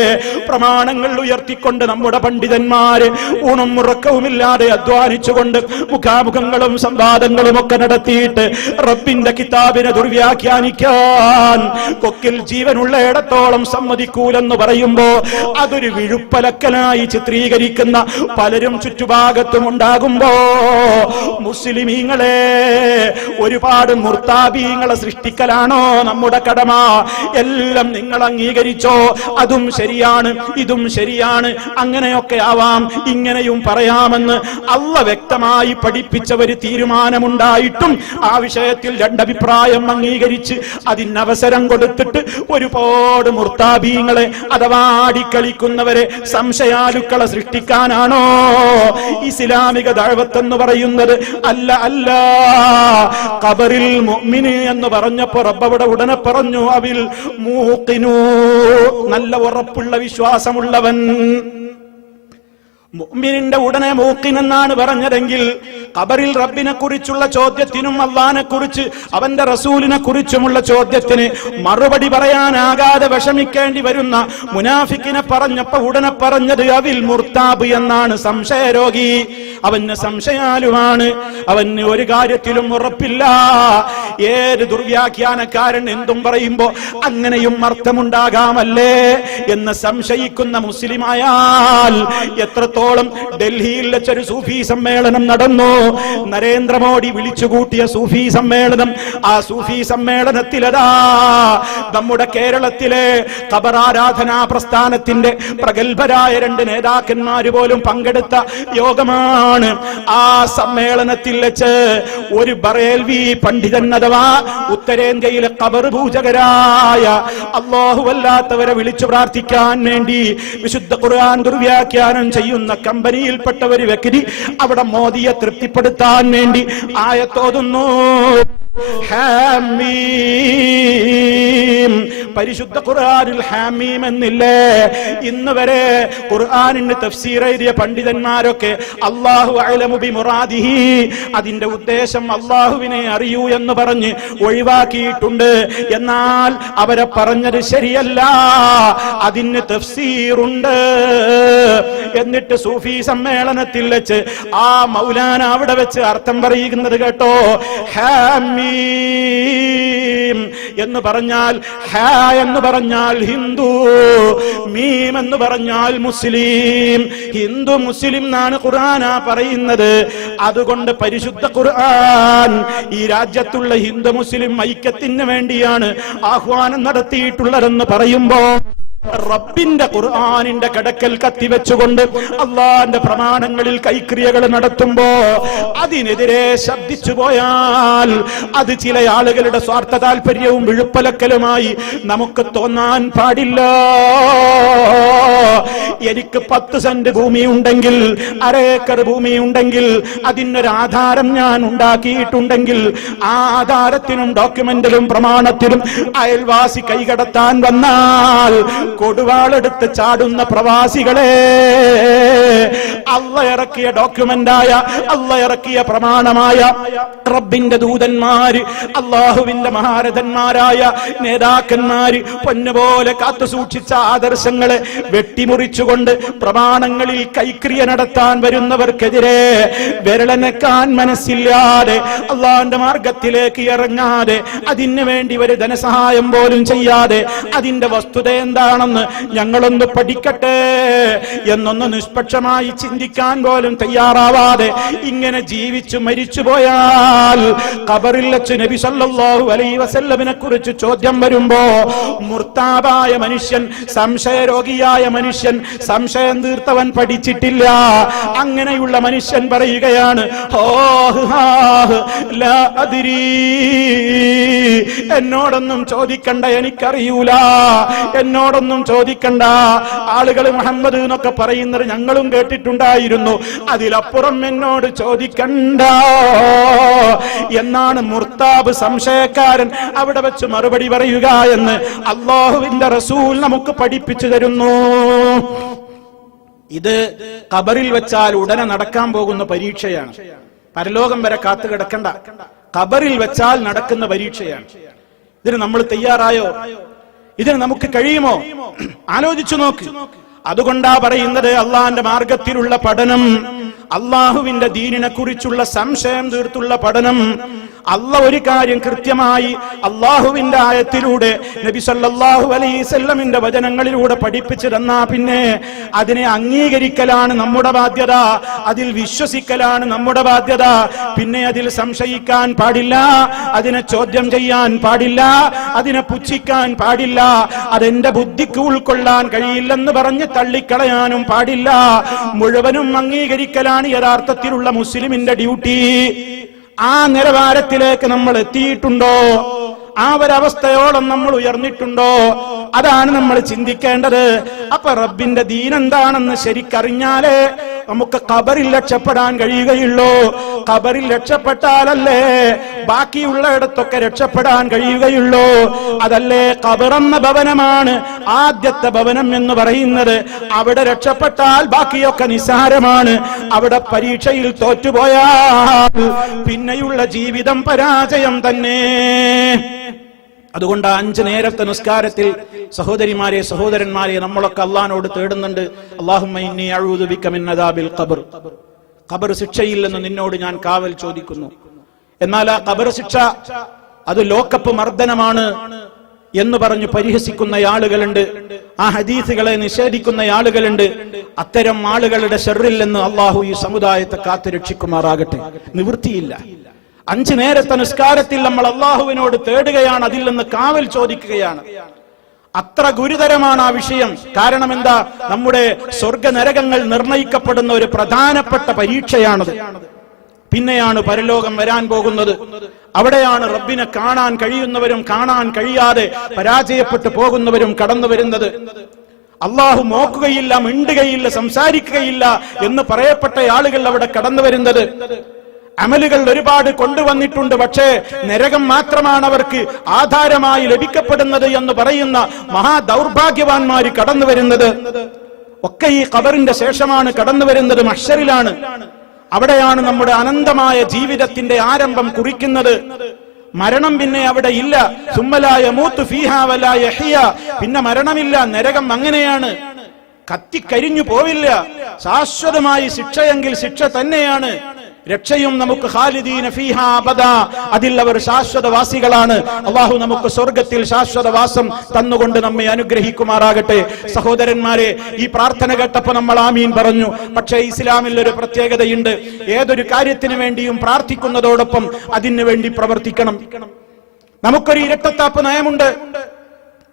പ്രമാണങ്ങൾ ഉയർത്തിക്കൊണ്ട് നമ്മുടെ പണ്ഡിതന്മാര് ഊണും ഉറക്കവുമില്ലാതെ അധ്വാനിച്ചുകൊണ്ട് മുഖാമുഖങ്ങളും സംവാദങ്ങളും ഒക്കെ നടത്തിയിട്ട് റബ്ബിന്റെ കിതാബിനെ ദുർവ്യാഖ്യാനിക്കാൻ കൊക്കിൽ ജീവനുള്ള ഇടത്തോളം സമ്മതിക്കൂലെന്ന് പറയുമ്പോ അതൊരു വിഴുപ്പലക്കലായി ചിത്രീകരിക്കുന്ന പലരും ചുറ്റുഭാഗത്തും ഉണ്ടാകുമ്പോ മുസ്ലിമീങ്ങളെ ഒരുപാട് മുർത്താബീങ്ങളെ സൃഷ്ടിക്കലാണോ നമ്മുടെ കടമ? എല്ലാം നിങ്ങൾ അംഗീകരിച്ചോ? അതും ശരിയാണ്, ഇതും ശരിയാണ്, അങ്ങനെയൊക്കെ ആവാം, ഇങ്ങനെയും പറയാമെന്ന് അല്ലാഹു വ്യക്തമായി പഠിപ്പിച്ച ഒരു തീരുമാനമുണ്ടായിട്ടും ആ വിഷയത്തിൽ രണ്ടഭിപ്രായം അംഗീകരിച്ച് അതിനവസരം കൊടുത്തിട്ട് ഒരുപാട് മുർത്താബീങ്ങളെ അഥവാ ആടിക്കളിക്കുന്നവരെ, സംശയാലുക്കളെ സൃഷ്ടിക്കാനാണോ ഇസ്ലാമിക ദഅവത്ത് എന്ന് പറയുന്നത്? അല്ല, അല്ല. ഖബറിൽ മുഅ്മിൻ എന്ന് പറഞ്ഞപ്പോ റബ്ബവിടെ ഉടനെ പറഞ്ഞു അവിൽ മൂഖിനൂ, നല്ല ഉറപ്പുള്ള വിശ്വാസമുള്ളവൻ. മുഅ്മിനിന്റെ ഉടനെ മൂഖിൻ എന്നാണ് പറഞ്ഞതെങ്കിൽ ഖബറിൽ റബ്ബിനെ കുറിച്ചുള്ള ചോദ്യത്തിനും അല്ലാഹനെ കുറിച്ച് അവന്റെ റസൂലിനെ കുറിച്ചുമുള്ള ചോദ്യത്തിന് മറുപടി പറയാനാകാതെ വിഷമിക്കേണ്ടി വരുന്ന മുനാഫിക്കിനെ പറഞ്ഞപ്പോ ഉടനെ പറഞ്ഞത് അവിൽ മുർത്താബ് എന്നാണ്, സംശയരോഗി. അവന് സംശയാലുമാണ്, അവന് ഒരു കാര്യത്തിലും ഉറപ്പില്ല. ഏത് ദുർവ്യാഖ്യാനക്കാരൻ എന്തും പറയുമ്പോ അങ്ങനെയും അർത്ഥമുണ്ടാകാമല്ലേ എന്ന് സംശയിക്കുന്ന മുസ്ലിമായാൽ എത്രത്തോളം ഡൽഹിയിൽ വെച്ചൊരു സൂഫി സമ്മേളനം നടന്നു. നരേന്ദ്രമോദി വിളിച്ചുകൂട്ടിയ സൂഫി സമ്മേളനം. ആ സൂഫി സമ്മേളനത്തിലതാ നമ്മുടെ കേരളത്തിലെ ഖബറാരാധനാ പ്രസ്ഥാനത്തിന്റെ പ്രഗത്ഭരായ 2 നേതാക്കന്മാര് പോലും പങ്കെടുത്ത യോഗമാണ്. ആ സമ്മേളനത്തിൽ വെച്ച് ഒരു ബറേൽവി പണ്ഡിതൻ അഥവാ ഉത്തരേന്ത്യയിലെ ഖബർ പൂജകരായ അല്ലാഹുവല്ലാത്തവരെ വിളിച്ചു പ്രാർത്ഥിക്കാൻ വേണ്ടി വിശുദ്ധ ഖുർആൻ ദുർവ്യാഖ്യാനം ചെയ്യുന്ന കമ്പനിയിൽപ്പെട്ട ഒരു വ്യക്തി അവിടെ മോദിയെ തൃപ്തിപ്പെടുത്താൻ വേണ്ടി ആയത്തോതുന്നു. ഹാമീം, പരിശുദ്ധ ഖുർആനിൽ ഹാമീം എന്നില്ലേ? ഇന്ന് വരെ ഖുർആനിന് തഫ്സീർ എഴുതിയ പണ്ഡിതന്മാരൊക്കെ അല്ലാഹു അഅലമു ബിമുറാദിഹി, അതിന്റെ ഉദ്ദേശം അല്ലാഹുവിനെ അറിയൂ എന്ന് പറഞ്ഞ് ഒഴിവാക്കിയിട്ടുണ്ട്. എന്നാൽ അവരെ പറഞ്ഞത് ശരിയല്ല, അതിന് തഫ്സീറുണ്ട്. എന്നിട്ട് സൂഫി സമ്മേളനത്തിൽ വെച്ച് ആ മൗലാന അവിടെ വെച്ച് അർത്ഥം പറയുന്നത് കേട്ടോ. ഹാമീം എന്ന് പറഞ്ഞാൽ, ഹാ എന്ന് പറഞ്ഞാൽ ഹിന്ദു, മീം എന്ന് പറഞ്ഞാൽ മുസ്ലിം. ഹിന്ദു മുസ്ലിം എന്നാണ് ഖുർആൻ പറയുന്നത്. അതുകൊണ്ട് പരിശുദ്ധ ഖുർആൻ ഈ രാജ്യത്തുള്ള ഹിന്ദു മുസ്ലിം ഐക്യത്തിന് വേണ്ടിയാണ് ആഹ്വാനം നടത്തിയിട്ടുള്ളതെന്ന് പറയുമ്പോ റബ്ബിന്റെ ഖുർആനിന്റെ കടക്കൽ കത്തിവെച്ചുകൊണ്ട് അള്ളാന്റെ പ്രമാണങ്ങളിൽ കൈക്രിയകൾ നടത്തുമ്പോ അതിനെതിരെ ശബ്ദിച്ചു പോയാൽ അത് ചില ആളുകളുടെ സ്വാർത്ഥ താല്പര്യവും വിഴുപ്പലക്കലുമായി നമുക്ക് തോന്നാൻ പാടില്ല. എനിക്ക് 10 സെന്റ് ഭൂമി ഉണ്ടെങ്കിൽ, അരേക്കർ ഭൂമി ഉണ്ടെങ്കിൽ, അതിനൊരു ആധാരം ഞാൻ ഉണ്ടാക്കിയിട്ടുണ്ടെങ്കിൽ ആ ആധാരത്തിനും ഡോക്യുമെന്റിലും പ്രമാണത്തിലും അയൽവാസി കൈകടത്താൻ വന്നാൽ കൊടുവാളെടുത്ത് ചാടുന്ന പ്രവാസികളെ, അള്ളാഹ് ഇറക്കിയ ഡോക്യുമെന്റായ, അള്ളാഹ് ഇറക്കിയ പ്രമാണമായ റബ്ബിന്റെ ദൂതന്മാര്, അള്ളാഹുവിന്റെ മഹാരഥന്മാരായ നേതാക്കന്മാര് പൊന്നുപോലെ കാത്തു സൂക്ഷിച്ച ആദർശങ്ങളെ വെട്ടിമുറിച്ചുകൊണ്ട് പ്രമാണങ്ങളിൽ കൈക്രിയ നടത്താൻ വരുന്നവർക്കെതിരെ വിരളനക്കാൻ മനസ്സില്ലാതെ, അള്ളാഹുവിന്റെ മാർഗത്തിലേക്ക് ഇറങ്ങാതെ, അതിനു വേണ്ടി ഒരു ധനസഹായം പോലും ചെയ്യാതെ, അതിന്റെ വസ്തുത എന്താണെന്ന് ഞങ്ങളൊന്ന് പഠിക്കട്ടെ എന്നൊന്ന് നിഷ്പക്ഷമായി ചിന്തിക്കാൻ പോലും തയ്യാറാവാതെ ഇങ്ങനെ ജീവിച്ചു മരിച്ചു പോയാൽ ഖബറിൽ വെച്ച് നബി സല്ലല്ലാഹു അലൈഹി വസല്ലമിനെ കുറിച്ച് ചോദ്യം വരുമ്പോ മുർത്താബായ മനുഷ്യൻ, സംശയരോഗിയായ മനുഷ്യൻ, സംശയം തീർത്തവൻ പഠിച്ചിട്ടില്ല, അങ്ങനെയുള്ള മനുഷ്യൻ പറയുകയാണ്, എന്നോടൊന്നും ചോദിക്കണ്ട, എനിക്കറിയൂല, എന്നോടൊന്നും ചോദിക്കണ്ട. ആളുകൾ മുഹമ്മദ് എന്നൊക്കെ പറയുന്നത് ഞങ്ങളും കേട്ടിട്ടുണ്ടായിരുന്നു, അതിലപ്പുറം എന്നോട് ചോദിക്കണ്ട എന്നാണ് മുർത്താബ്, സംശയക്കാരൻ അവിടെ വെച്ച് മറുപടി പറയുക എന്ന് അല്ലാഹുവിന്റെ റസൂൽ നമുക്ക് പഠിപ്പിച്ചു തരുന്നു. ഇത് ഖബറിൽ വെച്ചാൽ ഉടനെ നടക്കാൻ പോകുന്ന പരീക്ഷയാണ്. പരലോകം വരെ കാത്തു കിടക്കണ്ട, ഖബറിൽ വെച്ചാൽ നടക്കുന്ന പരീക്ഷയാണ്. ഇതിന് നമ്മൾ തയ്യാറായോ? ഇതിന് നമുക്ക് കഴിയുമോ? ആലോചിച്ചു നോക്ക്. അതുകൊണ്ടാ പറയുന്നത്, അള്ളാന്റെ മാർഗത്തിലുള്ള പഠനം, അള്ളാഹുവിന്റെ ദീനിനെ കുറിച്ചുള്ള സംശയം തീർത്തുള്ള പഠനം. അള്ളാഹ് ഒരു കാര്യം കൃത്യമായി അള്ളാഹുവിന്റെ ആയത്തിലൂടെ, നബി സല്ലല്ലാഹു അലൈഹി വസല്ലമിന്റെ വചനങ്ങളിലൂടെ പഠിപ്പിച്ചു തന്നാ പിന്നെ അതിനെ അംഗീകരിക്കലാണ് നമ്മുടെ ബാധ്യത, അതിൽ വിശ്വസിക്കലാണ് നമ്മുടെ ബാധ്യത. പിന്നെ അതിൽ സംശയിക്കാൻ പാടില്ല, അതിനെ ചോദ്യം ചെയ്യാൻ പാടില്ല, അതിനെ പുച്ഛിക്കാൻ പാടില്ല, അതെന്റെ ബുദ്ധിക്ക് ഉൾക്കൊള്ളാൻ കഴിയില്ലെന്ന് പറഞ്ഞ് തള്ളിക്കളയാനും പാടില്ല. മുഴുവനും അംഗീകരിക്കലാണ് യഥാർത്ഥത്തിലുള്ള മുസ്ലിമിന്റെ ഡ്യൂട്ടി. ആ നിലവാരത്തിലേക്ക് നമ്മൾ എത്തിയിട്ടുണ്ടോ? ആ ഒരവസ്ഥയോളം നമ്മൾ ഉയർന്നിട്ടുണ്ടോ? അതാണ് നമ്മൾ ചിന്തിക്കേണ്ടത്. അപ്പൊ റബ്ബിന്റെ ദീൻ എന്താണെന്ന് ശരിക്കറിഞ്ഞാലേ നമുക്ക് ഖബറിൽ രക്ഷപ്പെടാൻ കഴിയുകയുള്ളൂ. ഖബറിൽ രക്ഷപ്പെട്ടാലല്ലേ ബാക്കിയുള്ളയിടത്തൊക്കെ രക്ഷപ്പെടാൻ കഴിയുകയുള്ളൂ. അതല്ലേ ഖബറെന്ന ഭവനമാണ് ആദ്യത്തെ ഭവനം എന്ന് പറയുന്നത്. അവിടെ രക്ഷപ്പെട്ടാൽ ബാക്കിയൊക്കെ നിസ്സാരമാണ്. അവിടെ പരീക്ഷയിൽ തോറ്റുപോയാൽ പിന്നെയുള്ള ജീവിതം പരാജയം തന്നെ. അതുകൊണ്ട് 5 നേരത്തെ നിസ്കാരത്തിൽ സഹോദരിമാരെ, സഹോദരന്മാരെ, നമ്മളൊക്കെ അള്ളാഹിനോട് തേടുന്നുണ്ട്, അല്ലാഹുമ്മ ഇന്നി അഊദു ബിക മിൻ അദാബിൽ ഖബർ. ഖബർ ശിക്ഷയിൽ നിന്ന് നിന്നോട് ഞാൻ കാവൽ ചോദിക്കുന്നു. എന്നാൽ ആ ഖബർ ശിക്ഷ അത് ലോക്കപ്പ് മർദ്ദനമാണ് എന്ന് പറഞ്ഞു പരിഹസിക്കുന്ന ആളുകളുണ്ട്, ആ ഹദീസുകളെ നിഷേധിക്കുന്ന ആളുകളുണ്ട്. അത്തരം ആളുകളുടെ ശർറിൽ നിന്ന് അള്ളാഹു ഈ സമുദായത്തെ കാത്തു രക്ഷിക്കുമാറാകട്ടെ. നിവൃത്തിയില്ല. 5 നേരത്തെ നിസ്കാരത്തിൽ നമ്മൾ അള്ളാഹുവിനോട് തേടുകയാണ്, അതിൽ നിന്ന് കാവൽ ചോദിക്കുകയാണ്. അത്ര ഗുരുതരമാണ് ആ വിഷയം. കാരണം എന്താ? നമ്മുടെ സ്വർഗ നരകങ്ങൾ നിർണയിക്കപ്പെടുന്ന ഒരു പ്രധാനപ്പെട്ട പരീക്ഷയാണത്. പിന്നെയാണ് പരലോകം വരാൻ പോകുന്നത്. അവിടെയാണ് റബ്ബിനെ കാണാൻ കഴിയുന്നവരും കാണാൻ കഴിയാതെ പരാജയപ്പെട്ടു പോകുന്നവരും കടന്നു വരുന്നത്. അള്ളാഹു നോക്കുകയില്ല, മിണ്ടുകയില്ല, സംസാരിക്കുകയില്ല എന്ന് പറയപ്പെട്ട ആളുകൾ അവിടെ കടന്നു വരുന്നത്. അമലുകൾ ഒരുപാട് കൊണ്ടുവന്നിട്ടുണ്ട്, പക്ഷേ നരകം മാത്രമാണ് അവർക്ക് ആധാരമായി ലഭിക്കപ്പെടുന്നത് എന്ന് പറയുന്ന മഹാദൗർഭാഗ്യവാന്മാര് കടന്നു വരുന്നത്. ഒക്കെ ഈ ഖബറിന്റെ ശേഷമാണ് കടന്നു വരുന്നത്, മഹ്ശറിലാണ്. അവിടെയാണ് നമ്മുടെ അനന്തമായ ജീവിതത്തിന്റെ ആരംഭം കുറിക്കുന്നത്. മരണം പിന്നെ അവിടെ ഇല്ല. സുമ്മലാ യമൂതു ഫീഹാ വലാ യഹ്യ. പിന്നെ മരണമില്ല. നരകം അങ്ങനെയാണ്, കത്തിക്കരിഞ്ഞു പോവില്ല. ശാശ്വതമായി ശിക്ഷയെങ്കിൽ ശിക്ഷ തന്നെയാണ്. രക്ഷയും നമുക്ക് ഖാലിദീന ഫീഹാ അബദാ, അതിൽ അവർ ശാശ്വതവാസികളാണ്. അള്ളാഹു നമുക്ക് സ്വർഗത്തിൽ ശാശ്വതവാസം തന്നുകൊണ്ട് നമ്മെ അനുഗ്രഹിക്കുമാറാകട്ടെ. സഹോദരന്മാരെ, ഈ പ്രാർത്ഥന കേട്ടപ്പോൾ നമ്മൾ ആമീൻ പറഞ്ഞു. പക്ഷേ ഇസ്ലാമിൽ ഒരു പ്രത്യേകതയുണ്ട്. ഏതൊരു കാര്യത്തിന് വേണ്ടിയും പ്രാർത്ഥിക്കുന്നതോടൊപ്പം അതിനു വേണ്ടി പ്രവർത്തിക്കണം. നമുക്കൊരു ഇരട്ടത്താപ്പ് നയമുണ്ട്,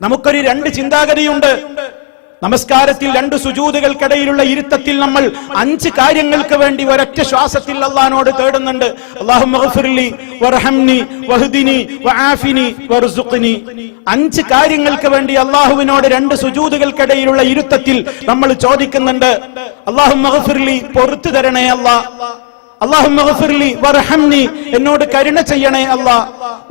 നമുക്കൊരു 2 ചിന്താഗതിയുണ്ട്. നമസ്കാരത്തിൽ 2 സുജൂദുകൾക്കിടയിലുള്ള ഇരുത്തത്തിൽ നമ്മൾ 5 കാര്യങ്ങൾക്ക് വേണ്ടി ഒരൊറ്റ ശ്വാസത്തിൽ അല്ലാഹുവോട് തേടുന്നുണ്ട്. അല്ലാഹുമ്മ ഗ്ഫിർലി വർഹംനി വഹ്ദിനി വആഫിനി വർസുഖ്നി. 5 കാര്യങ്ങൾക്ക് വേണ്ടി അല്ലാഹുവിനോട് 2 സുജൂദുകൾക്കിടയിലുള്ള ഇരുത്തത്തിൽ നമ്മൾ ചോദിക്കുന്നുണ്ട്. അല്ലാഹുമ്മ ഗ്ഫിർലി, പൊറുത്തു തരണേ അല്ലാഹ്. അല്ലാഹുമ്മ ഗ്ഫിർലി വർഹംനി, എന്നോട് കരുണ ചെയ്യണേ അല്ലാഹ്.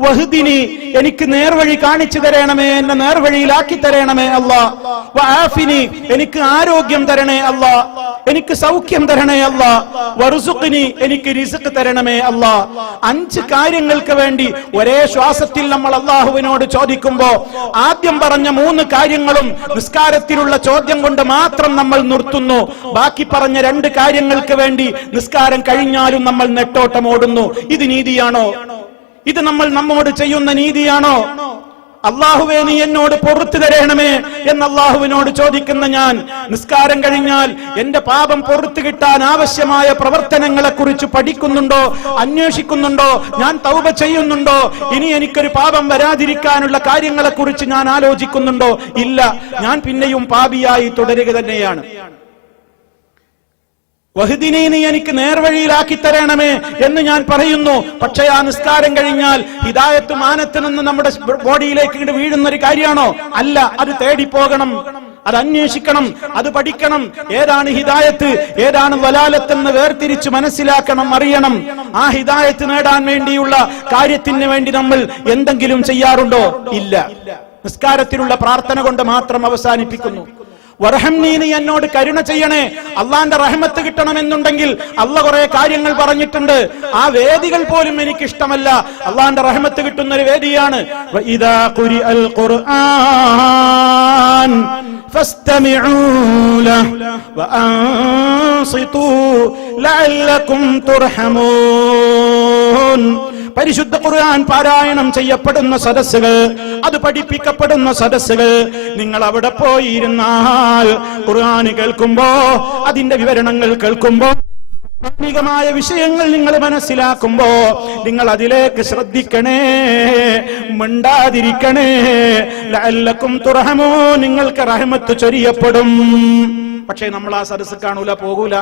വഹ്ദിനി, എനിക്ക് നേർവഴി കാണിച്ചു തരണമേ, എന്നെ നേർവഴിയിലാക്കി തരണമേ അല്ലാഹ്. വആഫിനി, എനിക്ക് ആരോഗ്യം തരണേ അല്ലാഹ്, എനിക്ക് സൗഖ്യം തരണേ അല്ലാഹ്. വർസുഖ്നി, എനിക്ക് റിസ്ക് തരണമേ അല്ലാഹ്. 5 കാര്യങ്ങൾക്ക് വേണ്ടി ഒരേ ശ്വാസത്തിൽ നമ്മൾ അല്ലാഹുവിനോട് ചോദിക്കുമ്പോ ആദ്യം പറഞ്ഞ 3 കാര്യങ്ങളും നിസ്കാരത്തിലുള്ള ചോദ്യം കൊണ്ട് മാത്രം നമ്മൾ നിർത്തുന്നു. ബാക്കി പറഞ്ഞ 2 കാര്യങ്ങൾക്ക് വേണ്ടി നിസ്കാരം കഴിഞ്ഞാലും നമ്മൾ നെട്ടോട്ടം ഓടുന്നു. ഇത് നീതിയാണോ? ഇത് നമ്മൾ നമ്മോട് ചെയ്യുന്ന നീതിയാണോ? അല്ലാഹുവേ, നീ എന്നോട് പൊറുത്തു തരണമേ എന്ന് അല്ലാഹുവിനോട് ചോദിക്കുന്ന ഞാൻ നിസ്കാരം കഴിഞ്ഞാൽ എന്റെ പാപം പൊറുത്തു കിട്ടാൻ ആവശ്യമായ പ്രവർത്തനങ്ങളെ കുറിച്ച് പഠിക്കുന്നുണ്ടോ, അന്വേഷിക്കുന്നുണ്ടോ? ഞാൻ തൗബ ചെയ്യുന്നുണ്ടോ? ഇനി എനിക്കൊരു പാപം വരാതിരിക്കാനുള്ള കാര്യങ്ങളെ കുറിച്ച് ഞാൻ ആലോചിക്കുന്നുണ്ടോ? ഇല്ല, ഞാൻ പിന്നെയും പാപിയായി തുടരുക തന്നെയാണ്. വഹ്ദിനി, നീ എനിക്ക് നേർവഴിയിലാക്കി തരണമേ എന്ന് ഞാൻ പറയുന്നു. പക്ഷേ ആ നിസ്കാരം കഴിഞ്ഞാൽ ഹിദായത്ത് മാനത്തിനെന്ന് നമ്മുടെ ബോഡിയിലേക്ക് വീഴുന്ന ഒരു കാര്യമാണോ? അല്ല. അത് തേടിപ്പോകണം, അത് അന്വേഷിക്കണം, അത് പഠിക്കണം. ഏതാണ് ഹിദായത്ത്, ഏതാണ് വലാലത്ത് എന്ന് വേർതിരിച്ച് മനസ്സിലാക്കണം, അറിയണം. ആ ഹിദായത്ത് നേടാൻ വേണ്ടിയുള്ള കാര്യത്തിന് വേണ്ടി നമ്മൾ എന്തെങ്കിലും ചെയ്യാറുണ്ടോ? ഇല്ല. നിസ്കാരത്തിലുള്ള പ്രാർത്ഥന കൊണ്ട് മാത്രം അവസാനിപ്പിക്കുന്നു. വർഹംനി, നീ എന്നോട് കരുണ ചെയ്യണേ. അള്ളാന്റെ റഹ്മത്ത് കിട്ടണമെന്നുണ്ടെങ്കിൽ അള്ളാഹ് കുറെ കാര്യങ്ങൾ പറഞ്ഞിട്ടുണ്ട്. ആ വേദികൾ പോലും എനിക്ക് ഇഷ്ടമല്ല. അള്ളാന്റെ റഹ്മത്ത് കിട്ടുന്ന ഒരു വേദിയാണ്. വഇദാ ഖുരിഅൽ ഖുർആൻ ഫസ്തമിഊ ലഹു വഅൻസിതു ലഅല്ലകും തുർഹമൂൻ. പരിശുദ്ധ ഖുർആൻ പാരായണം ചെയ്യപ്പെടുന്ന സദസ്സുകൾ, അത് പഠിപ്പിക്കപ്പെടുന്ന സദസ്സുകൾ, നിങ്ങൾ അവിടെ പോയിരുന്നാൽ ഖുർആൻ കേൾക്കുമ്പോ, അതിന്റെ വിവരണങ്ങൾ കേൾക്കുമ്പോ, മായ വിഷയങ്ങൾ നിങ്ങൾ മനസ്സിലാക്കുമ്പോ നിങ്ങൾ അതിലേക്ക് ശ്രദ്ധിക്കണേ, മിണ്ടാതിരിക്കണേ. ലഅല്ലകും തുർഹമൂൻ, നിങ്ങൾക്ക് റഹ്മത്ത് ചൊരിയപ്പെടും. പക്ഷേ നമ്മൾ ആ സദസ്സ് കാണൂല, പോകൂല.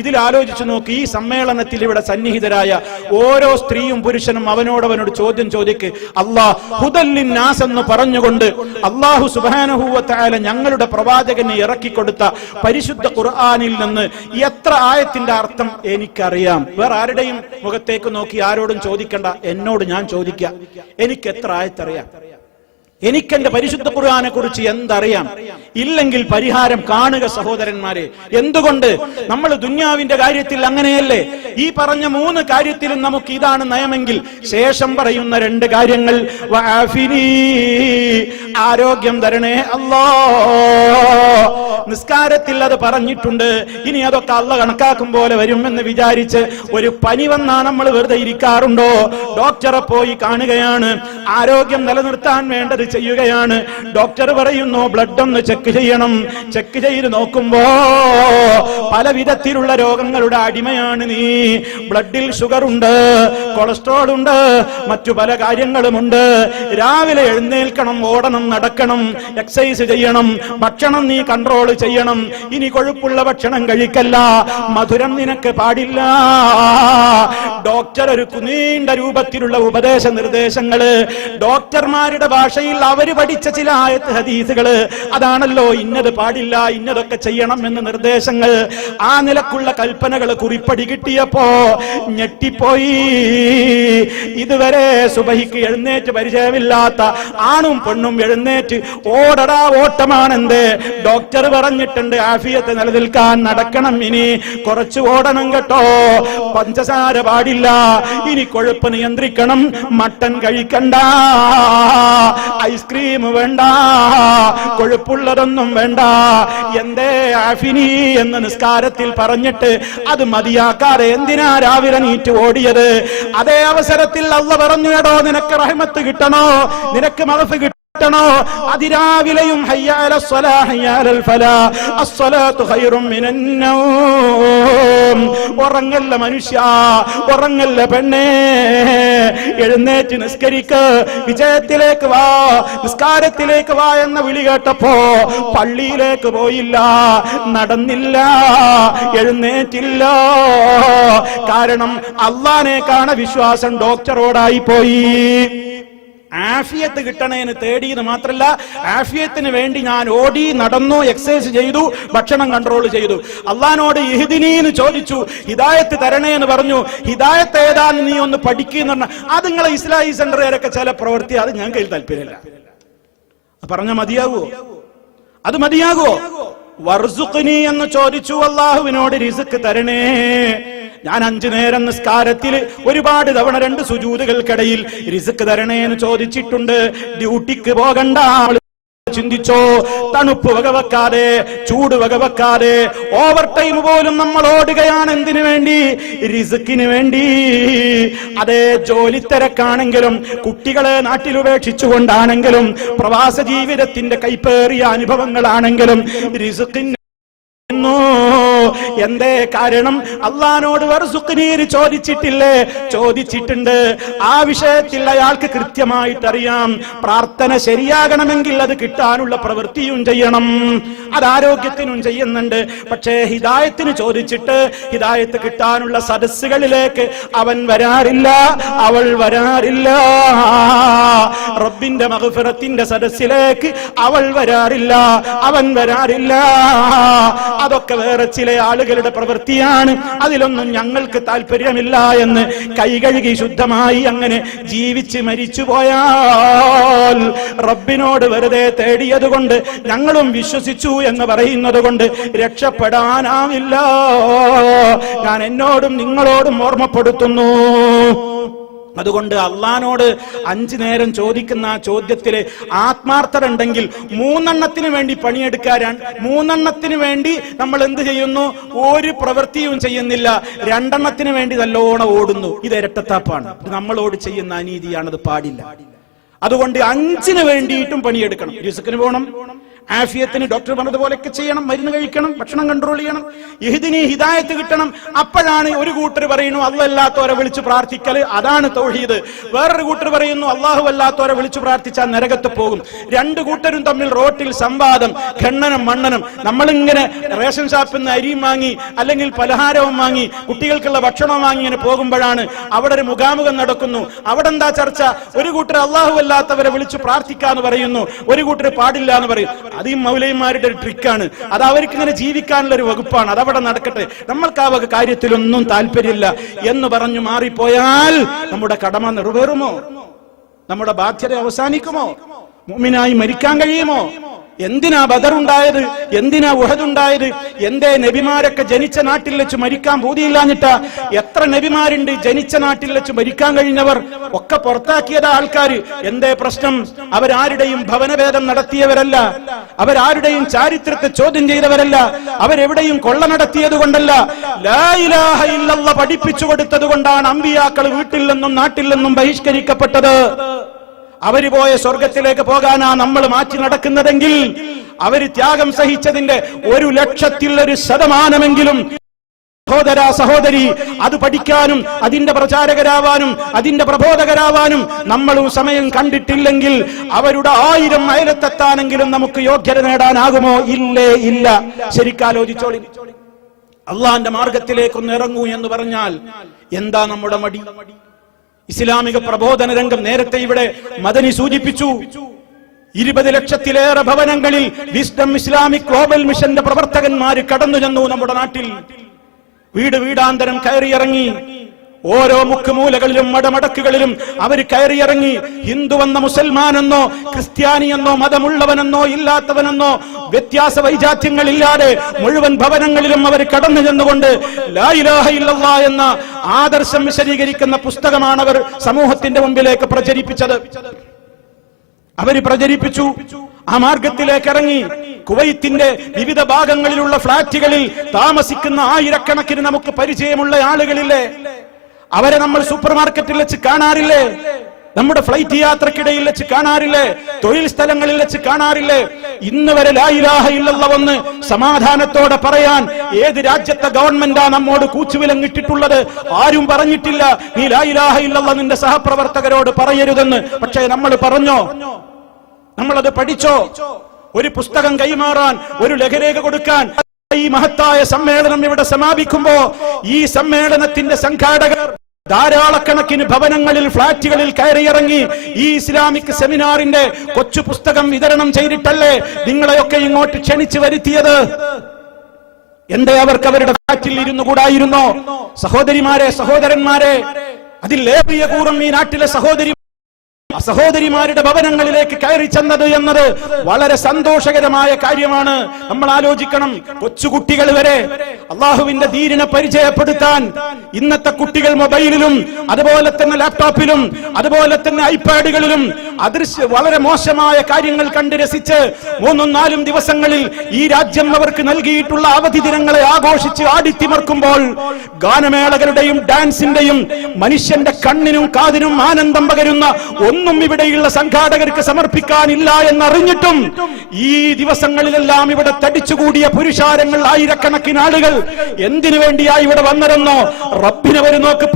ഇതിൽ ആലോചിച്ചു നോക്കി, ഈ സമ്മേളനത്തിൽ ഇവിടെ സന്നിഹിതരായ ഓരോ സ്ത്രീയും പുരുഷനും അവനോട് ചോദ്യം ചോദിക്ക്. അല്ലാഹ് ഹുദൽ നാസ് എന്ന് പറഞ്ഞുകൊണ്ട് അല്ലാഹു സുബ്ഹാനഹു വ തആല ഞങ്ങളുടെ പ്രവാചകന് ഇറക്കിക്കൊടുത്ത പരിശുദ്ധ ഖുർആനിൽ നിന്ന് എത്ര ആയത്തിന്റെ അർത്ഥം എനിക്കറിയാം. വേറെ ആരുടെയും മുഖത്തേക്ക് നോക്കി ആരോടും ചോദിക്കണ്ട, എന്നോട് ഞാൻ ചോദിക്കാം. എനിക്ക് എത്ര ആയത്തറിയാം? എനിക്കെന്റെ പരിശുദ്ധ ഖുർആനെ കുറിച്ച് എന്തറിയാം? ഇല്ലെങ്കിൽ പരിഹാരം കാണുക സഹോദരന്മാരെ. എന്തുകൊണ്ട്? നമ്മൾ ദുന്യാവിന്റെ കാര്യത്തിൽ അങ്ങനെയല്ലേ? ഈ പറഞ്ഞ 3 കാര്യത്തിലും നമുക്ക് ഇതാണ് നയമെങ്കിൽ ശേഷം പറയുന്ന 2 കാര്യങ്ങൾ, വആഫിനി, ആരോഗ്യം തരണേ അല്ലാഹ്. നിസ്കാരത്തിൽ അത് പറഞ്ഞിട്ടുണ്ട്. ഇനി അതൊക്കെ അല്ലാഹ് കണക്കാക്കും പോലെ വരുമെന്ന് വിചാരിച്ച് ഒരു പനി വന്നാ നമ്മൾ വെറുതെ ഇരിക്കാറുണ്ടോ? ഡോക്ടറെ പോയി കാണുകയാണ്, ആരോഗ്യം നിലനിർത്താൻ വേണ്ടത് ചെയ്യുകയാണ്. ഡോക്ടർ പറയുന്നു ബ്ലഡ് ഒന്ന് ചെക്ക് ചെയ്യണം. ചെക്ക് ചെയ്ത് നോക്കുമ്പോ പല വിധത്തിലുള്ള രോഗങ്ങളുടെ അടിമയാണ് നീ. ബ്ലഡിൽ ഷുഗർ ഉണ്ട്, കൊളസ്ട്രോൾ ഉണ്ട്, മറ്റു പല കാര്യങ്ങളുമുണ്ട്. രാവിലെ എഴുന്നേൽക്കണം, ഓടണം, നടക്കണം, എക്സസൈസ് ചെയ്യണം, ഭക്ഷണം നീ കൺട്രോൾ ചെയ്യണം. ഇനി കൊഴുപ്പുള്ള ഭക്ഷണം കഴിക്കല്ല, മധുരം നിനക്ക് പാടില്ല. ഡോക്ടർ ഒരു നീണ്ട രൂപത്തിലുള്ള ഉപദേശ നിർദ്ദേശങ്ങള്, ഡോക്ടർമാരുടെ ഭാഷയിൽ അവര് പഠിച്ച ചില ആയത്ത് ഹദീസുകള്, അതാണല്ലോ ഇന്നത് പാടില്ല, ഇന്നതൊക്കെ ചെയ്യണം എന്ന് നിർദ്ദേശങ്ങൾ. ആ നിലക്കുള്ള കൽപ്പനകൾ കുറിപ്പടി കിട്ടിയപ്പോ ഞെട്ടിപ്പോയി. ഇതുവരെ സുബഹിക്ക് എഴുന്നേറ്റ് പരിചയമില്ലാത്ത ആണും പെണ്ണും എഴുന്നേറ്റ് ഓടടാ ഓട്ടമാണെന്ത്. ഡോക്ടർ പറഞ്ഞിട്ടുണ്ട് ആഫിയത്ത് നിലനിൽക്കാൻ നടക്കണം, ഇനി കുറച്ച് ഓടണം കേട്ടോ, പഞ്ചസാര പാടില്ല, ഇനി കൊഴുപ്പ് നിയന്ത്രിക്കണം, മട്ടൻ കഴിക്കണ്ട, ഐസ്ക്രീം വേണ്ട, കൊഴുപ്പുള്ളതൊന്നും വേണ്ട. എന്തേ ആഫിനി എന്ന് നിസ്കാരത്തിൽ പറഞ്ഞിട്ട് അത് മതിയാക്കാതെ എന്തിനാ രാവിലെ നീറ്റ് ഓടിയത്? അതേ അവസരത്തിൽ അല്ലാഹ് പറഞ്ഞു, എടോ നിനക്ക് റഹ്മത്ത് കിട്ടണോ, നിനക്ക് മഗ്ഫിറത്ത് കിട്ടണോ അതിരാവിലെയും ഹയ്യ അലൽ സ്വലാഹ് ഹയ്യ അലൽ ഫലാഹ് അസ്സലാത്തു ഖൈറും മിനൻ നൗം. ഉറങ്ങല്ല മനുഷ്യ, ഉറങ്ങല്ല പെണ്ണേ, എഴുന്നേറ്റ് നിസ്കരിക്ക്, വിജയത്തിലേക്ക് വാ, നിസ്കാരത്തിലേക്ക് വാ എന്ന വിളി കേട്ടപ്പോ പള്ളിയിലേക്ക് പോയില്ല, നടന്നില്ല, എഴുന്നേറ്റില്ല. കാരണം അള്ളാനെ കാണ വിശ്വാസം ഡോക്ടറോടായി പോയി. ആഫിയത്ത് കിട്ടണേന്ന് തേടിയെന്ന് മാത്രല്ല, ആഫിയത്തിന് വേണ്ടി ഞാൻ ഓടി, നടന്നു, എക്സസൈസ് ചെയ്തു, ഭക്ഷണം കൺട്രോൾ ചെയ്തു. അള്ളാനോട് ഇഹ്ദിനീന്ന് ചോദിച്ചു, ഹിദായത്ത് തരണേ എന്ന് പറഞ്ഞു. ഹിദായത്ത് ഏതാന്ന് നീ ഒന്ന് പഠിക്കുന്ന പറഞ്ഞ അത് നിങ്ങളെ ഇസ്ലാഹി സെന്ററുകാരൊക്കെ ചില പ്രവൃത്തി, അത് ഞാൻ കയ്യിൽ താല്പര്യമില്ല. പറഞ്ഞ മതിയാകുമോ? അത് മതിയാകുമോ? വർസുഖ്നി എന്ന് ചോദിച്ചു, അള്ളാഹുവിനോട് റിസ്ക് തരണേ. ഞാൻ 5 നേരം നിസ്കാരത്തിൽ ഒരുപാട് തവണ 2 സുജൂദുകൾക്കിടയിൽ റിസ്ക് തരണേ എന്ന് ചോദിച്ചിട്ടുണ്ട്. ഡ്യൂട്ടിക്ക് പോകണ്ട ചിന്തിച്ചോ, തണുപ്പ് വകവെക്കാതെ, ചൂട് വകവെക്കാതെ, ഓവർ ടൈം പോലും നമ്മൾ ഓടുകയാണ്. എന്തിനു വേണ്ടി? റിസ്കിന് വേണ്ടി. അതേ, ജോലി തിരക്കാണെങ്കിലും, കുട്ടികളെ നാട്ടിലുപേക്ഷിച്ചുകൊണ്ടാണെങ്കിലും, പ്രവാസ ജീവിതത്തിന്റെ കൈപ്പേറിയ അനുഭവങ്ങളാണെങ്കിലും റിസ്കിന്. എന്തേ കാരണം? അള്ളാനോട് വർസുഖ്നീർ ചോദിച്ചിട്ടില്ലേ? ചോദിച്ചിട്ടുണ്ട്. ആ വിഷയത്തിൽ അയാൾക്ക് കൃത്യമായിട്ട് അറിയാം. പ്രാർത്ഥന ശരിയാകണമെങ്കിൽ അത് കിട്ടാനുള്ള പ്രവൃത്തിയും ചെയ്യണം, അത് ആരോഗ്യത്തിനും ചെയ്യുന്നുണ്ട്. പക്ഷേ ഹിദായത്തിന് ചോദിച്ചിട്ട് ഹിദായത്ത് കിട്ടാനുള്ള സദസ്സുകളിലേക്ക് അവൻ വരാറില്ല, അവൾ വരാറില്ല. റബ്ബിന്റെ മഗ്ഫിറത്തിന്റെ സദസ്സിലേക്ക് അവൾ വരാറില്ല, അവൻ വരാറില്ല. അതൊക്കെ വേറെ ചില ആളുകളുടെ പ്രവൃത്തിയാണ്, അതിലൊന്നും ഞങ്ങൾക്ക് താല്പര്യമില്ല എന്ന് കൈകഴുകി ശുദ്ധമായി അങ്ങനെ ജീവിച്ച് മരിച്ചു പോയാൽ റബ്ബിനോട് വെറുതെ തേടിയത് കൊണ്ട്, ഞങ്ങളും വിശ്വസിച്ചു എന്ന് പറയുന്നത് കൊണ്ട് രക്ഷപ്പെടാനാവില്ല. ഞാൻ എന്നോടും നിങ്ങളോടും ഓർമ്മപ്പെടുത്തുന്നു. അതുകൊണ്ട് അള്ളാനോട് 5 നേരം ചോദിക്കുന്ന ആ ചോദ്യത്തില് ആത്മാർത്ഥത ഉണ്ടെങ്കിൽ 3 വേണ്ടി പണിയെടുക്കാൻ, 3 വേണ്ടി നമ്മൾ എന്ത് ചെയ്യുന്നു? ഒരു പ്രവൃത്തിയും ചെയ്യുന്നില്ല, 2 വേണ്ടി നല്ലോണം ഓടുന്നു. ഇത് ഇരട്ടത്താപ്പാണ്. നമ്മളോട് ചെയ്യുന്ന അനീതിയാണത്, പാടില്ല. അതുകൊണ്ട് 5 വേണ്ടിയിട്ടും പണിയെടുക്കണം. റിസ്കിന് പോകണം, ആഫിയത്തിന് ഡോക്ടർ പറഞ്ഞതുപോലെയൊക്കെ ചെയ്യണം, മരുന്ന് കഴിക്കണം, ഭക്ഷണം കൺട്രോൾ ചെയ്യണം, ഇഹ്ദിനി ഹിദായത്ത് കിട്ടണം. അപ്പോഴാണ് ഒരു കൂട്ടർ പറയുന്നു അല്ലാത്തവരെ വിളിച്ചു പ്രാർത്ഥിക്കല്, അതാണ് തൗഹീദ്. വേറൊരു കൂട്ടർ പറയുന്നു അള്ളാഹു അല്ലാത്തവരെ വിളിച്ചു പ്രാർത്ഥിച്ചാൽ നരകത്ത് പോകും. 2 കൂട്ടരും തമ്മിൽ റോട്ടിൽ സംവാദം, ഖണ്ഡനം, മണ്ണനം. നമ്മളിങ്ങനെ റേഷൻ ഷാപ്പിൽ നിന്ന് അരിയും വാങ്ങി അല്ലെങ്കിൽ പലഹാരവും വാങ്ങി കുട്ടികൾക്കുള്ള ഭക്ഷണം വാങ്ങി ഇങ്ങനെ പോകുമ്പോഴാണ് അവിടെ ഒരു മുഖാമുഖം നടക്കുന്നു. അവിടെ എന്താ ചർച്ച? ഒരു കൂട്ടർ അള്ളാഹു അല്ലാത്തവരെ വിളിച്ചു പ്രാർത്ഥിക്കാന്ന് പറയുന്നു, ഒരു കൂട്ടർ പാടില്ല എന്ന് പറയും. അത് ഈ മൗലവിമാരുടെ ഒരു ട്രിക്കാണ്. അത് അവർക്ക് ഇങ്ങനെ ജീവിക്കാനുള്ള ഒരു വകുപ്പാണ്. അതവിടെ നടക്കട്ടെ, നമ്മൾക്ക് ആ വക കാര്യത്തിലൊന്നും താല്പര്യമില്ല എന്ന് പറഞ്ഞു മാറിപ്പോയാൽ നമ്മുടെ കടമ നിറവേറുമോ? നമ്മുടെ ബാധ്യത അവസാനിക്കുമോ? മുഅ്മിനായി മരിക്കാൻ കഴിയുമോ? എന്തിനാ ബദർ ഉണ്ടായത്? എന്തിനാ ഉഹദ് ഉണ്ടായത്? എന്തേ നബിമാരൊക്കെ ജനിച്ച നാട്ടിൽ വെച്ച് മരിക്കാൻ പൂതിയില്ലാഞ്ഞിട്ടാ? എത്ര നബിമാരുണ്ട് ജനിച്ച നാട്ടിൽ വെച്ച് മരിക്കാൻ കഴിഞ്ഞവർ? ഒക്കെ പുറത്താക്കിയതാ ആൾക്കാർ. എന്തേ പ്രശ്നം? അവരാരുടെയും ഭവനഭേദം നടത്തിയവരല്ല, അവരാരുടെയും ചാരിത്രത്തെ ചോദ്യം ചെയ്തവരല്ല, അവരെവിടെയും കൊള്ള നടത്തിയത് കൊണ്ടല്ല, ലാ ഇലാഹ ഇല്ലല്ലാഹ് പഠിപ്പിച്ചു കൊടുത്തത് കൊണ്ടാണ് അമ്പിയാക്കൾ വീട്ടിൽ നിന്നും നാട്ടിൽ നിന്നും ബഹിഷ്കരിക്കപ്പെട്ടത്. അവര് പോയ സ്വർഗത്തിലേക്ക് പോകാനാ നമ്മൾ മാറ്റി നടക്കുന്നതെങ്കിൽ, അവര് ത്യാഗം സഹിച്ചതിന്റെ 100,000% സഹോദര സഹോദരി, അത് പഠിക്കാനും അതിന്റെ പ്രചാരകരാവാനും അതിന്റെ പ്രബോധകരാവാനും നമ്മളും സമയം കണ്ടിട്ടില്ലെങ്കിൽ അവരുടെ 1000 മൈലെത്താനെങ്കിലും നമുക്ക് യോഗ്യത നേടാനാകുമോ? ഇല്ലേ, ഇല്ല. ശരിക്കാലോചിച്ചോളി. അള്ളാന്റെ മാർഗത്തിലേക്കൊന്ന് ഇറങ്ങൂ എന്ന് പറഞ്ഞാൽ എന്താ നമ്മുടെ മടി? ഇസ്ലാമിക പ്രബോധന രംഗം നേരത്തെ ഇവിടെ മദനി സൂചിപ്പിച്ചു. 20 ലക്ഷത്തിലേറെ ഭവനങ്ങളിൽ വിസ്ഡം ഇസ്ലാമിക് ഗ്ലോബൽ മിഷന്റെ പ്രവർത്തകന്മാര് കടന്നു ചെന്നു നമ്മുടെ നാട്ടിൽ. വീട് വീടാന്തരം കയറിയിറങ്ങി. ഓരോ മുക്കുമൂലകളിലും മടമടക്കുകളിലും അവർ കയറിയിറങ്ങി. ഹിന്ദുവെന്ന മുസൽമാനെന്നോ ക്രിസ്ത്യാനിയെന്നോ മതമുള്ളവനെന്നോ ഇല്ലാത്തവനെന്നോ വ്യത്യാസ വൈജാത്യങ്ങളില്ലാതെ മുഴുവൻ ഭവനങ്ങളിലും അവർ കടന്നു ചെന്നുകൊണ്ട് ലാ ഇലാഹ ഇല്ലല്ലാഹ് എന്ന ആദർശം വിശദീകരിക്കുന്ന പുസ്തകമാണ് അവർ സമൂഹത്തിന്റെ മുമ്പിലേക്ക് പ്രചരിപ്പിച്ചത്. അവര് പ്രചരിപ്പിച്ചു. ആ മാർഗത്തിലേക്ക് ഇറങ്ങി. കുവൈത്തിന്റെ വിവിധ ഭാഗങ്ങളിലുള്ള ഫ്ളാറ്റുകളിൽ താമസിക്കുന്ന ആയിരക്കണക്കിന് നമുക്ക് പരിചയമുള്ള ആളുകളില്ലേ? അവരെ നമ്മൾ സൂപ്പർ മാർക്കറ്റിൽ വെച്ച് കാണാറില്ലേ? നമ്മുടെ ഫ്ലൈറ്റ് യാത്രക്കിടയിൽ വെച്ച് കാണാറില്ലേ? തൊഴിൽ സ്ഥലങ്ങളിൽ വെച്ച് കാണാറില്ലേ? ഇന്ന് വരെ ലാ ഇലാഹ ഇല്ലല്ലാഹ് എന്ന് സമാധാനത്തോടെ പറയാൻ ഏത് രാജ്യത്തെ ഗവൺമെന്റാ നമ്മോട് കൂച്ചുവിലങ്ങിട്ടിട്ടുള്ളത്? ആരും പറഞ്ഞിട്ടില്ല നീ ലാ ഇലാഹ ഇല്ലല്ലാഹ് നിന്റെ സഹപ്രവർത്തകരോട് പറയരുതെന്ന്. പക്ഷേ നമ്മൾ പറഞ്ഞോ? നമ്മളത് പഠിച്ചോ? ഒരു പുസ്തകം കൈമാറാൻ, ഒരു ലഘുരേഖ കൊടുക്കാൻ ഈ മഹത്തായ സമ്മേളനം ഇവിടെ സമാപിക്കുമ്പോ ഈ സമ്മേളനത്തിന്റെ സംഘാടകർ ധാരാളക്കണക്കിന് ഭവനങ്ങളിൽ, ഫ്ളാറ്റുകളിൽ കയറിയിറങ്ങി ഈ ഇസ്ലാമിക് സെമിനാറിന്റെ കൊച്ചു പുസ്തകം വിതരണം ചെയ്തിട്ടല്ലേ നിങ്ങളെയൊക്കെ ഇങ്ങോട്ട് ക്ഷണിച്ചു വരുത്തിയത്? എന്തേ അവർക്ക് അവരുടെ ഫ്ളാറ്റിൽ ഇരുന്നു കൂടായിരുന്നോ? സഹോദരിമാരെ, സഹോദരന്മാരെ, അതിൽ ഏറിയ കൂറും ഈ നാട്ടിലെ സഹോദരിമാരുടെ ഭവനങ്ങളിലേക്ക് കയറി ചെന്നത് എന്നത് വളരെ സന്തോഷകരമായ കാര്യമാണ്. നമ്മൾ ആലോചിക്കണം, കൊച്ചുകുട്ടികൾ വരെ അള്ളാഹുവിന്റെ ദീനിനെ പരിചയപ്പെടുത്താൻ ഇന്നത്തെ കുട്ടികൾ മൊബൈലിലും അതുപോലെ തന്നെ ലാപ്ടോപ്പിലും അതുപോലെ തന്നെ ഐപാഡുകളിലും വളരെ മോശമായ കാര്യങ്ങൾ കണ്ട് രസിച്ച് 3-4 ദിവസങ്ങളിൽ ഈ രാജ്യം അവർക്ക് നൽകിയിട്ടുള്ള അവധി ദിനങ്ങളെ ആഘോഷിച്ച് ആടിത്തിമർക്കുമ്പോൾ ഗാനമേളകളുടെയും ഡാൻസിന്റെയും മനുഷ്യന്റെ കണ്ണിനും കാതിനും ആനന്ദം പകരുന്ന ഒന്നും ഇവിടെയുള്ള സംഘാടകർക്ക് സമർപ്പിക്കാനില്ല എന്നറിഞ്ഞിട്ടും ഈ ദിവസങ്ങളിലെല്ലാം ഇവിടെ തടിച്ചുകൂടിയ പുരുഷാരങ്ങൾ, ആയിരക്കണക്കിന് ആളുകൾ എന്തിനു വേണ്ടിയാ ഇവിടെ വന്നതെന്നോ? റബ്ബിനെ വരെ നോക്ക്,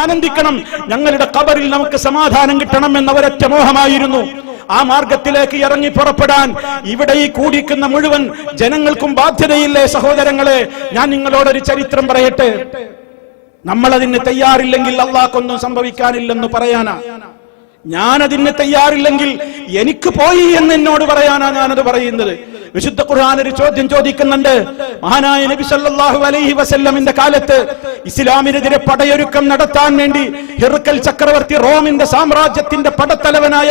ആനന്ദിക്കണം, ഞങ്ങളുടെ ഖബറിൽ നമുക്ക് സമാധാനം കിട്ടണം എന്നവരൊറ്റ മോഹമായിരുന്നു. ആ മാർഗത്തിലേക്ക് ഇറങ്ങി പുറപ്പെടാൻ ഇവിടെ ഈ കൂടിക്കുന്ന മുഴുവൻ ജനങ്ങൾക്കും ബാധ്യതയില്ലേ സഹോദരങ്ങളെ? ഞാൻ നിങ്ങളോടൊരു ചരിത്രം പറയട്ടെ. നമ്മളതിന് തയ്യാറില്ലെങ്കിൽ അള്ളാഹ്ക്കൊന്നും സംഭവിക്കാനില്ലെന്ന് പറയാനാ. ഞാനതിന് തയ്യാറില്ലെങ്കിൽ എനിക്ക് പോയി എന്ന് എന്നോട് പറയാനാ ഞാനത് പറയുന്നത്. വിശുദ്ധ ഖുർആൻ ഒരു ചോദ്യം ചോദിക്കുന്നുണ്ട്. മഹാനായ നബി സല്ലല്ലാഹു അലൈഹി വസല്ലമിന്റെ കാലത്ത് ഇസ്ലാമിനെതിരെ പടയൊരുക്കം നടത്താൻ വേണ്ടി ഹിർക്കൽ ചക്രവർത്തി, റോമിന്റെ സാമ്രാജ്യത്തിന്റെ പടത്തലവനായ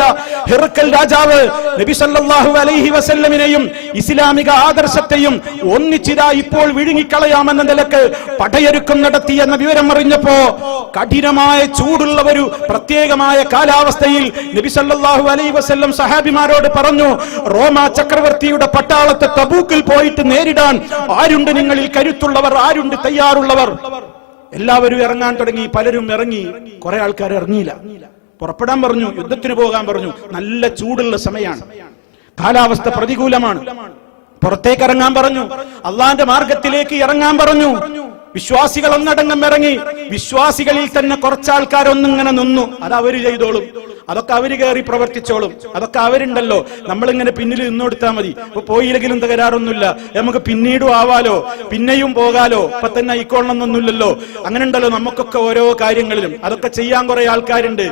ഹിർക്കൽ രാജാവ് നബി സല്ലല്ലാഹു അലൈഹി വസല്ലമിനെയും ഇസ്ലാമിക ആദർശത്തെയും ഒന്നിച്ചിതാ ഇപ്പോൾ വിഴുങ്ങിക്കളയാമെന്ന നിലക്ക് പടയൊരുക്കം നടത്തി എന്ന വിവരം അറിഞ്ഞപ്പോ കഠിനമായ ചൂടുള്ള ഒരു പ്രത്യേകമായ കാലാവസ്ഥയിൽ നബി സല്ലല്ലാഹു അലൈഹി വസല്ലം സഹാബിമാരോട് പറഞ്ഞു, റോമ ചക്രവർത്തിയുടെ പട്ടാളത്തെ തബൂക്കിൽ പോയിട്ട് നേരിടാൻ ആരുണ്ട് നിങ്ങളിൽ കരുത്തുള്ളവർ? ആരുണ്ട് തയ്യാറുള്ളവർ? എല്ലാവരും ഇറങ്ങാൻ തുടങ്ങി. പലരും ഇറങ്ങി, കുറെ ആൾക്കാർ ഇറങ്ങിയില്ല. പുറപ്പെടാൻ പറഞ്ഞു, യുദ്ധത്തിന് പോകാൻ പറഞ്ഞു. നല്ല ചൂടുള്ള സമയമാണ്, കാലാവസ്ഥ പ്രതികൂലമാണ്. പുറത്തേക്ക് ഇറങ്ങാൻ പറഞ്ഞു, അള്ളാന്റെ മാർഗത്തിലേക്ക് ഇറങ്ങാൻ പറഞ്ഞു. വിശ്വാസികൾ ഒന്നടങ്കം ഇറങ്ങി. വിശ്വാസികളിൽ തന്നെ കുറച്ചാൾക്കാരൊന്നിങ്ങനെ നിന്നു. അത് അവര് ചെയ്തോളും, അതൊക്കെ അവര് കയറി പ്രവർത്തിച്ചോളും, അതൊക്കെ അവരുണ്ടല്ലോ, നമ്മളിങ്ങനെ പിന്നിൽ നിന്നോടുത്താൽ മതി. ഇപ്പൊ പോയില്ലെങ്കിലും തകരാറൊന്നുമില്ല, നമുക്ക് പിന്നീടും ആവാലോ, പിന്നെയും പോകാലോ, ഇപ്പൊ തന്നെ ആയിക്കോളണമെന്നൊന്നുമില്ലല്ലോ. അങ്ങനെ ഉണ്ടല്ലോ നമുക്കൊക്കെ ഓരോ കാര്യങ്ങളിലും. അതൊക്കെ ചെയ്യാൻ കുറെ ആൾക്കാരുണ്ട്,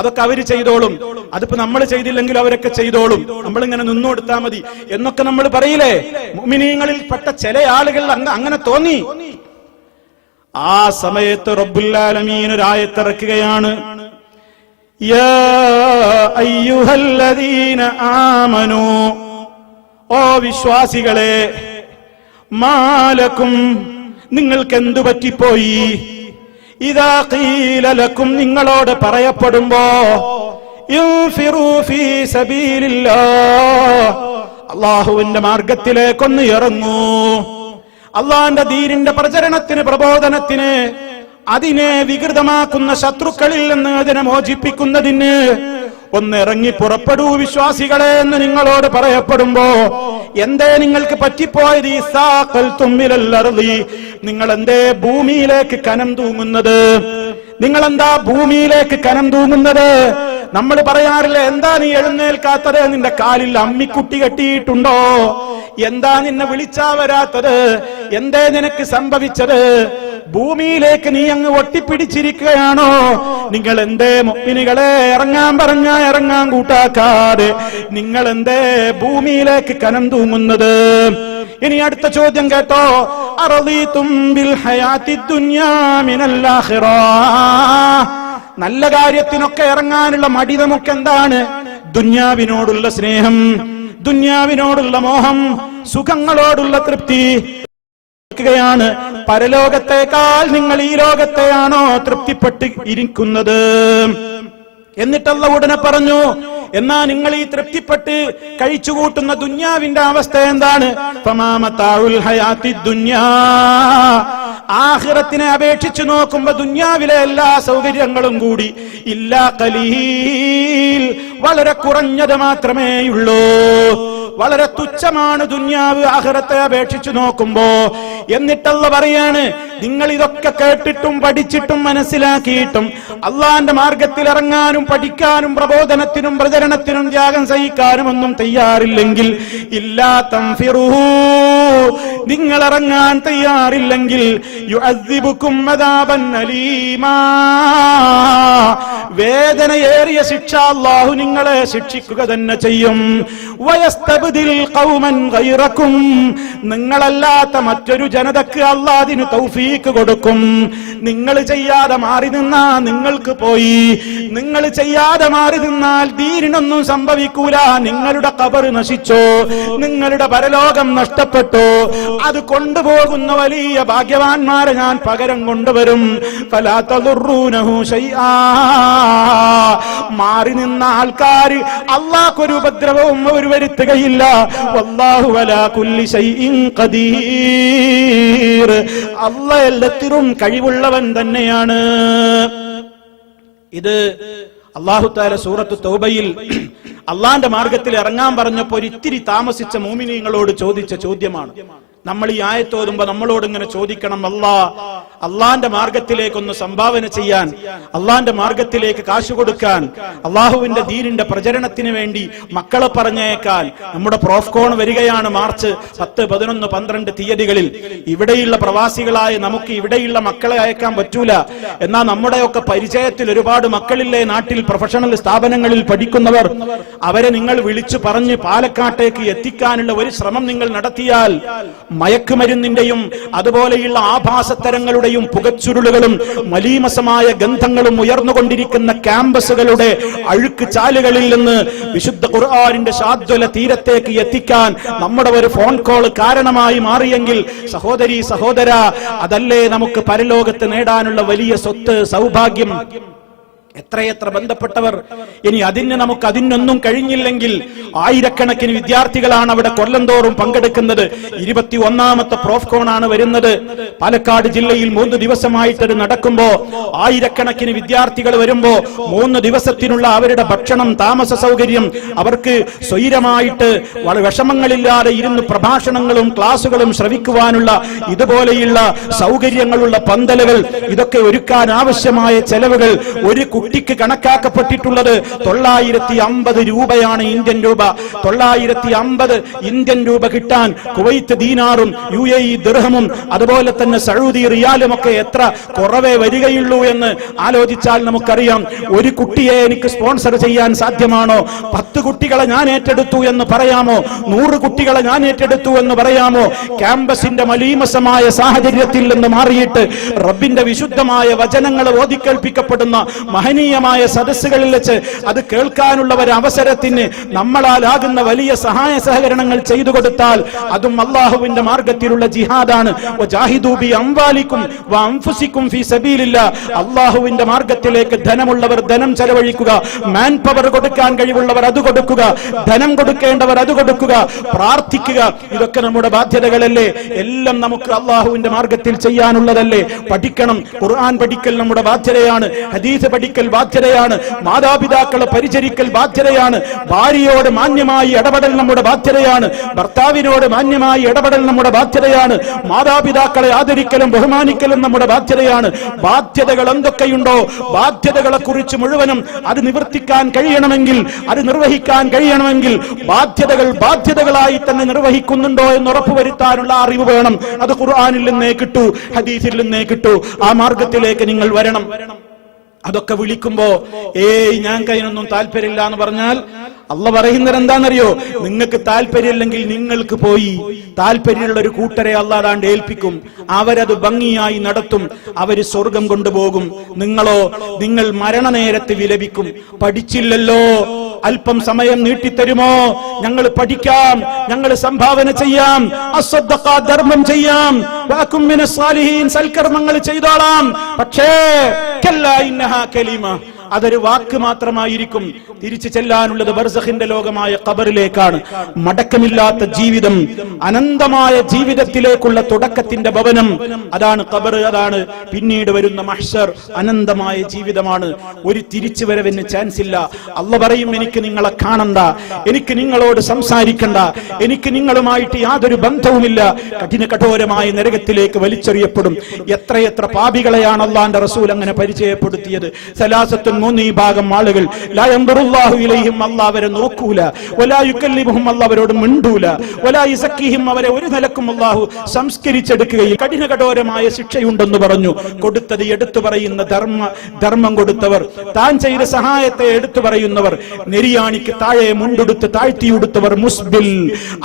അതൊക്കെ അവര് ചെയ്തോളും. അതിപ്പോ നമ്മൾ ചെയ്തില്ലെങ്കിൽ അവരൊക്കെ ചെയ്തോളും, നമ്മളിങ്ങനെ നിന്നോടുത്താൽ മതി എന്നൊക്കെ നമ്മൾ പറയില്ലേ? മുഅ്മിനീങ്ങളിൽ പെട്ട ചില ആളുകൾ അങ്ങനെ തോന്നി. ആ സമയത്ത് റബ്ബുൽ ആലമീൻ ഒരു ആയത്ത് ഇറക്കുകയാണ്. യാ അയ്യുഹല്ലദീന ആമനൂ, ഓ വിശ്വാസികളെ, മാലക്കും നിങ്ങൾക്ക് എന്തു പറ്റിപ്പോയി? ഇദാ ഖീല ലക്കും, നിങ്ങളോട് പറയപ്പെടുമ്പോ, ഇൻഫിറൂ ഫീ സബീലില്ലാഹ്, അല്ലാഹുവിന്റെ മാർഗത്തിലേക്കൊന്ന് ഇറങ്ങൂ. അള്ളാന്റെ ദീനിന്റെ പ്രചരണത്തിന്, പ്രബോധനത്തിന്, അതിനെ വികൃതമാക്കുന്ന ശത്രുക്കളിൽ നിന്ന് അതിനെ മോചിപ്പിക്കുന്നതിന് ഒന്ന് ഇറങ്ങി പുറപ്പെടൂ വിശ്വാസികളെ എന്ന് നിങ്ങളോട് പറയപ്പെടുമ്പോ, എന്തേ നിങ്ങൾക്ക് പറ്റിപ്പോയത്? നിങ്ങൾ എന്തേ ഭൂമിയിലേക്ക് കനം തൂങ്ങുന്നത്? നിങ്ങളെന്താ ഭൂമിയിലേക്ക് കനം തൂങ്ങുന്നത്? നമ്മൾ പറയാറില്ല, എന്താ നീ എഴുന്നേൽക്കാത്തത്? നിന്റെ കാലിൽ അമ്മിക്കുട്ടി കെട്ടിയിട്ടുണ്ടോ? എന്താ നിന്നെ വിളിച്ചാ വരാത്തത്? എന്തേ നിനക്ക് സംഭവിച്ചത്? ഭൂമിയിലേക്ക് നീ അങ്ങ് ഒട്ടിപ്പിടിച്ചിരിക്കുകയാണോ? നിങ്ങൾ എന്തേ മുഅ്മിനുകളെ ഇറങ്ങാൻ പറഞ്ഞ ഇറങ്ങാൻ കൂട്ടാക്കാതെ നിങ്ങൾ എന്തേ ഭൂമിയിലേക്ക് കനം തൂങ്ങുന്നത്? ഇനി അടുത്ത ചോദ്യം കേട്ടോ. അറളീതും ബിൽ ഹയാത്തിദ് ദുനിയാ മിനൽ ആഖിറ, നല്ല കാര്യത്തിനൊക്കെ ഇറങ്ങാനുള്ള മടി നമുക്കെന്താണ്? ദുന്യാവിനോടുള്ള സ്നേഹം, ദുന്യാവിനോടുള്ള മോഹം, സുഖങ്ങളോടുള്ള തൃപ്തി ാണ്. പരലോകത്തേക്കാൾ നിങ്ങൾ ഈ ലോകത്തെയാണോ തൃപ്തിപ്പെട്ട് ഇരിക്കുന്നത്? എന്നിട്ട് അല്ലാഹു ഉടനെ പറഞ്ഞു, എന്നാ നിങ്ങൾ ഈ തൃപ്തിപ്പെട്ട് കഴിച്ചുകൂട്ടുന്ന ദുന്യാവിന്റെ അവസ്ഥ എന്താണ്? ഫമാമതാഉൽ ഹയാത്തിദ് ദുന്യാ, ആഖിറത്തിനെ അപേക്ഷിച്ച് നോക്കുമ്പോ ദുന്യാവിലെ എല്ലാ സൗകര്യങ്ങളും കൂടി ഇല്ലാ ഖലീൽ, വളരെ കുറഞ്ഞത് മാത്രമേയുള്ളൂ. വളരെ തുച്ഛമാണ് ദുന്യാവ് ആഖിറത്തെ അപേക്ഷിച്ച് നോക്കുമ്പോ. എന്നിട്ടല്ല പറയാണ്, നിങ്ങൾ ഇതൊക്കെ കേട്ടിട്ടും പഠിച്ചിട്ടും മനസ്സിലാക്കിയിട്ടും അള്ളാന്റെ മാർഗത്തിൽ ഇറങ്ങാനും പഠിക്കാനും പ്രബോധനത്തിനും പ്രചരണത്തിനും ത്യാഗം സഹിക്കാനും ഒന്നും തയ്യാറില്ലെങ്കിൽ, ഇല്ലാ തൻഫിറൂ, നിങ്ങൾ ഇറങ്ങാൻ തയ്യാറില്ലെങ്കിൽ യുഅദ്ദിബുകും അദാബൻ അലീമാ, വേദനയേറിയ ശിക്ഷ അല്ലാഹു നിങ്ങളെ ശിക്ഷിക്കുക തന്നെ ചെയ്യും. വയസ്തബ്ദിൽ ഖൗമൻ ഗൈറകും, നിങ്ങളല്ലാത്ത മറ്റൊരു ജനതക്ക് അല്ലാഹ് അതിന് തൗഫീക്ക് കൊടുക്കും. നിങ്ങൾ ചെയ്യാതെ മാറി നിന്നാ നിങ്ങൾക്ക് പോയി, നിങ്ങൾ ചെയ്യാതെ മാറി നിന്നാൽ ദീനിനൊന്നും സംഭവിക്കൂല. നിങ്ങളുടെ ഖബർ നശിച്ചോ, നിങ്ങളുടെ പരലോകം നഷ്ടപ്പെട്ടോ, അത് കൊണ്ടുപോകുന്ന വലിയ ഭാഗ്യവാന്മാരെ ഞാൻ പകരം കൊണ്ടുവരും. ഫലാ തദുറൂനഹു ശൈആ, മാറി നിന്ന ആൾക്കാര് അല്ലാഹുവിന് ഉപദ്രവവും അവർ വരുത്തുകയില്ല. വല്ലാഹു അലാ കുല്ലി ശൈഇൻ ഖദീർ, അല്ലാഹ് എല്ലാത്തിനും കഴിവുള്ളവൻ തന്നെയാണ്. ഇത് അല്ലാഹു തആല സൂറത്ത് തൗബയിൽ അള്ളാന്റെ മാർഗത്തിൽ ഇറങ്ങാൻ പറഞ്ഞപ്പോ ഒരിത്തിരി താമസിച്ച മോമിനീങ്ങളോട് ചോദിച്ച ചോദ്യമാണ്. നമ്മൾ ഈ ആയത്തോതുമ്പോ നമ്മളോട് ഇങ്ങനെ ചോദിക്കണം, അള്ളാന്റെ മാർഗത്തിലേക്കൊന്ന് സംഭാവന ചെയ്യാൻ, അള്ളാന്റെ മാർഗത്തിലേക്ക് കാശ് കൊടുക്കാൻ, അള്ളാഹുവിന്റെ ദീനിന്റെ പ്രചരണത്തിന് വേണ്ടി മക്കളെ പറഞ്ഞേക്കാൻ. നമ്മുടെ പ്രോഫ്കോൺ വരികയാണ് മാർച്ച് 10, 11, 12 തീയതികളിൽ. ഇവിടെയുള്ള പ്രവാസികളായ നമുക്ക് ഇവിടെയുള്ള മക്കളെ അയക്കാൻ പറ്റൂല. എന്നാൽ നമ്മുടെയൊക്കെ പരിചയത്തിൽ ഒരുപാട് മക്കളില്ലേ നാട്ടിൽ പ്രൊഫഷണൽ സ്ഥാപനങ്ങളിൽ പഠിക്കുന്നവർ. അവരെ നിങ്ങൾ വിളിച്ചു പറഞ്ഞ് പാലക്കാട്ടേക്ക് എത്തിക്കാനുള്ള ഒരു ശ്രമം നിങ്ങൾ നടത്തിയാൽ, മയക്കുമരുന്നിന്റെയും അതുപോലെയുള്ള ആഭാസത്തരങ്ങളുടെയും പുകച്ചുരുളുകളും മലീമസമായ ഗന്ധങ്ങളും ഉയർന്നുകൊണ്ടിരിക്കുന്ന ക്യാമ്പസുകളുടെ അഴുക്ക് ചാലുകളിൽ നിന്ന് വിശുദ്ധ ഖുർആനിന്റെ ശാദ്വല തീരത്തേക്ക് എത്തിക്കാൻ നമ്മുടെ ഒരു ഫോൺ കോൾ കാരണമായി മാറിയെങ്കിൽ, സഹോദരി സഹോദര, അതല്ലേ നമുക്ക് പരലോകത്ത് നേടാനുള്ള വലിയ സ്വത്ത്, സൗഭാഗ്യം. എത്രയെത്ര ബന്ധപ്പെട്ടവർ. ഇനി അതിനൊന്നും കഴിഞ്ഞില്ലെങ്കിൽ ആയിരക്കണക്കിന് വിദ്യാർത്ഥികളാണ് അവിടെ കൊല്ലം തോറും പങ്കെടുക്കുന്നത്. 21ാമത്തെ പ്രോഫ്കോൺ ആണ് വരുന്നത്. പാലക്കാട് ജില്ലയിൽ 3 ദിവസമായിട്ട് നടക്കുമ്പോ ആയിരക്കണക്കിന് വിദ്യാർത്ഥികൾ വരുമ്പോ 3 ദിവസത്തിനുള്ള അവരുടെ ഭക്ഷണം, താമസ സൗകര്യം, അവർക്ക് സ്വൈരമായിട്ട് വളരെ വിഷമങ്ങളില്ലാതെ ഇരുന്ന് പ്രഭാഷണങ്ങളും ക്ലാസുകളും ശ്രവിക്കുവാനുള്ള ഇതുപോലെയുള്ള സൗകര്യങ്ങളുള്ള പന്തലുകൾ, ഇതൊക്കെ ഒരുക്കാൻ ആവശ്യമായ ചെലവുകൾ ഒരു കുട്ടിക്ക് കണക്കാക്കപ്പെട്ടിട്ടുള്ളത് 950 രൂപയാണ്, ഇന്ത്യൻ രൂപ. 950 ഇന്ത്യൻ രൂപ കിട്ടാൻ കുവൈത്ത് ദീനാറും UAE ദിർഹമും അതുപോലെ തന്നെ സൗദി റിയാലും ഒക്കെ എത്ര കുറവേ വരികയുള്ളൂ എന്ന് ആലോചിച്ചാൽ നമുക്കറിയാം. ഒരു കുട്ടിയെ എനിക്ക് സ്പോൺസർ ചെയ്യാൻ സാധ്യമാണോ? 10 കുട്ടികളെ ഞാൻ ഏറ്റെടുത്തു എന്ന് പറയാമോ? 100 കുട്ടികളെ ഞാൻ ഏറ്റെടുത്തു എന്ന് പറയാമോ? ക്യാമ്പസിന്റെ മലീമസമായ സാഹചര്യത്തിൽ നിന്ന് മാറിയിട്ട് റബ്ബിന്റെ വിശുദ്ധമായ വചനങ്ങൾ ഓതിക്കേൾപ്പിക്കപ്പെടുന്ന മഹനീയമായ സദസ്സുകളിൽ വെച്ച് അത് കേൾക്കാനുള്ള ഒരു അവസരത്തിന് നമ്മളാലാകുന്ന വലിയ സഹായ സഹകരണങ്ങൾ ചെയ്തു കൊടുത്താൽ അതും അല്ലാഹുവിന്റെ മാർഗത്തിലുള്ള ജിഹാദാണ്. വജാഹിദൂ ബി അംവാലിക്കും വഅൻഫുസിക്കും ഫീ സബീലില്ലാഹ്, അല്ലാഹുവിന്റെ മാർഗത്തിലേക്ക് ധനമുള്ളവർ ധനം ചെലവഴിക്കുക, മാൻ പവർ കൊടുക്കാൻ കഴിവുള്ളവർ അത് കൊടുക്കുക, ധനം കൊടുക്കേണ്ടവർ അത് കൊടുക്കുക, പ്രാർത്ഥിക്കുക. ഇതൊക്കെ നമ്മുടെ ബാധ്യതകളല്ലേ? എല്ലാം നമുക്ക് അല്ലാഹുവിന്റെ മാർഗത്തിൽ ചെയ്യാനുള്ളതല്ലേ? പഠിക്കണം. ഖുർആൻ പഠിക്കൽ നമ്മുടെ ബാധ്യതയാണ്. ഹദീസ് പഠിക്കൽ ബാധ്യതയാണ്. മാതാപിതാക്കളെ പരിചരിക്കൽ ബാധ്യതയാണ്. ഭാര്യയോട് മാന്യമായി ഇടപെടൽ നമ്മുടെ ബാധ്യതയാണ്. ഭർത്താവിനോട് മാന്യമായി ഇടപെടൽ നമ്മുടെ ബാധ്യതയാണ്. മാതാപിതാക്കളെ ആദരിക്കലും ബഹുമാനിക്കലും നമ്മുടെ ബാധ്യതയാണ്. ബാധ്യതകൾ എന്തൊക്കെയുണ്ടോ ബാധ്യതകളെ കുറിച്ച് മുഴുവനും അത് നിവർത്തിക്കാൻ കഴിയണമെങ്കിൽ, അത് നിർവഹിക്കാൻ കഴിയണമെങ്കിൽ ബാധ്യതകൾ ബാധ്യതകളായി തന്നെ നിർവഹിക്കുന്നുണ്ടോ എന്ന് ഉറപ്പുവരുത്താനുള്ള അറിവ് വേണം. അത് ഖുർആനിൽ നിന്നേ കിട്ടൂ, ഹദീസിൽ നിന്നേ കിട്ടൂ. ആ മാർഗത്തിലേക്ക് നിങ്ങൾ വരണം. അതൊക്കെ വിളിക്കുമ്പോ ഞാൻ കയ്യിനൊന്നും താല്പര്യമില്ല എന്ന് പറഞ്ഞാൽ അള്ളാഹ് പറയുന്നത് എന്താണെന്നറിയോ? നിങ്ങൾക്ക് താല്പര്യമില്ലെങ്കിൽ നിങ്ങൾക്ക് പോയി താല്പര്യമുള്ള ഒരു കൂട്ടരെ അള്ളാഹ് അതാണ്ട് ഏൽപ്പിക്കും. അവരത് ഭംഗിയായി നടത്തും, അവര് സ്വർഗം കൊണ്ടുപോകും. നിങ്ങളോ, നിങ്ങൾ മരണനേരത്ത് വിലപിക്കും, പഠിച്ചില്ലല്ലോ, അല്പം സമയം നീട്ടിത്തരുമോ, ഞങ്ങൾ പഠിക്കാം, ഞങ്ങൾ സംഭാവന ചെയ്യാം, അസ്സദ്ദഖ ധർമ്മം ചെയ്യാം, വഅകും മിനസ് സാലിഹീൻ സൽക്കർമ്മങ്ങൾ ചെയ്തോളാം. പക്ഷേ കല്ലാ ഇന്നഹാ കലിമ, അതൊരു വാക്ക് മാത്രമായിരിക്കും. തിരിച്ചു ചെല്ലാനുള്ളത് ബർസഖിന്റെ ലോകമായ ഖബറിലേക്കാണ്. മടക്കമില്ലാത്ത ജീവിതം, അനന്തമായ ജീവിതത്തിലേക്കുള്ള തുടക്കത്തിന്റെ ഭവനം, അതാണ് ഖബർ. അതാണ് പിന്നീട് വരുന്ന മഹ്ശർ. അനന്തമായ ജീവിതമാണ്. ഒരു തിരിച്ചുവരവിന് ചാൻസ് ഇല്ല. അല്ലാഹു പറയും, എനിക്ക് നിങ്ങളെ കാണണ്ട, എനിക്ക് നിങ്ങളോട് സംസാരിക്കണ്ട, എനിക്ക് നിങ്ങളുമായിട്ട് യാതൊരു ബന്ധവുമില്ല. കഠോരമായ നരകത്തിലേക്ക് വലിച്ചെറിയപ്പെടും. എത്രയെത്ര പാപികളെയാണ് അല്ലാഹുവിന്റെ റസൂൽ അങ്ങനെ പരിചയപ്പെടുത്തിയത്. സലാസത്തുൻ, 3 വിഭാഗം ആളുകൾ. ലാ യൻദുറുല്ലാഹു ഇലൈഹിം, അല്ലാഹു അവരെ നോക്കൂല. വലാ യുകല്ലിമുഹും, അല്ലാഹു അവരോട് മിണ്ടൂല. വലാ യുസക്കിഹിം, അവരെ ഒരു നിലക്കും അല്ലാഹു സംസ്കരിച്ചെടുക്കുകയും കഠോരമായ ശിക്ഷയുണ്ടെന്ന് പറഞ്ഞു. കൊടുത്തത് എടുത്തു പറയുന്ന ധർമ്മം കൊടുത്തവർ, താൻ ചെയ്ത സഹായത്തെ എടുത്തു പറയുന്നവർ, നെരിയാണിക്ക് താഴെ മുണ്ടെടുത്ത് താഴ്ത്തിയുടുത്തവർ മുസ്ബിൽ,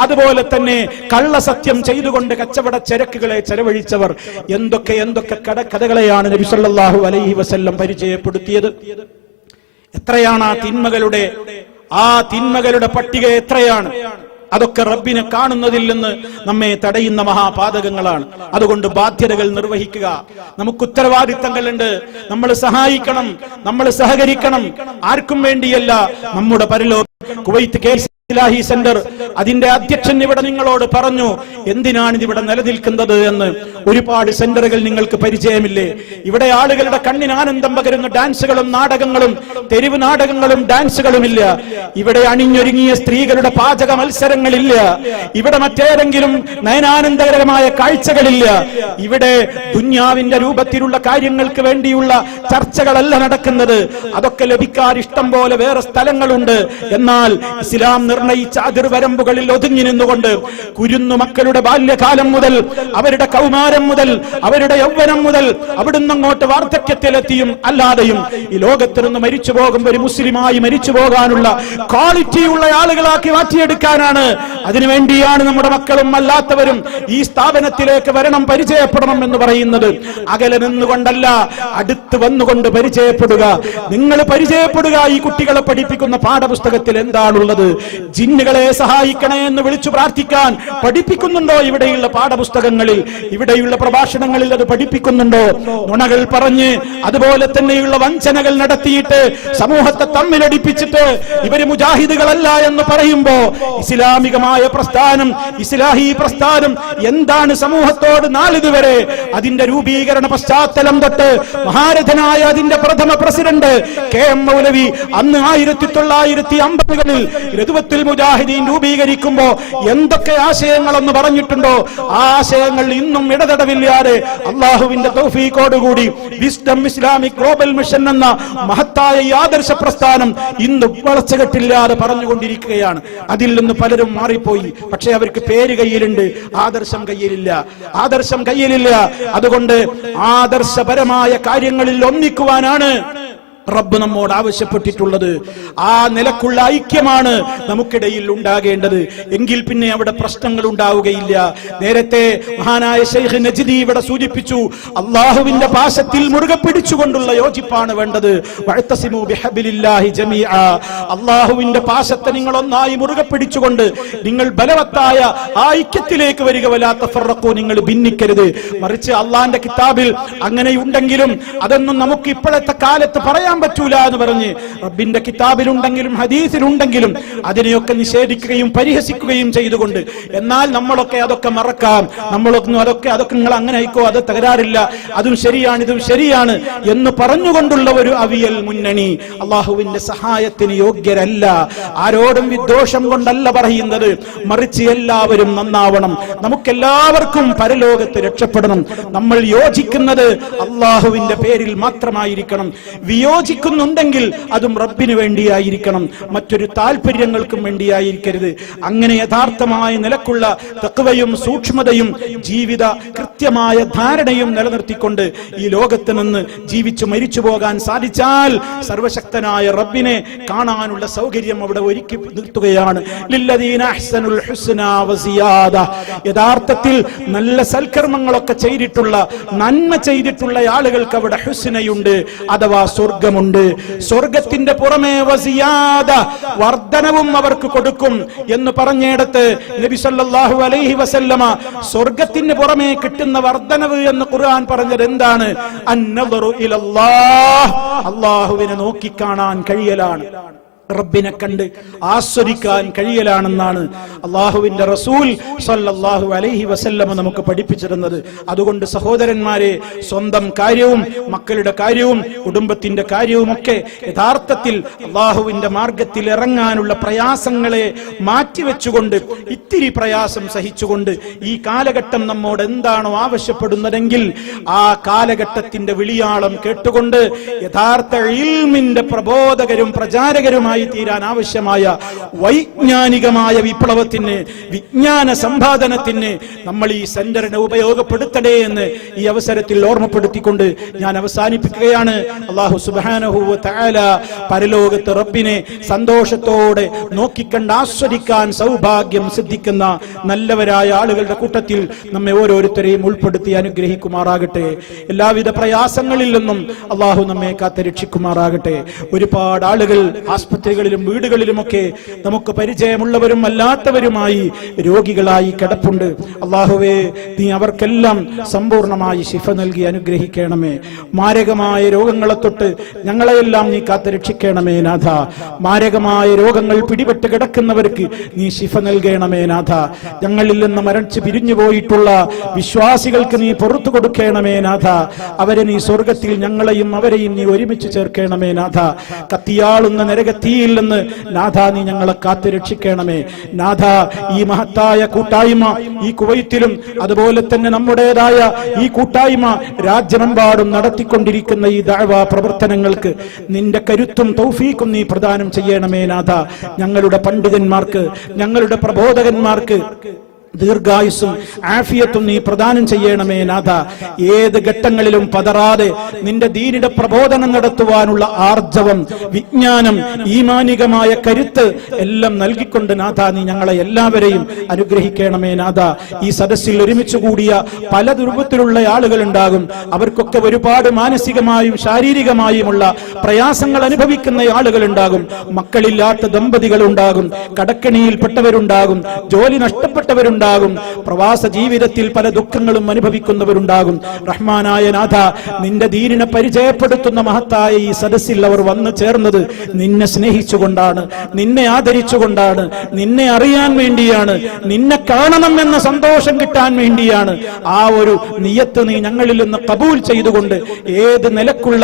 അതുപോലെ തന്നെ കള്ളസത്യം ചെയ്തുകൊണ്ട് കച്ചവട ചരക്കുകളെ ചെലവഴിച്ചവർ. എന്തൊക്കെ കഥകളെയാണ് നബി സല്ലല്ലാഹു അലൈഹി വസല്ലം പരിചയപ്പെടുത്തിയത്. എത്രയാണ് ആ തിന്മകളുടെ പട്ടിക എത്രയാണ്. അതൊക്കെ റബ്ബിനെ കാണുന്നതിൽ നിന്ന് നമ്മെ തടയുന്ന മഹാപാതകങ്ങളാണ്. അതുകൊണ്ട് ബാധ്യതകൾ നിർവഹിക്കുക. നമുക്ക് ഉത്തരവാദിത്തങ്ങളുണ്ട്. നമ്മൾ സഹായിക്കണം, നമ്മൾ സഹകരിക്കണം. ആർക്കും വേണ്ടിയല്ല, നമ്മുടെ പരലോക. കുവൈത്ത് ഇലാഹി സെന്റർ, അതിന്റെ അധ്യക്ഷൻ ഇവിടെ നിങ്ങളോട് പറഞ്ഞു എന്തിനാണ് ഇതിവിടെ നിലനിൽക്കുന്നത് എന്ന്. ഒരുപാട് സെന്ററുകൾ നിങ്ങൾക്ക് പരിചയമില്ലേ? ഇവിടെ ആളുകളുടെ കണ്ണിന് ആനന്ദം പകരുന്ന ഡാൻസുകളും നാടകങ്ങളും, തെരുവ് നാടകങ്ങളും ഡാൻസുകളും ഇല്ല. ഇവിടെ അണിഞ്ഞൊരുങ്ങിയ സ്ത്രീകളുടെ പാചക മത്സരങ്ങളില്ല. ഇവിടെ മറ്റേതെങ്കിലും നയനാനന്ദകരമായ കാഴ്ചകളില്ല. ഇവിടെ ദുന്യാവിന്റെ രൂപത്തിലുള്ള കാര്യങ്ങൾക്ക് വേണ്ടിയുള്ള ചർച്ചകളല്ല നടക്കുന്നത്. അതൊക്കെ ലഭിക്കാൻ ഇഷ്ടം പോലെ വേറെ സ്ഥലങ്ങളുണ്ട്. എന്നാൽ ഇസ്ലാം നിർണയിച്ച അതിർവരമ്പുകളിൽ ഒതുങ്ങി നിന്നുകൊണ്ട് കുരുന്നു മക്കളുടെ ബാല്യകാലം മുതൽ, അവരുടെ കൗമാരം മുതൽ, അവരുടെ യൗവനം മുതൽ, അവിടുന്ന് അങ്ങോട്ട് വാർദ്ധക്യത്തിലെത്തിയും അല്ലാതെയും ഈ ലോകത്തിൽ നിന്ന് മരിച്ചു പോകുമ്പോൾ ഒരു മുസ്ലിമായി മരിച്ചു പോകാനുള്ള ക്വാളിറ്റിയുള്ള ആളുകളാക്കി മാറ്റിയെടുക്കാനാണ്. അതിനുവേണ്ടിയാണ് നമ്മുടെ മക്കളും അല്ലാത്തവരും ഈ സ്ഥാപനത്തിലേക്ക് വരണം, പരിചയപ്പെടണം എന്ന് പറയുന്നത്. അകലെ നിന്നുകൊണ്ടല്ല, അടുത്ത് വന്നുകൊണ്ട് പരിചയപ്പെടുക. നിങ്ങൾ പരിചയപ്പെടുക. ഈ കുട്ടികളെ പഠിപ്പിക്കുന്ന പാഠപുസ്തകത്തിൽ എന്താണുള്ളത്? ജിന്നുകളെ സഹായിക്കണേ എന്ന് വിളിച്ചു പ്രാർത്ഥിക്കാൻ പഠിപ്പിക്കുന്നുണ്ടോ? ഇവിടെയുള്ള പാഠപുസ്തകങ്ങളിൽ, ഇവിടെയുള്ള പ്രഭാഷണങ്ങളിൽ അത് പഠിപ്പിക്കുന്നുണ്ടോ? നുണകൾ പറഞ്ഞ്, അതുപോലെ തന്നെയുള്ള വഞ്ചനകൾ നടത്തിയിട്ട് സമൂഹത്തെ തമ്മിലടിപ്പിച്ചിട്ട് ഇവര് മുജാഹിദുകളല്ല എന്ന് പറയുമ്പോ ഇസ്ലാമികമായ പ്രസ്ഥാനം, ഇസ്ലാഹി പ്രസ്ഥാനം എന്താണ് സമൂഹത്തോട് നാളിതുവരെ? അതിന്റെ രൂപീകരണ പശ്ചാത്തലം തൊട്ട് മഹാരഥനായ അതിന്റെ പ്രഥമ പ്രസിഡന്റ് KM മൗലവി അന്ന് 1950കളിൽ രതുവത്തുൽ മുജാഹിദീൻ രൂപീകരിക്കുമ്പോ എന്തൊക്കെ ആശയങ്ങളെന്ന് പറഞ്ഞിട്ടുണ്ടോ? ആ ആശയങ്ങൾ ഇന്നും ഇടതടവില്ലാതെ അള്ളാഹുവിന്റെ തൗഫീഖോടുകൂടി വിസ്ഡം ഇസ്ലാമിക് ഗ്ലോബൽ മിഷൻ എന്ന മഹത്തായ ഈ ആദർശ പ്രസ്ഥാനം ഇന്ന് വളർച്ചകെട്ടില്ലാതെ പറഞ്ഞുകൊണ്ടിരിക്കുകയാണ്. അതിൽ നിന്ന് പലരും മാറിപ്പോയി. പക്ഷെ അവർക്ക് പേര് കയ്യിലുണ്ട്, ആദർശം കയ്യിലില്ല. അതുകൊണ്ട് ആദർശപരമായ കാര്യങ്ങളിൽ ഒന്നിക്കുവാനാണ് റബ്ബ് നമ്മോട് ആവശ്യപ്പെട്ടിട്ടുള്ളത്. ആ നിലക്കുള്ള ഐക്യമാണ് നമുക്കിടയിൽ ഉണ്ടാകേണ്ടത്. എങ്കിൽ പിന്നെ അവിടെ പ്രശ്നങ്ങൾ ഉണ്ടാവുകയില്ല. നേരത്തെ മഹാനായ ശൈഖ് നജ്ദി ഇവിടെ സൂചിപ്പിച്ചു, അള്ളാഹുവിന്റെ പാശത്തിൽ മുറുകെ പിടിച്ചുകൊണ്ടുള്ള യോജിപ്പാണ് വേണ്ടത്. വഅ്തസിമു ബിഹബ്ലില്ലാഹി ജമീഅ, അള്ളാഹുവിന്റെ പാശത്തെ നിങ്ങൾ ഒന്നായി മുറുകെ പിടിച്ചുകൊണ്ട് നിങ്ങൾ ബലവത്തായ ആ ഐക്യത്തിലേക്ക് വരിക. വലാ തഫറഖു, നിങ്ങൾ ഭിന്നിക്കരുത്. മറിച്ച് അള്ളാന്റെ കിതാബിൽ അങ്ങനെയുണ്ടെങ്കിലും അതൊന്നും നമുക്ക് ഇപ്പോഴത്തെ കാലത്ത് പറയാൻ പറ്റൂല എന്ന് പറഞ്ഞ് റബ്ബിന്റെ കിതാബിലുണ്ടെങ്കിലും ഹദീസിലുണ്ടെങ്കിലും അതിനെയൊക്കെ നിഷേധിക്കുകയും പരിഹസിക്കുകയും ചെയ്തുകൊണ്ട്, എന്നാൽ നമ്മളൊക്കെ അതൊക്കെ മറക്കാം, അതൊക്കെ നിങ്ങൾ അങ്ങനെ ആയിക്കോ, അത് തകരാറില്ല, അതും ശരിയാണ് ഇതും ശരിയാണ് എന്ന് പറഞ്ഞുകൊണ്ടുള്ള ഒരു അവിയൽ മുന്നണി അള്ളാഹുവിന്റെ സഹായത്തിന് യോഗ്യരല്ല. ആരോടും വിദ്വേഷം കൊണ്ടല്ല പറയുന്നത്, മറിച്ച് എല്ലാവരും നന്നാവണം, നമുക്കെല്ലാവർക്കും പരലോകത്ത് രക്ഷപ്പെടണം. നമ്മൾ യോജിക്കുന്നത് അള്ളാഹുവിന്റെ പേരിൽ മാത്രമായിരിക്കണം. യോജിക്കുന്നുണ്ടെങ്കിൽ അതും റബ്ബിന് വേണ്ടിയായിരിക്കണം, മറ്റൊരു താല്പര്യങ്ങൾക്കും വേണ്ടിയായിരിക്കരുത്. അങ്ങനെ യഥാർത്ഥമായ നിലക്കുള്ള തഖ്വയും സൂക്ഷ്മതയും ജീവിത കൃത്യമായ ധാരണയും നിലനിർത്തിക്കൊണ്ട് ഈ ലോകത്ത് നിന്ന് ജീവിച്ചു മരിച്ചു പോകാൻ സാധിച്ചാൽ സർവശക്തനായ റബ്ബിനെ കാണാനുള്ള സൗകര്യം അവിടെ ഒരുക്കി നിർത്തുകയാണ്. ലില്ലദീന അഹ്സനുൽ ഹുസ്നാ വസിയാദ, യഥാർത്ഥത്തിൽ നല്ല സൽക്കർമ്മങ്ങളൊക്കെ ചെയ്തിട്ടുള്ള, നന്മ ചെയ്തിട്ടുള്ള ആളുകൾക്ക് അവിടെ ഹുസ്നയുണ്ട്, അഥവാ സ്വർഗം സ്വർഗമുണ്ട്, സ്വർഗത്തിന്റെ പുറമേ വസിയാദ വർധനവും അവർക്ക് കൊടുക്കും എന്ന് പറഞ്ഞിടത്ത് നബി സല്ലല്ലാഹു അലൈഹി വസല്ലമ സ്വർഗത്തിന് പുറമേ കിട്ടുന്ന വർധനവ് എന്ന് ഖുർആൻ പറഞ്ഞത് എന്താണ്? അന്നദറു ഇലല്ലാഹ്, അല്ലാഹുവിനെ നോക്കിക്കാണാൻ കഴിയലാണ്, റബ്ബിനെ കണ്ട് ആസ്വദിക്കാൻ കഴിയലാണെന്നാണ് അള്ളാഹുവിന്റെ റസൂൽ സല്ലല്ലാഹു അലൈഹി വസല്ലമ നമുക്ക് പഠിപ്പിച്ചിരുന്നത്. അതുകൊണ്ട് സഹോദരന്മാരെ, സ്വന്തം കാര്യവും മക്കളുടെ കാര്യവും കുടുംബത്തിന്റെ കാര്യവുമൊക്കെ യഥാർത്ഥത്തിൽ അള്ളാഹുവിന്റെ മാർഗത്തിൽ ഇറങ്ങാനുള്ള പ്രയാസങ്ങളെ മാറ്റിവെച്ചുകൊണ്ട്, ഇത്തിരി പ്രയാസം സഹിച്ചുകൊണ്ട് ഈ കാലഘട്ടം നമ്മോട് എന്താണോ ആവശ്യപ്പെടുന്നതെങ്കിൽ ആ കാലഘട്ടത്തിന്റെ വിളിയാളം കേട്ടുകൊണ്ട് യഥാർത്ഥ ഇൽമിന്റെ പ്രബോധകരും പ്രചാരകരുമായി തീരാൻ ആവശ്യമായ വൈജ്ഞാനികമായ വിപ്ലവത്തിന്, വിജ്ഞാന സമ്പാദനത്തിന് നമ്മൾ ഈ സെന്ററിനെ ഉപയോഗപ്പെടുത്തണേ എന്ന് ഈ അവസരത്തിൽ ഓർമ്മപ്പെടുത്തിക്കൊണ്ട് ഞാൻ അവസാനിപ്പിക്കുകയാണ്. അല്ലാഹു സുബ്ഹാനഹു വ തആല പരലോകത്ത് റബ്ബിനെ സന്തോഷത്തോടെ നോക്കിക്കണ്ട് ആസ്വദിക്കാൻ സൗഭാഗ്യം സിദ്ധിക്കുന്ന നല്ലവരായ ആളുകളുടെ കൂട്ടത്തിൽ നമ്മെ ഓരോരുത്തരെയും ഉൾപ്പെടുത്തി അനുഗ്രഹിക്കുമാറാകട്ടെ. എല്ലാവിധ പ്രയാസങ്ങളിൽ നിന്നും അല്ലാഹു നമ്മെ കാത്തുരക്ഷിക്കുമാറാകട്ടെ. ഒരുപാട് ആളുകൾ ആസ്പത്രികളിലും വീടുകളിലുമൊക്കെ നമുക്ക് പരിചയമുള്ളവരും അല്ലാത്തവരുമായി രോഗികളായി കിടപ്പുണ്ട്. അല്ലാഹുവേ, നീ അവർക്കെല്ലാം സമ്പൂർണമായി ശിഫ നൽകി അനുഗ്രഹിക്കണമേ. മാരകമായ രോഗങ്ങളെ തൊട്ട് ഞങ്ങളെയെല്ലാം നീ കാത്തുരക്ഷിക്കണമേ നാഥ. മാരകമായ രോഗങ്ങൾ പിടിപെട്ട് കിടക്കുന്നവർക്ക് നീ ശിഫ നൽകണമേ നാഥ. ഞങ്ങളിൽ നിന്ന് മരിച്ചു പിരിഞ്ഞു പോയിട്ടുള്ള വിശ്വാസികൾക്ക് നീ പുറത്തു കൊടുക്കണമേ നാഥ. അവരെ നീ സ്വർഗത്തിൽ ഞങ്ങളെയും അവരെയും നീ ഒരുമിച്ച് ചേർക്കണമേ നാഥ. കത്തിയാളുന്ന നരകത്തിയിൽ നിന്ന് നാഥ നീ ഞങ്ങളെ കാത്തു രക്ഷിക്കണമേ നാഥ. ഈ മഹത്തായ കൂട്ടായ്മ ഈ കുവൈത്തിലും അതുപോലെ തന്നെ നമ്മുടേതായ ഈ കൂട്ടായ്മ രാജ്യമെമ്പാടും നടത്തിക്കൊണ്ടിരിക്കുന്ന ഈ ദഅവ പ്രവർത്തനങ്ങൾക്ക് നിന്റെ കരുത്തും തൗഫീഖും നീ പ്രദാനം ചെയ്യണമേ നാഥ. ഞങ്ങളുടെ പണ്ഡിതന്മാർക്ക്, ഞങ്ങളുടെ പ്രബോധകന്മാർക്ക് ദീർഘായുസ്സും ആഫിയത്തും നീ പ്രദാനം ചെയ്യണമേ നാഥ. ഏത് ഘട്ടങ്ങളിലും പതറാതെ നിന്റെ ദീനിന്റെ പ്രബോധനം നടത്തുവാനുള്ള ആർജവം, വിജ്ഞാനം, ഈമാനികമായ കരുത്ത് എല്ലാം നൽകിക്കൊണ്ട് നാഥ നീ ഞങ്ങളെ എല്ലാവരെയും അനുഗ്രഹിക്കണമേ നാഥ. ഈ സദസ്സിൽ ഒരുമിച്ച് കൂടിയ പല രൂപത്തിലുള്ള ആളുകൾ ഉണ്ടാകും. അവർക്കൊക്കെ ഒരുപാട് മാനസികമായും ശാരീരികമായുമുള്ള പ്രയാസങ്ങൾ അനുഭവിക്കുന്ന ആളുകൾ ഉണ്ടാകും. മക്കളില്ലാത്ത ദമ്പതികൾ ഉണ്ടാകും, കടക്കെണിയിൽപ്പെട്ടവരുണ്ടാകും, ജോലി നഷ്ടപ്പെട്ടവരുണ്ടാകും, പ്രവാസ ജീവിതത്തിൽ പല ദുഃഖങ്ങളും അനുഭവിക്കുന്നവരുണ്ടാകും. റഹ്മാനായ നാഥ, നിന്റെ ദീനിനെ പരിചയപ്പെടുത്തുന്ന മഹത്തായ ഈ സദസ്സിൽ അവർ വന്നു ചേർന്നത് നിന്നെ സ്നേഹിച്ചുകൊണ്ടാണ്, നിന്നെ ആദരിച്ചുകൊണ്ടാണ്, നിന്നെ അറിയാൻ വേണ്ടിയാണ്, നിന്നെ കാണണം എന്ന സന്തോഷം കിട്ടാൻ വേണ്ടിയാണ്. ആ ഒരു നിയത്ത് നീ ഞങ്ങളിൽ നിന്ന് കബൂൽ ചെയ്തുകൊണ്ട് ഏത് നിലക്കുള്ള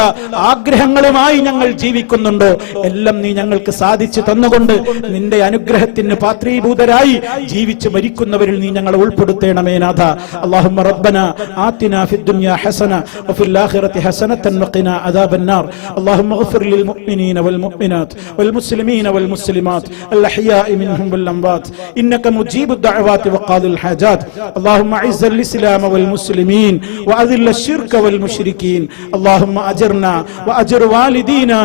ആഗ്രഹങ്ങളുമായി ഞങ്ങൾ ജീവിക്കുന്നുണ്ടോ എല്ലാം നീ ഞങ്ങൾക്ക് സാധിച്ചു തന്നുകൊണ്ട് നിന്റെ അനുഗ്രഹത്തിന് പാത്രീഭൂതരായി ജീവിച്ച് മരിക്കുന്നവർ നീ ഞങ്ങളെ ഉൾപ്പെടുത്തണമേ നാഥ. അല്ലാഹുമ്മ റബ്ബനാ ആതിനാ ഫിദ്ദുനിയാ ഹസന വഫിൽ ആഖിറതി ഹസനതൻ വഖിനാ അദാബന്നാർ. അല്ലാഹുമ്മ ഇഗ്ഫിർ ലിൽ മുഅ്മിനീന വൽ മുഅ്മിനാത്ത് വൽ മുസ്ലിമീന വൽ മുസ്ലിമാത്ത് അൽ അഹ്യാഇ മിൻഹും വൽ അംവാത്ത് ഇന്നക മുജീബുദ് ദഅവാതി വഖാദിൽ ഹാജാത്ത്. അല്ലാഹുമ്മ അഇസ്സൽ ഇസ്ലാമ വൽ മുസ്ലിമീൻ വഅദില്ല അശ്ശിർക വൽ മുശ്രികീൻ. അല്ലാഹുമ്മ അജിർനാ വഅജിർ വാലിദീനാ